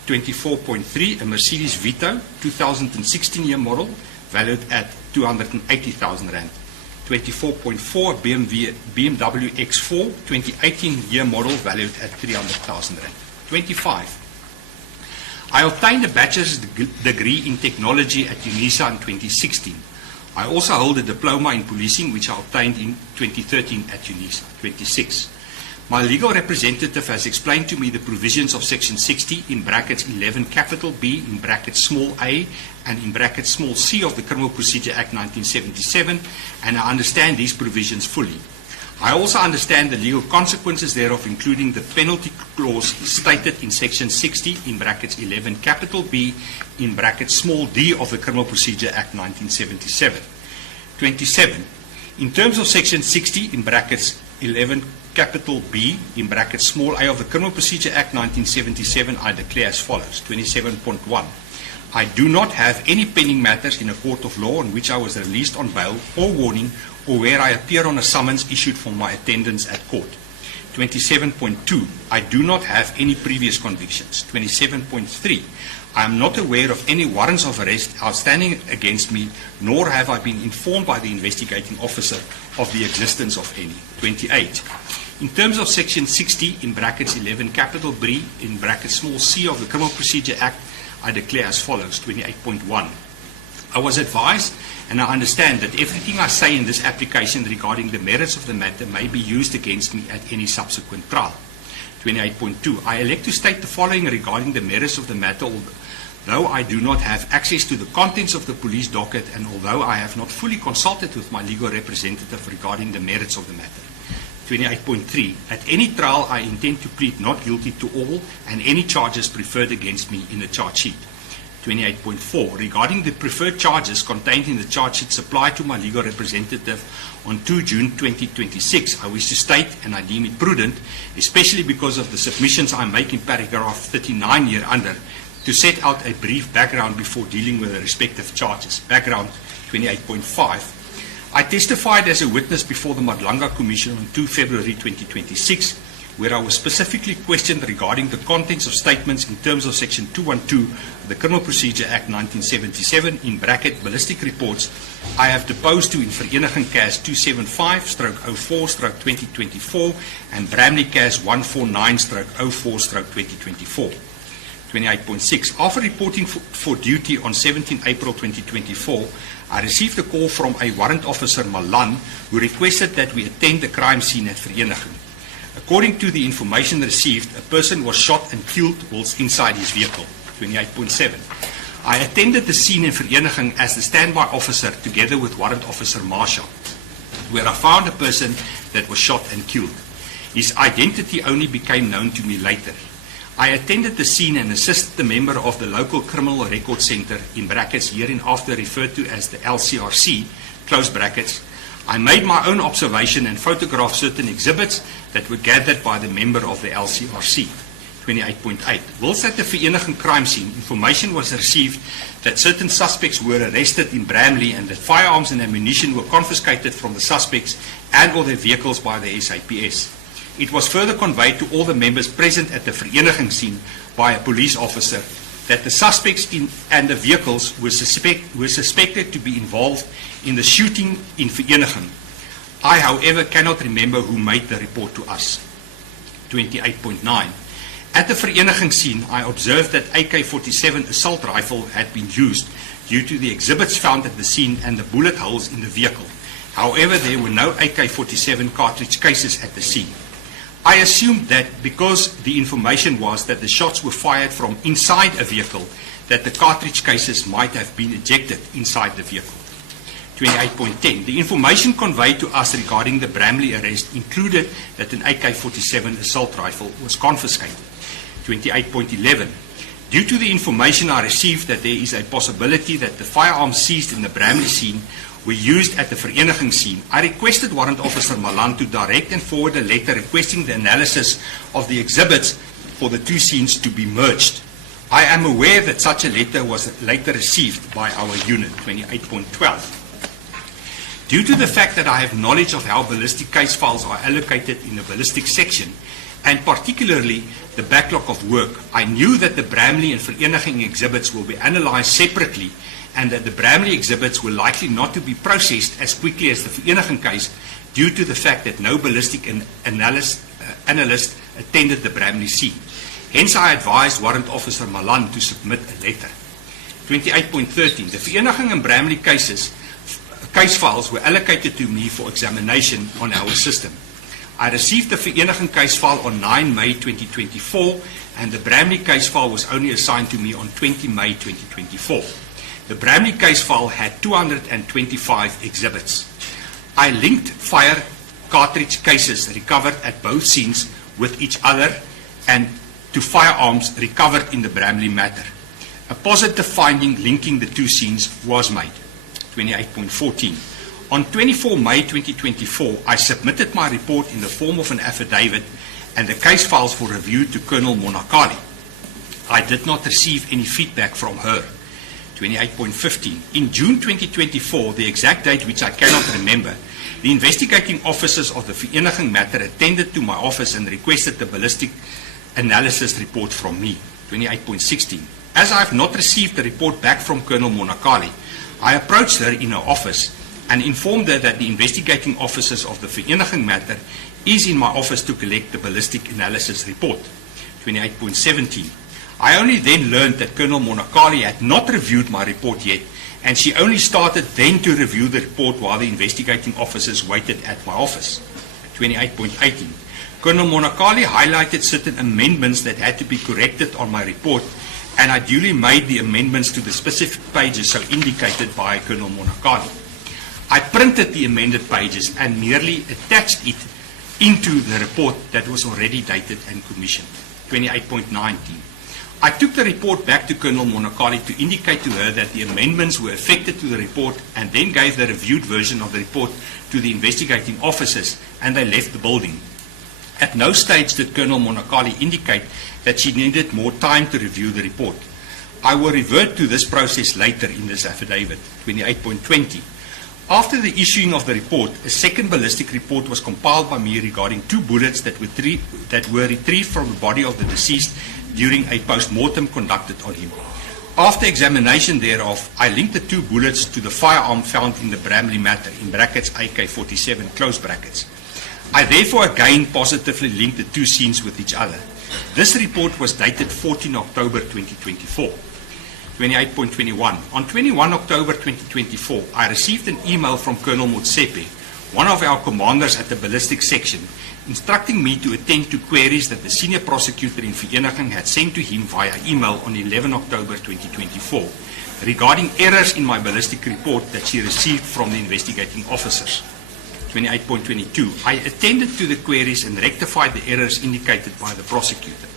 24.3. A Mercedes Vito 2016 year model valued at 280,000 rand. 24.4. BMW X4 2018 year model valued at 300,000 rand. 25. I obtained a bachelor's degree in technology at UNISA in 2016. I also hold a diploma in policing, which I obtained in 2013 at UNISA. 26. My legal representative has explained to me the provisions of Section 60 in brackets 11 capital B in brackets small a and in brackets small c of the Criminal Procedure Act 1977, and I understand these provisions fully. I also understand the legal consequences thereof, including the penalty clause stated in Section 60 in brackets 11 capital B in brackets small d of the Criminal Procedure Act 1977. 27. In terms of Section 60 in brackets 11 capital B in brackets small a of the Criminal Procedure Act 1977, I declare as follows. 27.1. I do not have any pending matters in a court of law on which I was released on bail or warning, or where I appear on a summons issued for my attendance at court. 27.2. I do not have any previous convictions. 27.3. I am not aware of any warrants of arrest outstanding against me, nor have I been informed by the investigating officer of the existence of any. 28. In terms of Section 60 in brackets 11 capital B in brackets small c of the Criminal Procedure Act, I declare as follows. 28.1. I was advised and I understand that everything I say in this application regarding the merits of the matter may be used against me at any subsequent trial. 28.2. I elect to state the following regarding the merits of the matter, although I do not have access to the contents of the police docket and although I have not fully consulted with my legal representative regarding the merits of the matter. 28.3. At any trial I intend to plead not guilty to all and any charges preferred against me in the charge sheet. 28.4. Regarding the preferred charges contained in the charge sheet supplied to my legal representative on 2 June 2026, I wish to state, and I deem it prudent, especially because of the submissions I make in paragraph 39 hereunder, to set out a brief background before dealing with the respective charges. Background 28.5. I testified as a witness before the Madlanga Commission on 2 February 2026, where I was specifically questioned regarding the contents of statements in terms of Section 212 of the Criminal Procedure Act 1977 in bracket ballistic reports I have deposed to in Vereniging CAS 275/04/2024 and Bramley CAS 149/04/2024. 28.6. After reporting for duty on 17 April 2024, I received a call from a warrant officer, Malan, who requested that we attend the crime scene at Vereniging. According to the information received, a person was shot and killed whilst inside his vehicle. 28.7. I attended the scene in Vereniging as the standby officer together with warrant officer Marshall, where I found a person that was shot and killed. His identity only became known to me later. I attended the scene and assisted the member of the local criminal record center, in brackets hereinafter referred to as the LCRC, close brackets. I made my own observation and photographed certain exhibits that were gathered by the member of the LCRC. 28.8. Whilst at the Vereniging crime scene, information was received that certain suspects were arrested in Bramley and that firearms and ammunition were confiscated from the suspects and or their vehicles by the SAPS. It was further conveyed to all the members present at the Vereniging scene by a police officer that the suspects and the vehicles were suspected to be involved in the shooting in Vereniging. I, however, cannot remember who made the report to us. 28.9. At the Vereniging scene, I observed that AK-47 assault rifle had been used due to the exhibits found at the scene and the bullet holes in the vehicle. However, there were no AK-47 cartridge cases at the scene. I assumed that because the information was that the shots were fired from inside a vehicle, that the cartridge cases might have been ejected inside the vehicle. 28.10. The information conveyed to us regarding the Bramley arrest included that an AK-47 assault rifle was confiscated. 28.11. Due to the information I received that there is a possibility that the firearms seized in the Bramley scene were used at the Vereniging scene, I requested Warrant Officer Malan to direct and forward a letter requesting the analysis of the exhibits for the two scenes to be merged. I am aware that such a letter was later received by our unit. 28.12. Due to the fact that I have knowledge of how ballistic case files are allocated in the ballistic section, and particularly the backlog of work, I knew that the Bramley and Vereniging exhibits will be analyzed separately and that the Bramley exhibits were likely not to be processed as quickly as the Vereniging case due to the fact that no ballistic analyst attended the Bramley scene. Hence, I advised Warrant Officer Malan to submit a letter. 28.13. The Vereniging and Bramley case files were allocated to me for examination on our system. I received the Vereniging case file on 9 May 2024 and the Bramley case file was only assigned to me on 20 May 2024. The Bramley case file had 225 exhibits. I linked fire cartridge cases recovered at both scenes with each other and to firearms recovered in the Bramley matter. A positive finding linking the two scenes was made. 28.14. On 24 May 2024, I submitted my report in the form of an affidavit and the case files for review to Colonel Monakali. I did not receive any feedback from her. 28.15. In June 2024, the exact date which I cannot remember, the investigating officers of the Vereniging matter attended to my office and requested the ballistic analysis report from me. 28.16. As I have not received the report back from Colonel Monakali, I approached her in her office and informed her that the investigating officers of the Vereniging matter is in my office to collect the ballistic analysis report. 28.17. I only then learned that Colonel Monakali had not reviewed my report yet, and she only started then to review the report while the investigating officers waited at my office. 28.18. Colonel Monakali highlighted certain amendments that had to be corrected on my report, and I duly made the amendments to the specific pages so indicated by Colonel Monakali. I printed the amended pages and merely attached it into the report that was already dated and commissioned. 28.19. I took the report back to Colonel Monakali to indicate to her that the amendments were affected to the report and then gave the reviewed version of the report to the investigating officers and they left the building. At no stage did Colonel Monakali indicate that she needed more time to review the report. I will revert to this process later in this affidavit. 28.20. After the issuing of the report, a second ballistic report was compiled by me regarding 2 bullets that were retrieved from the body of the deceased during a post-mortem conducted on him. After examination thereof, I linked the 2 bullets to the firearm found in the Bramley matter, in brackets AK-47, close brackets. I therefore again positively linked the 2 scenes with each other. This report was dated 14 October 2024. 28.21. On 21 October 2024, I received an email from Colonel Motsepe, one of our commanders at the ballistic section, instructing me to attend to queries that the senior prosecutor in Vereniging had sent to him via email on 11 October 2024 regarding errors in my ballistic report that she received from the investigating officers. 28.22. I attended to the queries and rectified the errors indicated by the prosecutor.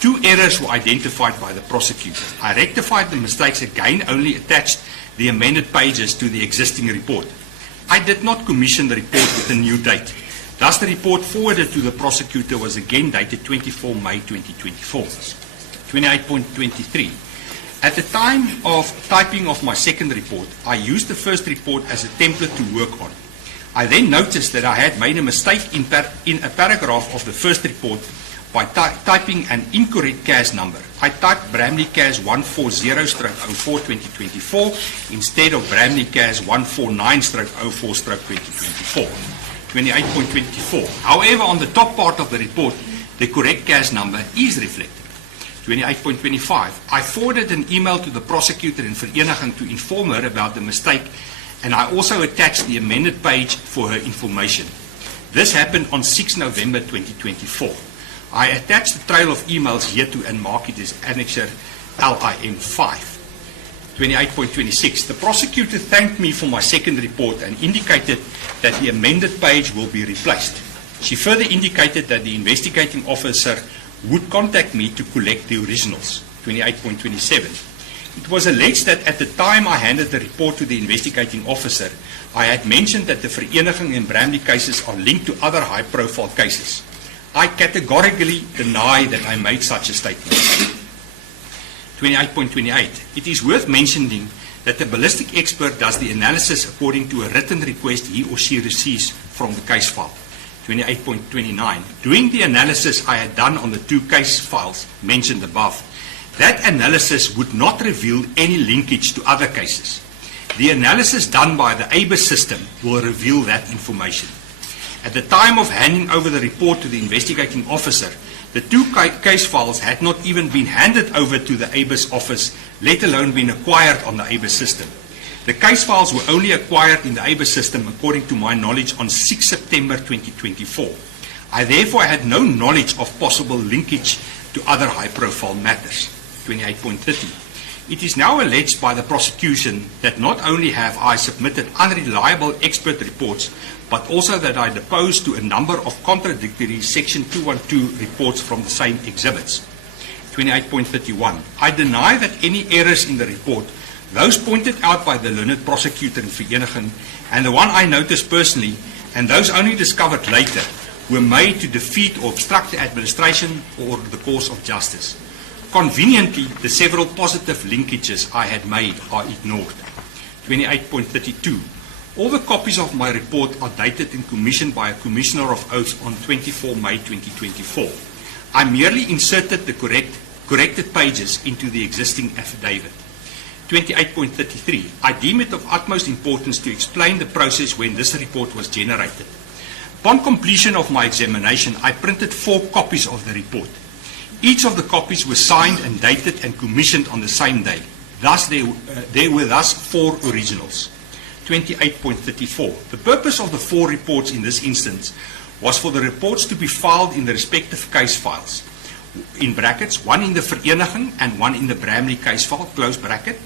2 errors were identified by the prosecutor. I rectified the mistakes again, only attached the amended pages to the existing report. I did not commission the report with a new date. Thus, the report forwarded to the prosecutor was again dated 24 May 2024. 28.23. At the time of typing of my second report, I used the first report as a template to work on. I then noticed that I had made a mistake in a paragraph of the first report by typing an incorrect CAS number. I typed Bramley CAS 140/04/2024 instead of Bramley CAS 149/04/2024. 28.24. However, on the top part of the report, the correct CAS number is reflected. 28.25. I forwarded an email to the prosecutor in Vereniging to inform her about the mistake, and I also attached the amended page for her information. This happened on 6 November 2024. I attached the trail of emails here to and mark it as Annexure LIM 5. 28.26. The prosecutor thanked me for my second report and indicated that the amended page will be replaced. She further indicated that the investigating officer would contact me to collect the originals. 28.27. It was alleged that at the time I handed the report to the investigating officer, I had mentioned that the Vereniging and Bramley cases are linked to other high-profile cases. I categorically deny that I made such a statement. 28.28. It is worth mentioning that the ballistic expert does the analysis according to a written request he or she receives from the case file. 28.29. Doing the analysis I had done on the two case files mentioned above, that analysis would not reveal any linkage to other cases. The analysis done by the ABIS system will reveal that information. At the time of handing over the report to the investigating officer, the two case files had not even been handed over to the ABIS office, let alone been acquired on the ABIS system. The case files were only acquired in the ABIS system, according to my knowledge, on 6 September 2024. I therefore had no knowledge of possible linkage to other high-profile matters. 28.30. It is now alleged by the prosecution that not only have I submitted unreliable expert reports, but also that I deposed to a number of contradictory Section 212 reports from the same exhibits. 28.31. I deny that any errors in the report, those pointed out by the learned prosecutor in Vereniging, and the one I noticed personally, and those only discovered later, were made to defeat or obstruct the administration or the course of justice. Conveniently, the several positive linkages I had made are ignored. 28.32. All the copies of my report are dated and commissioned by a Commissioner of Oaths on 24 May 2024. I merely inserted the corrected pages into the existing affidavit. 28.33. I deem it of utmost importance to explain the process when this report was generated. Upon completion of my examination, I printed 4 copies of the report. Each of the copies was signed and dated and commissioned on the same day. Thus, there were thus 4 originals. 28.34. The purpose of the 4 reports in this instance was for the reports to be filed in the respective case files. In brackets, one in the Vereniging and one in the Bramley case file, close bracket,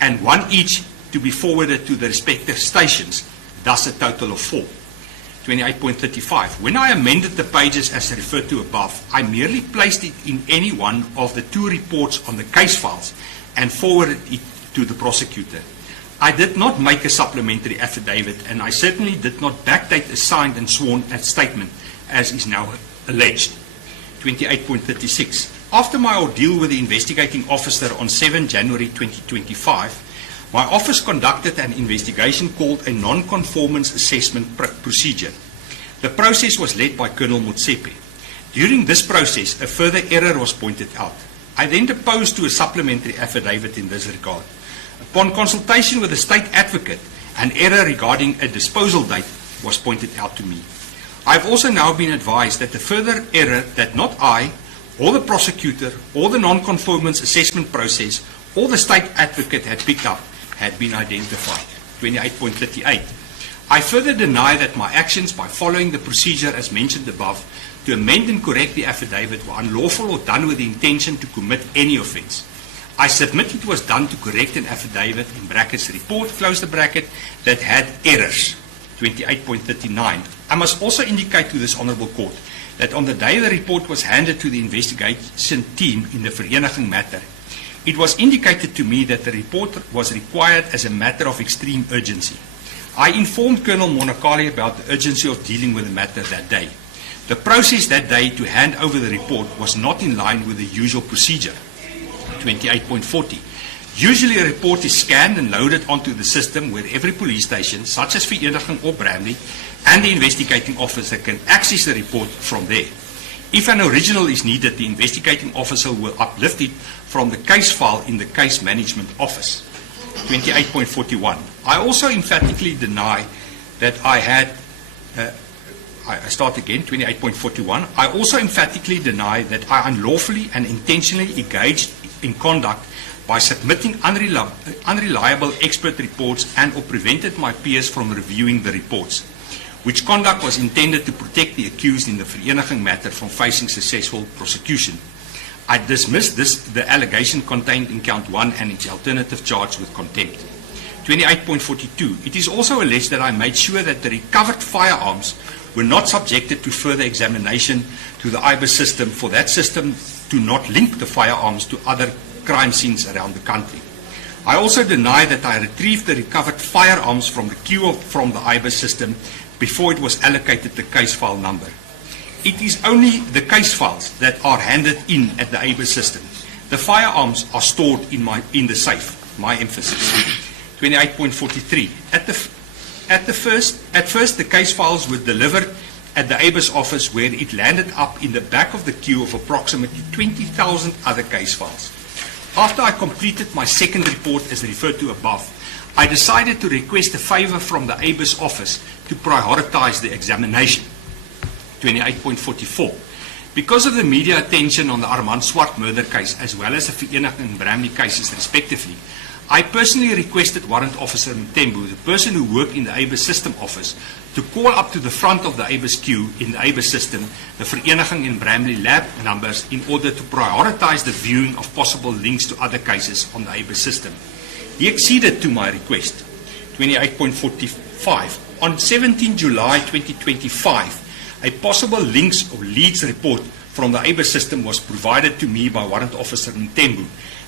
and one each to be forwarded to the respective stations, thus a total of 4. 28.35. When I amended the pages as referred to above, I merely placed it in any one of the 2 reports on the case files and forwarded it to the prosecutor. I did not make a supplementary affidavit, and I certainly did not backdate a signed and sworn statement, as is now alleged. 28.36. After my ordeal with the investigating officer on 7 January 2025, my office conducted an investigation called a non-conformance assessment procedure. The process was led by Colonel Motsepe. During this process, a further error was pointed out. I then deposed to a supplementary affidavit in this regard. Upon consultation with the state advocate, an error regarding a disposal date was pointed out to me. I have also now been advised that the further error that not I, or the prosecutor, or the non-conformance assessment process, or the state advocate had picked up had been identified. 28.38. I further deny that my actions by following the procedure as mentioned above to amend and correct the affidavit were unlawful or done with the intention to commit any offence. I submit it was done to correct an affidavit, in brackets report, close the bracket, that had errors. 28.39. I must also indicate to this Honourable Court that on the day the report was handed to the investigation team in the Vereniging matter, it was indicated to me that the report was required as a matter of extreme urgency. I informed Colonel Monakali about the urgency of dealing with the matter that day. The process that day to hand over the report was not in line with the usual procedure. 28.40. Usually a report is scanned and loaded onto the system where every police station, such as Vereniging or Bramley, and the investigating officer can access the report from there. If an original is needed, the investigating officer will uplift it from the case file in the case management office. 28.41. I also emphatically deny that I had, I start again, 28.41. I also emphatically deny that I unlawfully and intentionally engaged in conduct by submitting unreliable expert reports and or prevented my peers from reviewing the reports. which conduct was intended to protect the accused in the vereniging matter from facing successful prosecution. I dismiss the allegation contained in count 1 and its alternative charge with contempt. 28.42. It is also alleged that I made sure that the recovered firearms were not subjected to further examination to the IBIS system, for that system to not link the firearms to other crime scenes around the country. I also deny that I retrieved the recovered firearms from the queue from the IBIS system before it was allocated the case file number. It is only the case files that are handed in at the IBIS system. The firearms are stored in the safe, my emphasis. 28.43. At first, the case files were delivered at the IBIS office, where it landed up in the back of the queue of approximately 20,000 other case files. After I completed my second report as referred to above, I decided to request a favor from the IBIS office to prioritize the examination. 28.44. Because of the media attention on the Armand Swart murder case as well as the Vereniging and Bramley cases respectively, I personally requested Warrant Officer Mtembu, the person who worked in the IBIS system office, to call up to the front of the IBIS queue in the IBIS system the Vereniging and Bramley lab numbers in order to prioritize the viewing of possible links to other cases on the IBIS system. He acceded to my request. 28.45. On 17 July 2025, a possible links or leads report from the IBIS system was provided to me by Warrant Officer Mtembu,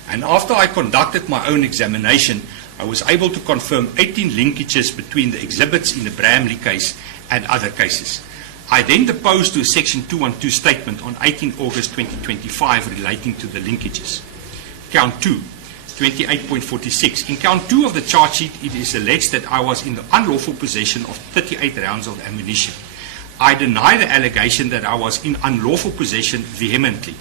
and after I conducted my own examination, I was able to confirm 18 linkages between the exhibits in the Bramley case and other cases. I then deposed to a Section 212 statement on 18 August 2025 relating to the linkages. Count 2, 28.46. In count 2 of the charge sheet, it is alleged that I was in the unlawful possession of 38 rounds of ammunition. I deny the allegation that I was in unlawful possession vehemently.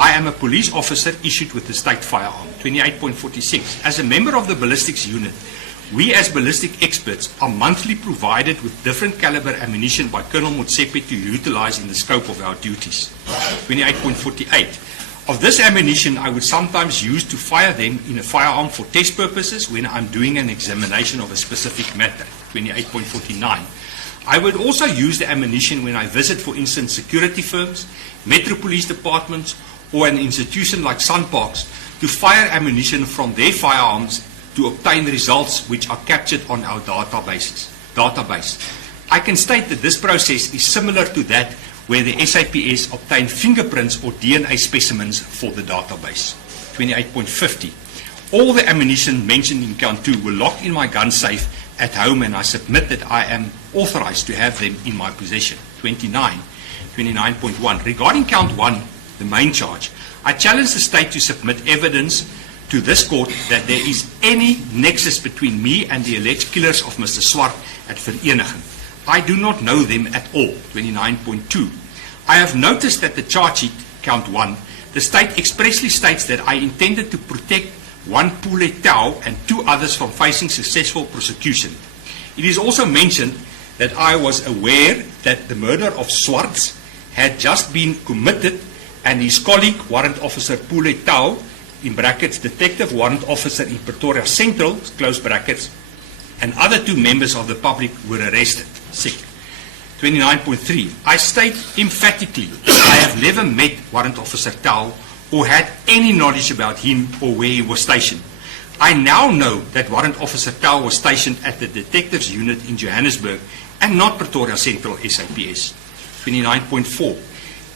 I am a police officer issued with the state firearm. 28.46. As a member of the ballistics unit, we as ballistic experts are monthly provided with different caliber ammunition by Colonel Motsepe to utilize in the scope of our duties. 28.48. Of this ammunition, I would sometimes use to fire them in a firearm for test purposes when I'm doing an examination of a specific matter. 28.49. I would also use the ammunition when I visit, for instance, security firms, metro police departments, or an institution like SunParks to fire ammunition from their firearms to obtain results which are captured on our database. I can state that this process is similar to that where the SAPS obtain fingerprints or DNA specimens for the database. 28.50. All the ammunition mentioned in count 2 were locked in my gun safe at home, and I submit that I am authorized to have them in my possession. 29.1. Regarding count 1, the main charge, I challenge the state to submit evidence to this court that there is any nexus between me and the alleged killers of Mr. Swart at Vereniging. I do not know them at all. 29.2. I have noticed that the charge sheet, count 1, the state expressly states that I intended to protect one Pule Tau and 2 others from facing successful prosecution. It is also mentioned that I was aware that the murder of Swartz had just been committed, and his colleague, Warrant Officer Pule Tau, in brackets, Detective Warrant Officer in Pretoria Central, close brackets, and other 2 members of the public were arrested. 29.3. I state emphatically that I have never met Warrant Officer Tau or had any knowledge about him or where he was stationed. I now know that Warrant Officer Tau was stationed at the Detectives Unit in Johannesburg and not Pretoria Central SAPS. 29.4.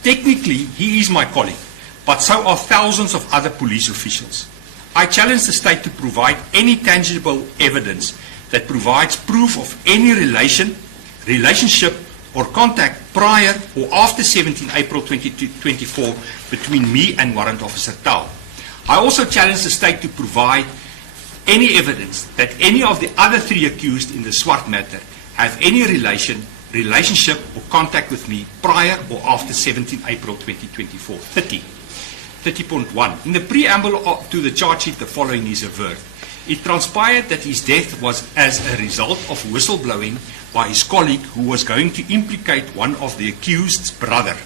Technically, he is my colleague, but so are thousands of other police officials. I challenge the state to provide any tangible evidence that provides proof of any relationship or contact prior or after 17 April 2024 between me and Warrant Officer Tau. I also challenge the state to provide any evidence that any of the other 3 accused in the Swart matter have any relationship or contact with me prior or after 17 April 2024. 30.1. In the preamble to the charge sheet, the following is averred. It transpired that his death was as a result of whistleblowing by his colleague who was going to implicate one of the accused's brother.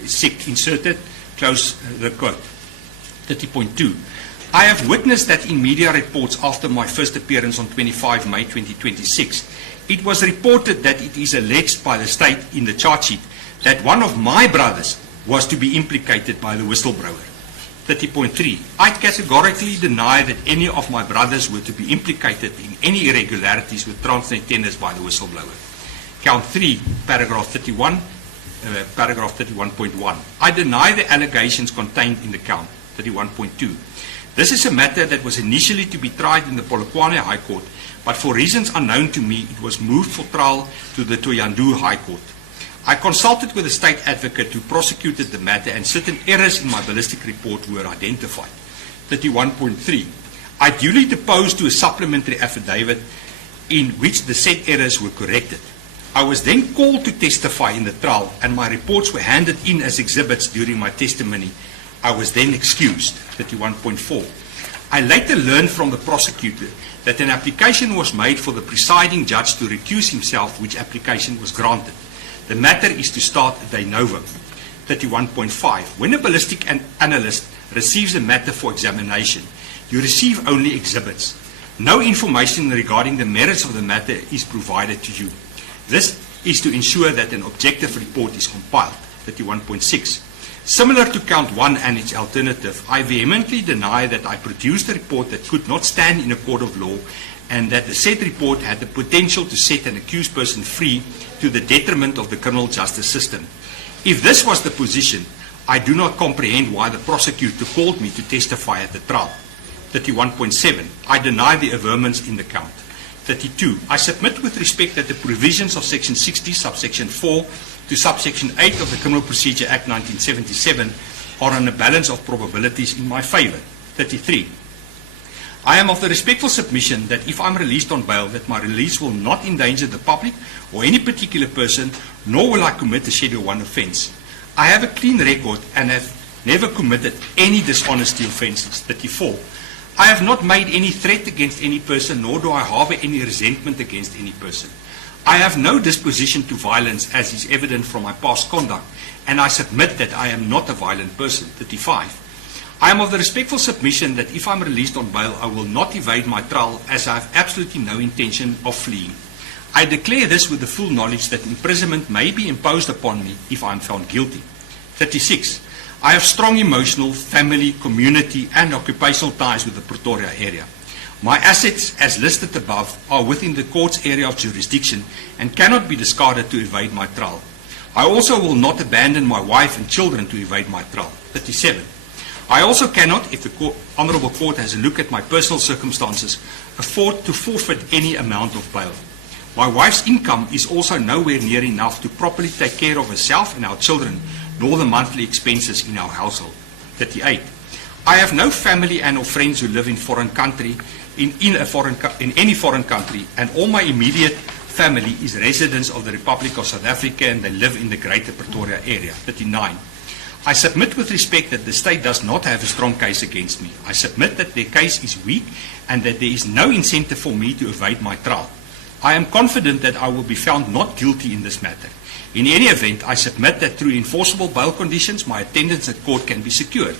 Inserted, close the quote. 30.2. I have witnessed that in media reports after my first appearance on 25 May 2026, it was reported that it is alleged by the state in the charge sheet that one of my brothers was to be implicated by the whistleblower. 30.3. I categorically deny that any of my brothers were to be implicated in any irregularities with Transnet tenders by the whistleblower. Count 3, paragraph 31, paragraph 31.1. I deny the allegations contained in the count. 31.2. This is a matter that was initially to be tried in the Polokwane High Court, but for reasons unknown to me, it was moved for trial to the Thohoyandou High Court. I consulted with the state advocate who prosecuted the matter, and certain errors in my ballistic report were identified. 31.3. I duly deposed to a supplementary affidavit in which the said errors were corrected. I was then called to testify in the trial, and my reports were handed in as exhibits during my testimony. I was then excused. 31.4. I later learned from the prosecutor that an application was made for the presiding judge to recuse himself, which application was granted. The matter is to start de novo. 31.5. When a ballistic analyst receives a matter for examination, you receive only exhibits. No information regarding the merits of the matter is provided to you. This is to ensure that an objective report is compiled. 31.6. Similar to count 1 and its alternative, I vehemently deny that I produced a report that could not stand in a court of law, and that the said report had the potential to set an accused person free to the detriment of the criminal justice system. If this was the position, I do not comprehend why the prosecutor called me to testify at the trial. 31.7. I deny the averments in the count. 32. I submit with respect that the provisions of Section 60, subsection 4 to subsection 8 of the Criminal Procedure Act 1977 are on a balance of probabilities in my favor. 33. I am of the respectful submission that if I'm released on bail, that my release will not endanger the public or any particular person, nor will I commit a Schedule 1 offence. I have a clean record and have never committed any dishonesty offences. 34. I have not made any threat against any person, nor do I harbour any resentment against any person. I have no disposition to violence, as is evident from my past conduct, and I submit that I am not a violent person. 35. I am of the respectful submission that if I am released on bail, I will not evade my trial, as I have absolutely no intention of fleeing. I declare this with the full knowledge that imprisonment may be imposed upon me if I am found guilty. 36. I have strong emotional, family, community, and occupational ties with the Pretoria area. My assets, as listed above, are within the court's area of jurisdiction and cannot be discarded to evade my trial. I also will not abandon my wife and children to evade my trial. 37. I also cannot, if the Honourable Court has a look at my personal circumstances, afford to forfeit any amount of bail. My wife's income is also nowhere near enough to properly take care of herself and our children, nor the monthly expenses in our household. 38. I have no family and or friends who live in any foreign country, and all my immediate family is residents of the Republic of South Africa, and they live in the Greater Pretoria area. 39. I submit with respect that the state does not have a strong case against me. I submit that their case is weak and that there is no incentive for me to evade my trial. I am confident that I will be found not guilty in this matter. In any event, I submit that through enforceable bail conditions, my attendance at court can be secured.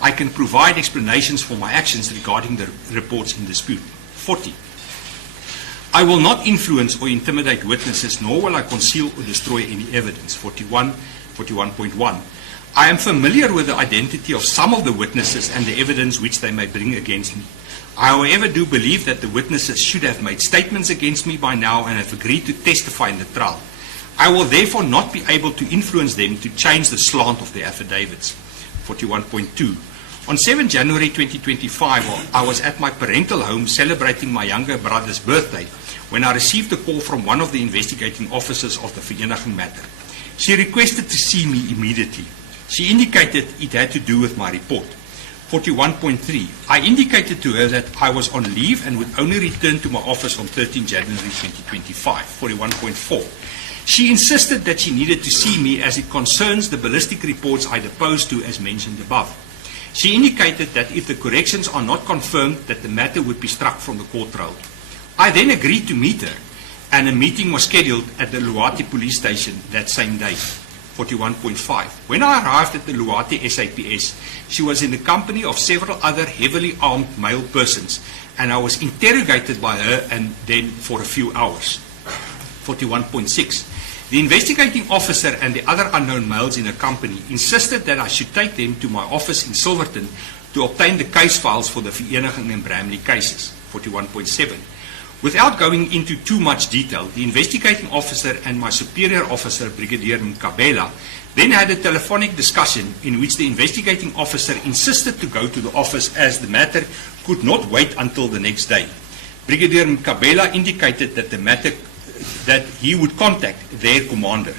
I can provide explanations for my actions regarding the reports in dispute. 40. I will not influence or intimidate witnesses, nor will I conceal or destroy any evidence. 41, 41.1. I am familiar with the identity of some of the witnesses and the evidence which they may bring against me. I, however, do believe that the witnesses should have made statements against me by now and have agreed to testify in the trial. I will therefore not be able to influence them to change the slant of their affidavits. 41.2. On 7 January 2025, I was at my parental home celebrating my younger brother's birthday when I received a call from one of the investigating officers of the Vereniging matter. She requested to see me immediately. She indicated it had to do with my report. 41.3. I indicated to her that I was on leave and would only return to my office on 13 January 2025. 41.4. She insisted that she needed to see me as it concerns the ballistic reports I deposed to as mentioned above. She indicated that if the corrections are not confirmed, that the matter would be struck from the court roll. I then agreed to meet her, and a meeting was scheduled at the Luati police station that same day. 41.5. When I arrived at the Luati SAPS, she was in the company of several other heavily armed male persons, and I was interrogated by her and then for a few hours. 41.6. The investigating officer and the other unknown males in the company insisted that I should take them to my office in Silverton to obtain the case files for the Vereniging and Bramley cases. 41.7. Without going into too much detail, the investigating officer and my superior officer, Brigadier Mkabela, then had a telephonic discussion in which the investigating officer insisted to go to the office as the matter could not wait until the next day. Brigadier Mkabela indicated that he would contact their commander.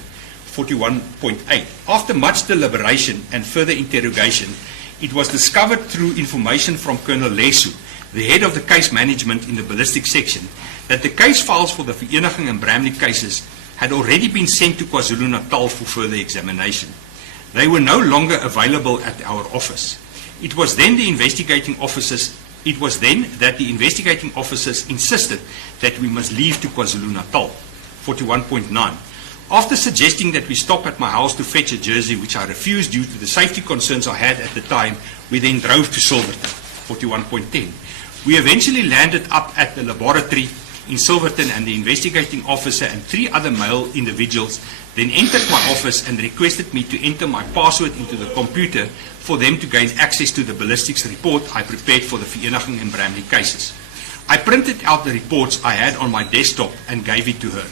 41.8. After much deliberation and further interrogation, it was discovered through information from Colonel Lesu, the head of the case management in the ballistic section, that the case files for the Vereniging and Bramley cases had already been sent to KwaZulu-Natal for further examination. They were no longer available at our office. It was then that the investigating officers insisted that we must leave to KwaZulu-Natal. 41.9. After suggesting that we stop at my house to fetch a jersey, which I refused due to the safety concerns I had at the time, we then drove to Silverton. 41.10. We eventually landed up at the laboratory in Silverton, and the investigating officer and 3 other male individuals then entered my office and requested me to enter my password into the computer for them to gain access to the ballistics report I prepared for the Vereniging and Bramley cases. I printed out the reports I had on my desktop and gave it to her.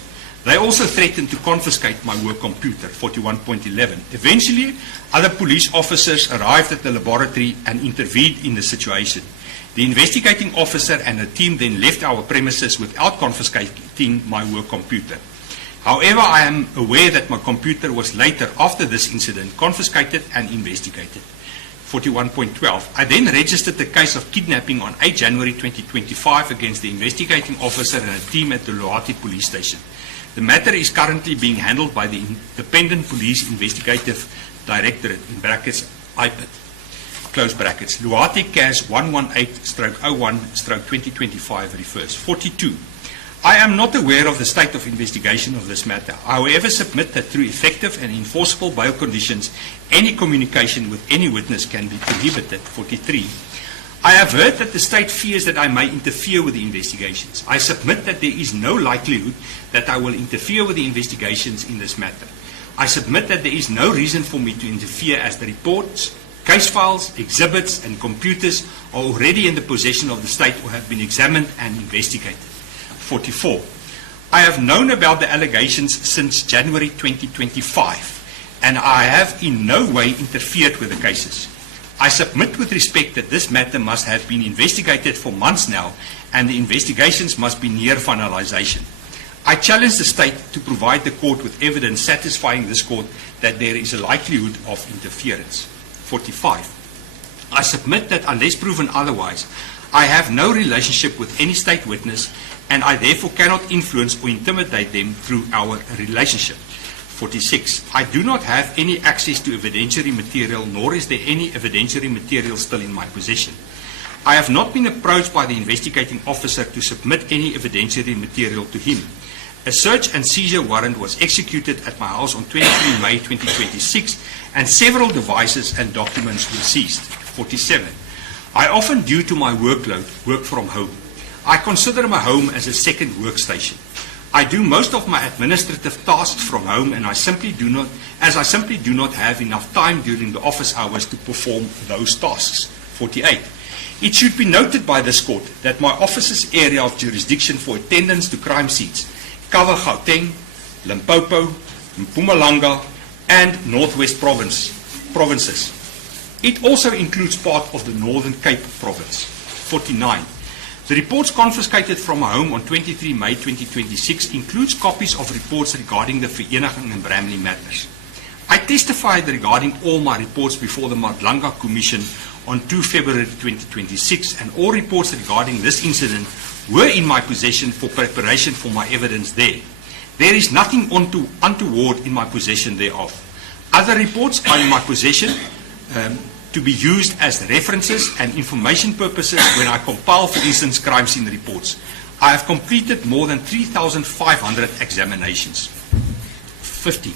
They also threatened to confiscate my work computer. 41.11. Eventually, other police officers arrived at the laboratory and intervened in the situation. The investigating officer and her team then left our premises without confiscating my work computer. However, I am aware that my computer was later, after this incident, confiscated and investigated. 41.12. I then registered the case of kidnapping on 8 January 2025 against the investigating officer and a team at the Luati police station. The matter is currently being handled by the Independent Police Investigative Directorate, in brackets, IPID, close brackets. Luati CAS 118/01/2025 refers. 42. I am not aware of the state of investigation of this matter. I, however, submit that through effective and enforceable bail conditions, any communication with any witness can be prohibited. 43. I have heard that the state fears that I may interfere with the investigations. I submit that there is no likelihood that I will interfere with the investigations in this matter. I submit that there is no reason for me to interfere, as the reports, case files, exhibits, and computers are already in the possession of the state or have been examined and investigated. 44. I have known about the allegations since January 2025, and I have in no way interfered with the cases. I submit with respect that this matter must have been investigated for months now, and the investigations must be near finalization. I challenge the state to provide the court with evidence satisfying this court that there is a likelihood of interference. 45. I submit that unless proven otherwise, I have no relationship with any state witness, and I therefore cannot influence or intimidate them through our relationship. 46. I do not have any access to evidentiary material, nor is there any evidentiary material still in my possession. I have not been approached by the investigating officer to submit any evidentiary material to him. A search and seizure warrant was executed at my house on 23 May 2026, and several devices and documents were seized. 47. I often, due to my workload, work from home. I consider my home as a second workstation. I do most of my administrative tasks from home, and I simply do not have enough time during the office hours to perform those tasks. 48. It should be noted by this court that my office's area of jurisdiction for attendance to crime scenes cover Gauteng, Limpopo, Mpumalanga, and Northwest provinces. It also includes part of the Northern Cape province. 49. The reports confiscated from my home on 23 May 2026 includes copies of reports regarding the Vereniging and Bramley matters. I testified regarding all my reports before the Madlanga Commission on 2 February 2026, and all reports regarding this incident were in my possession for preparation for my evidence there. There is nothing untoward in my possession thereof. Other reports are in my possession to be used as references and information purposes when I compile, for instance, crime scene reports. I have completed more than 3,500 examinations. 50.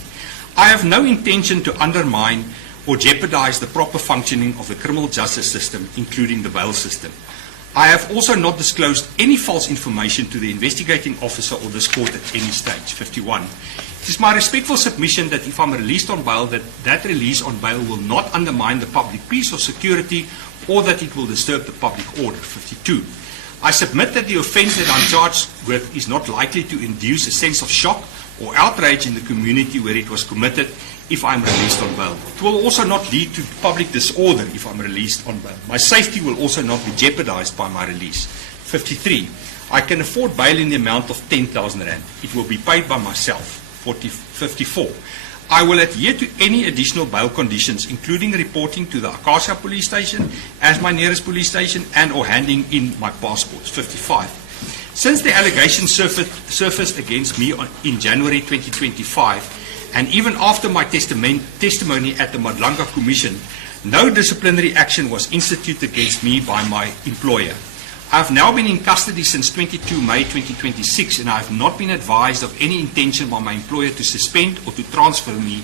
I have no intention to undermine or jeopardize the proper functioning of the criminal justice system, including the bail system. I have also not disclosed any false information to the investigating officer or this court at any stage. 51. It is my respectful submission that if I'm released on bail, that release on bail will not undermine the public peace or security, or that it will disturb the public order. 52. I submit that the offence that I'm charged with is not likely to induce a sense of shock or outrage in the community where it was committed if I'm released on bail. It will also not lead to public disorder if I'm released on bail. My safety will also not be jeopardized by my release. 53. I can afford bail in the amount of 10,000 rand. It will be paid by myself. 54. I will adhere to any additional bail conditions, including reporting to the Acacia police station as my nearest police station and or handing in my passports. 55. Since the allegations surfaced against me in January 2025, and even after my testimony at the Madlanga Commission, no disciplinary action was instituted against me by my employer. I have now been in custody since 22 May 2026, and I have not been advised of any intention by my employer to suspend or to transfer me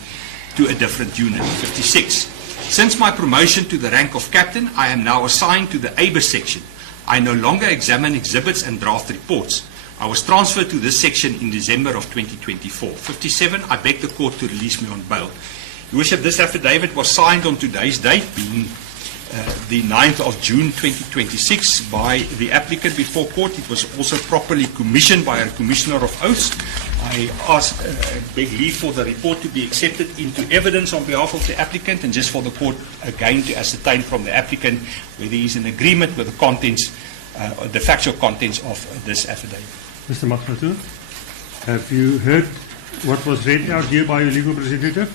to a different unit. 56. Since my promotion to the rank of captain, I am now assigned to the ABIS section. I no longer examine exhibits and draft reports. I was transferred to this section in December of 2024. 57. I beg the court to release me on bail. Your Worship, this affidavit was signed on today's date, being the 9th of June 2026 by the applicant before court. It was also properly commissioned by a Commissioner of Oaths. I beg leave for the report to be accepted into evidence on behalf of the applicant, and just for the court again to ascertain from the applicant whether he is in agreement with the contents, the factual contents of this affidavit. Mr. Makhmatur, have you heard what was read out here by your legal representative?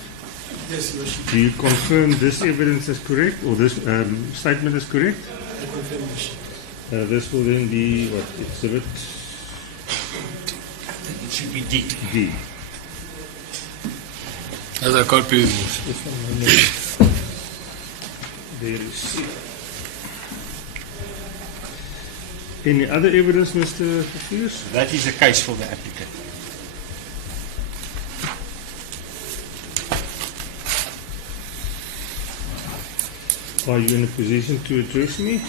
Yes, Your Worship. Do you confirm this evidence is correct, or this statement is correct? I confirm, Your Worship. This will then be what? Exhibit It should be D. D. As I call please. There is. Any other evidence, Mr. Fierce? That is the case for the applicant. Are you in a position to address me?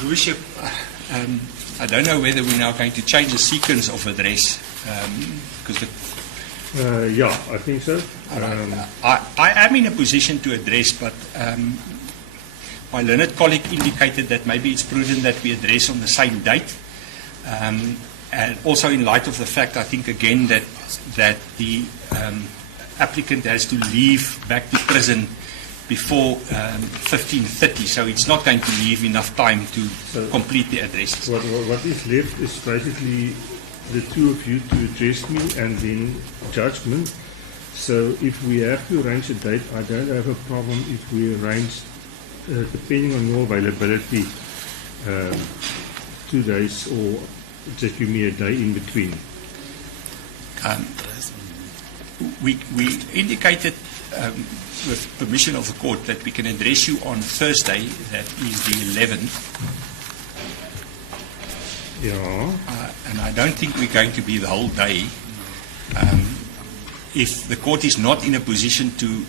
Your Worship, I don't know whether we're now going to change the sequence of address, because Yeah, I think so. I am in a position to address, but my learned colleague indicated that maybe it's prudent that we address on the same date, and also in light of the fact, I think again that the applicant has to leave back to prison before 15:30, so it's not going to leave enough time to complete the addresses. What is left is basically the two of you to address me and then judgment. So if we have to arrange a date, I don't have a problem if we arrange, depending on your availability, 2 days or just give me a day in between. We indicated with permission of the court that we can address you on Thursday, that is the 11th. Yeah. And I don't think we're going to be the whole day. If the court is not in a position to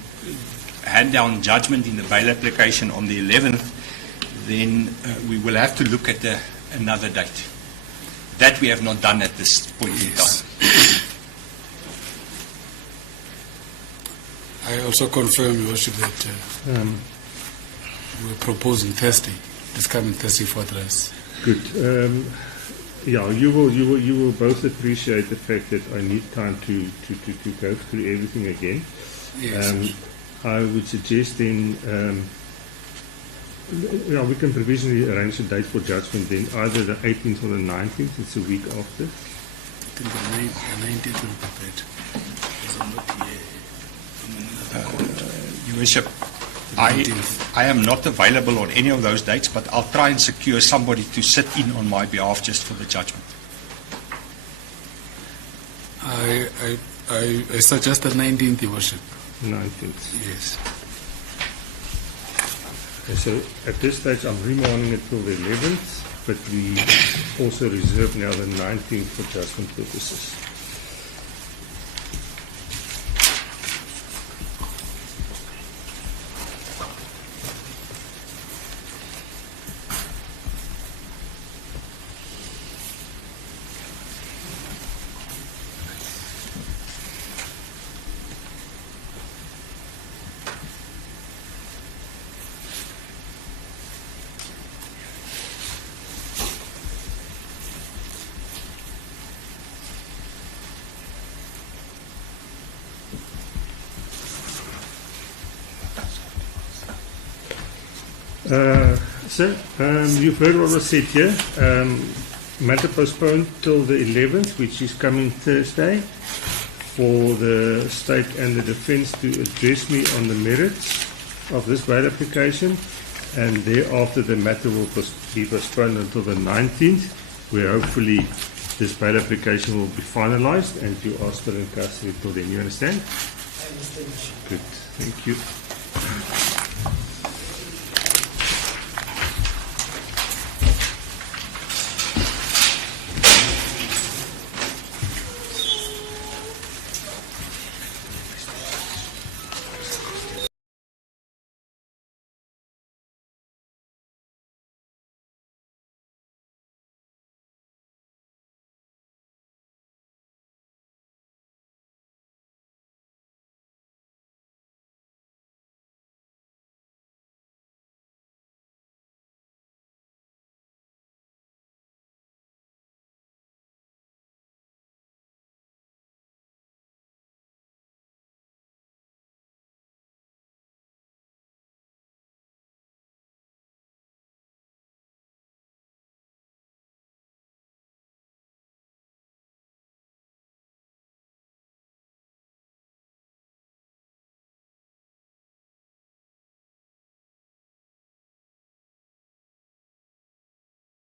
hand down judgment in the bail application on the 11th, then we will have to look at another date. That we have not done at this point in time. I also confirm, Your Worship, that we're proposing Thursday, this coming Thursday for address. Good. Yeah, you will both appreciate the fact that I need time to go through everything again. Yes. I would suggest then, yeah, we can provisionally arrange a date for judgment then, either the 18th or the 19th. It's a week after. I think the 19th will be better. Because I'm not here. Your Worship, I am not available on any of those dates, but I'll try and secure somebody to sit in on my behalf just for the judgment. I suggest the 19th, Your Worship. 19th. Yes. Okay, so at this stage I'm remanding it till the 11th, but we also reserve now the 19th for judgment purposes. Sir, you've heard what was said here. Matter postponed till the 11th, which is coming Thursday, for the state and the defence to address me on the merits of this bail application, and thereafter the matter will be postponed until the 19th, where hopefully this bail application will be finalised and you are still in custody till then. You understand? I understand. Good. Thank you.